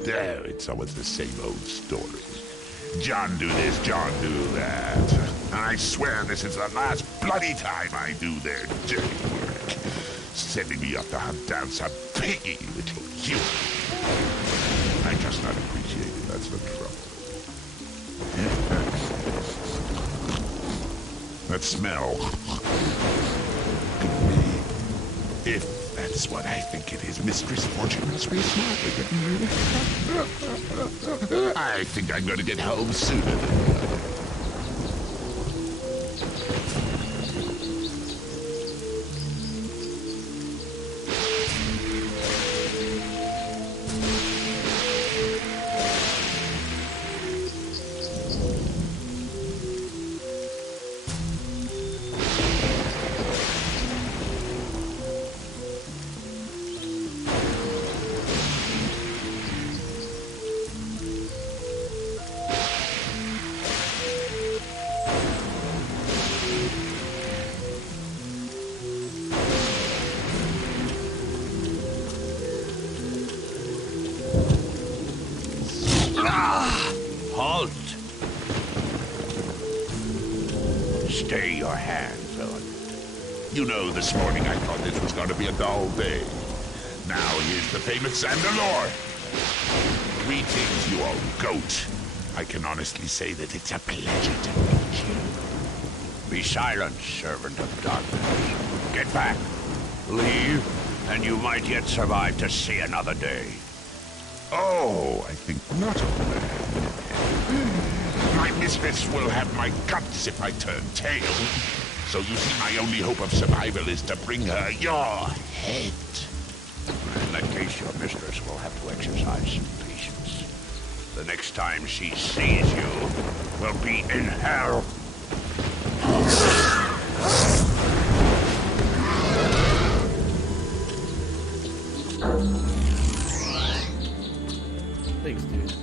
There, it's always the same old story. John do this, John do that. And I swear this is the last bloody time I do their dirty work. Sending me off to hunt down some piggy little human. I just not appreciate it, that's the trouble. That smell. Could be. If that's what I think it is, Mistress Fortune must be smart with it. I think I'm gonna get home sooner than later. Halt! Stay your hand, villain. You know, this morning I thought this was gonna be a dull day. Now here's the famous Sandalore. Greetings, you old goat. I can honestly say that it's a pleasure to meet you. Be silent, servant of darkness. Get back. Leave, and you might yet survive to see another day. Oh, I think not, old man. My mistress will have my guts if I turn tail. So you see, my only hope of survival is to bring her your head. In that case, your mistress will have to exercise some patience. The next time she sees you will be in hell. Thanks, dude.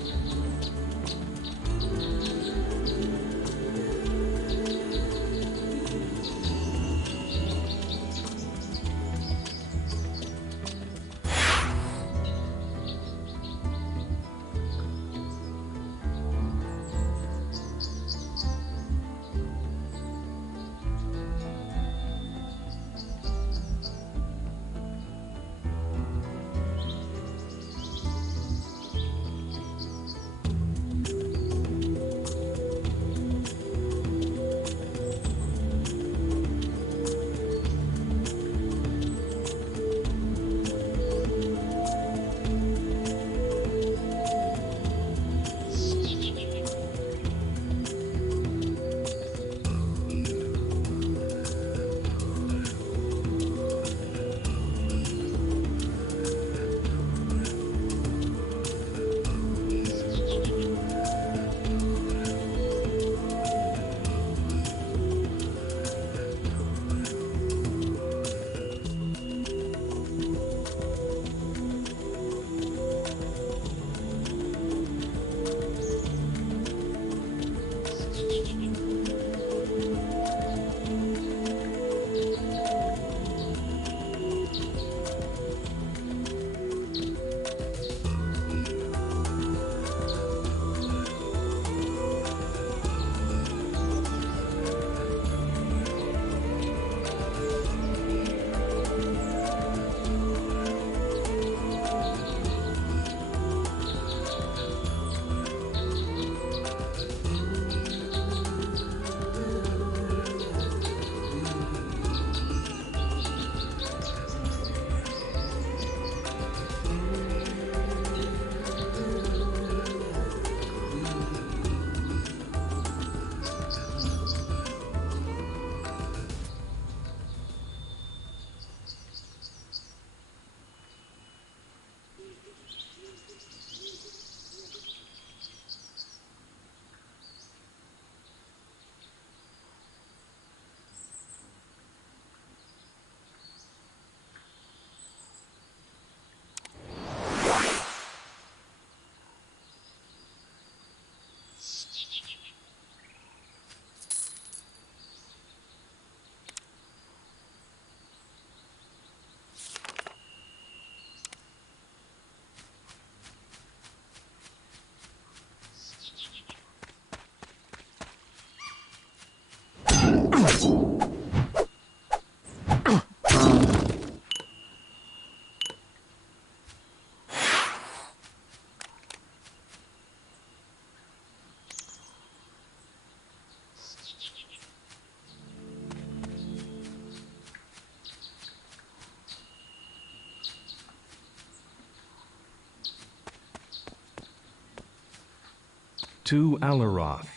To Alaroth,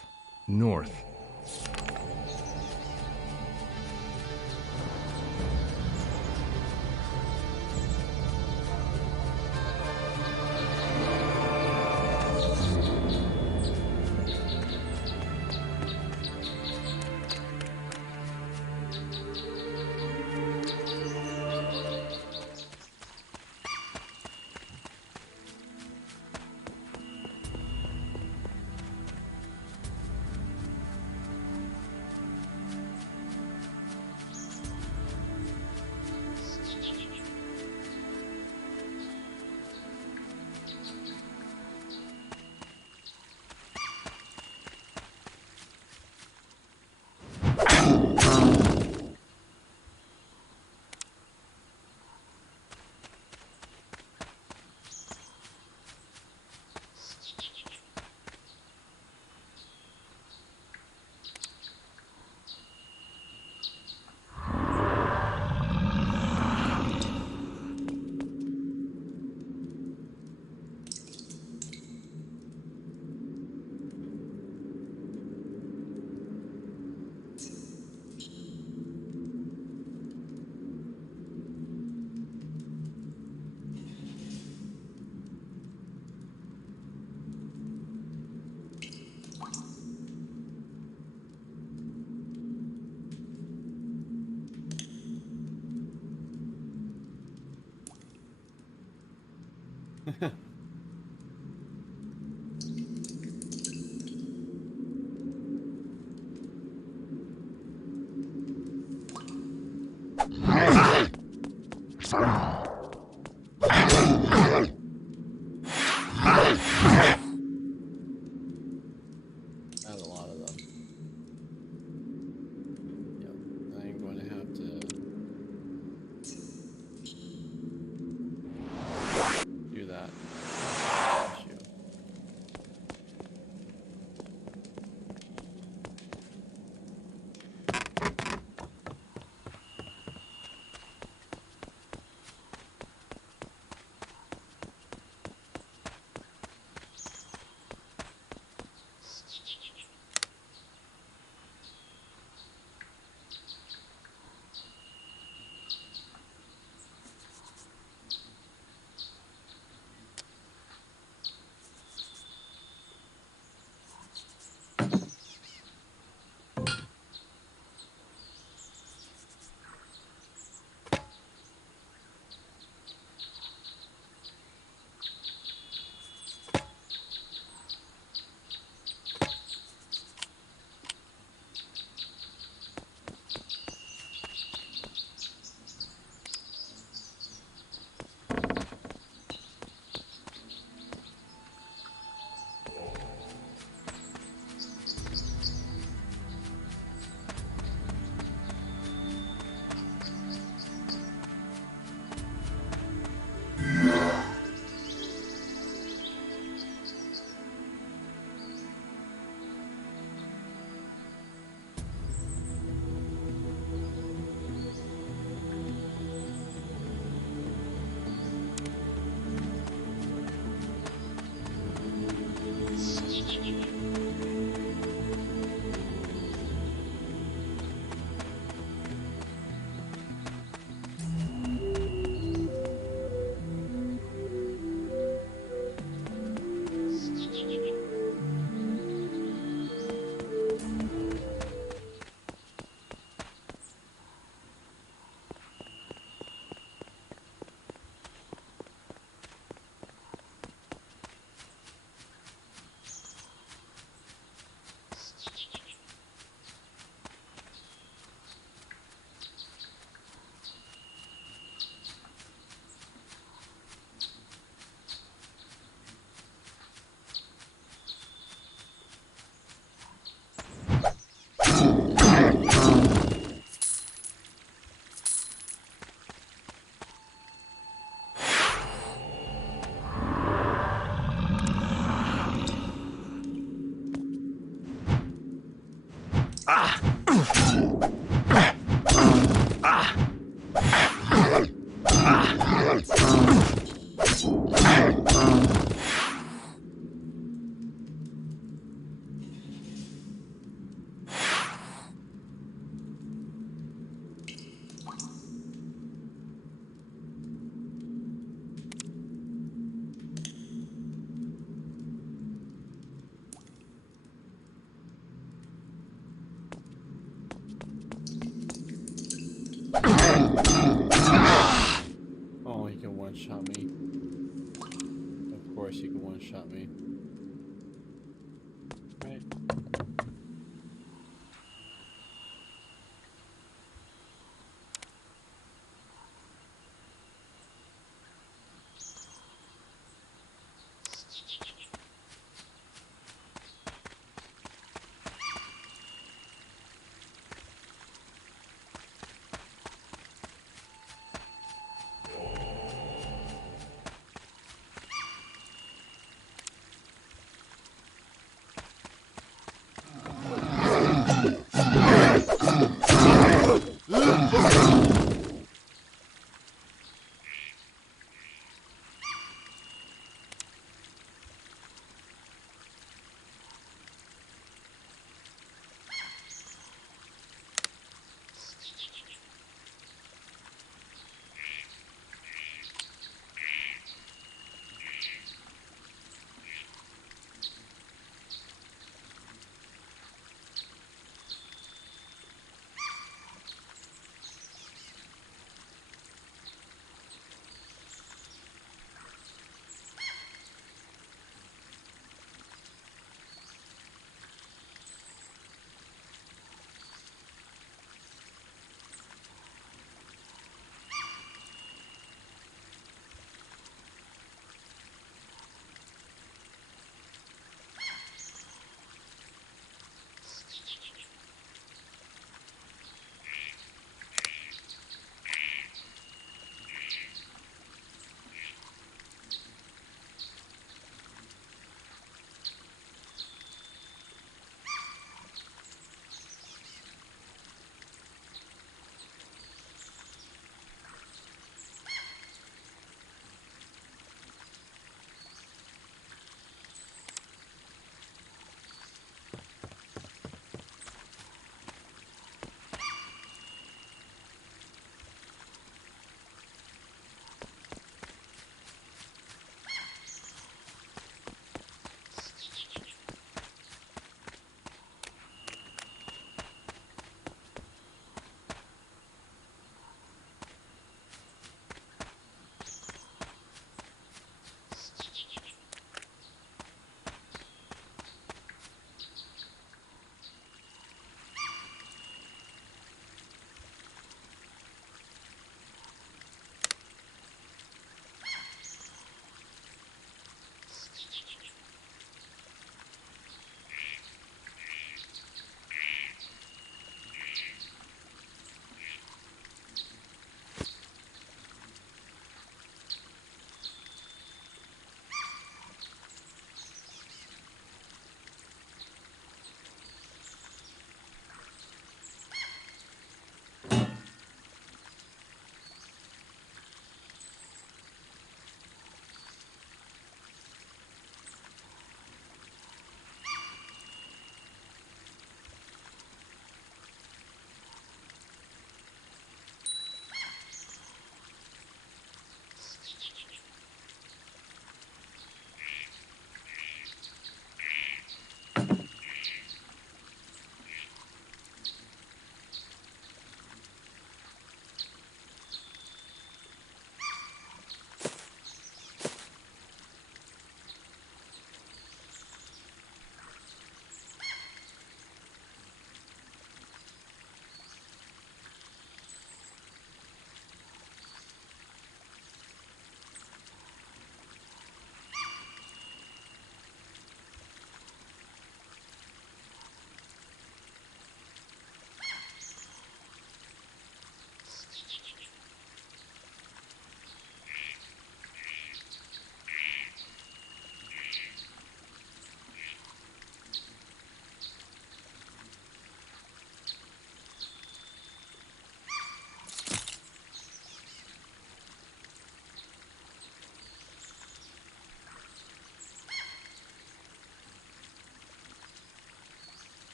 north. That's a lot of them. Yep, I'm going to have to do that. Issue. Oh, he can one-shot me. Of course he can one-shot me. Right.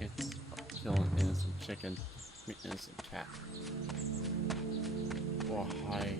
It's killing an innocent chicken. I mean, innocent cat. Oh, hi.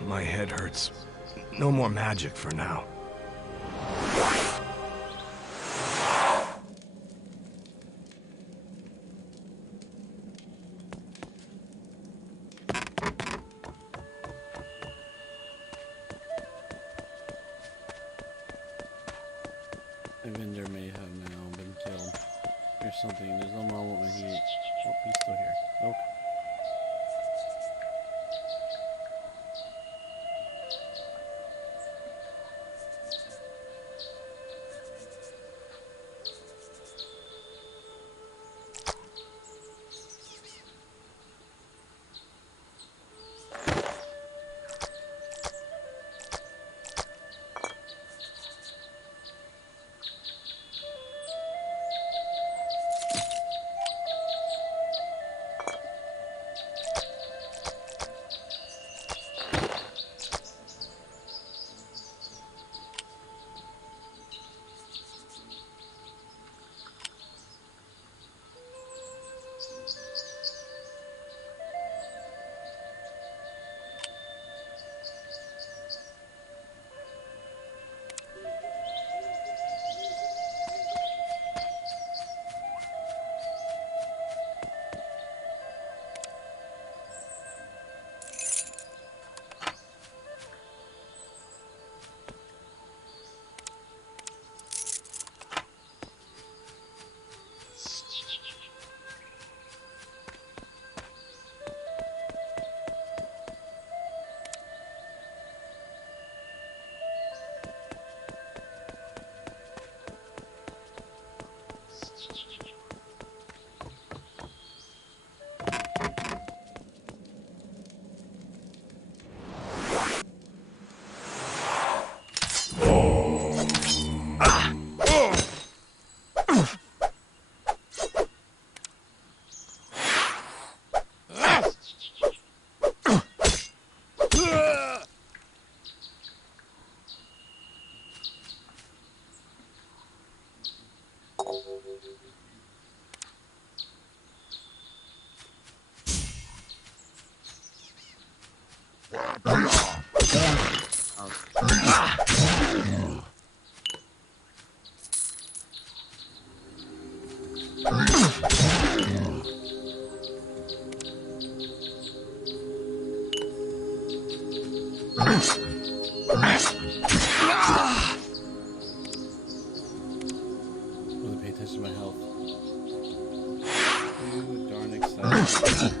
My head hurts. No more magic for now. The vendor may have now been killed. Here's something. There's no moment when he... Oh, he's still here. Okay. Really pay attention to my health. Too darn excited.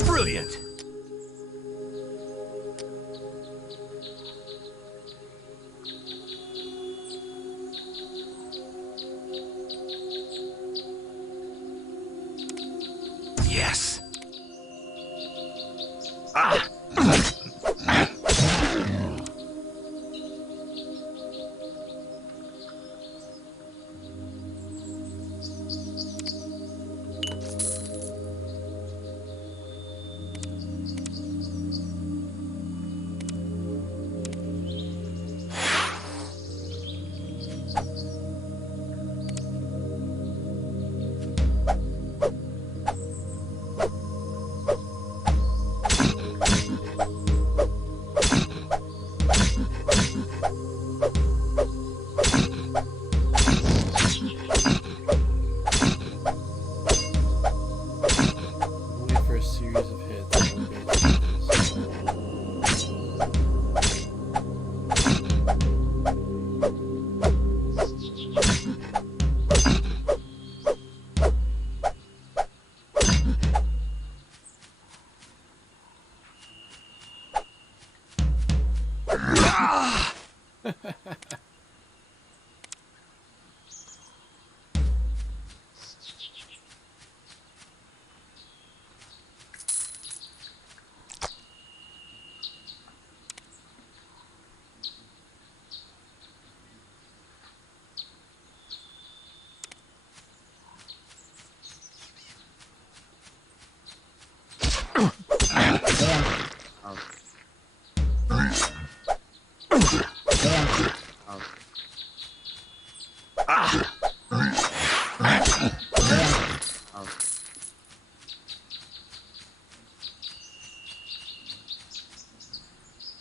Brilliant! Yes! Wait for a series of hits.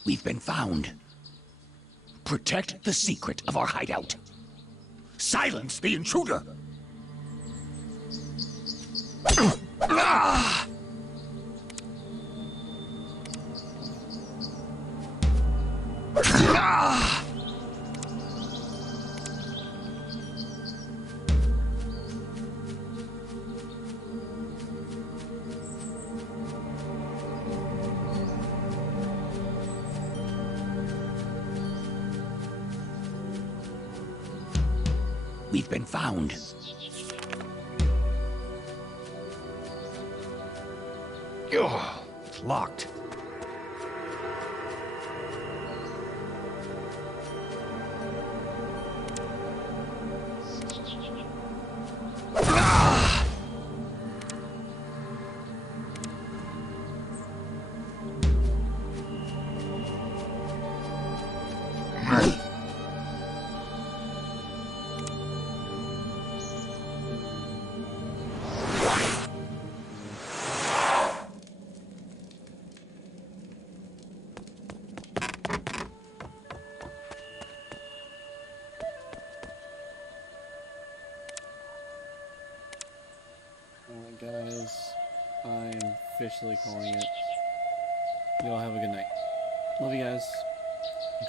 We've been found. Protect the secret of our hideout. Silence the intruder! We've been found. Ugh, it's locked. Alright guys, I am officially calling it. Y'all have a good night. Love you guys.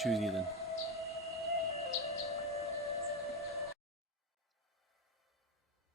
Choose Ethan.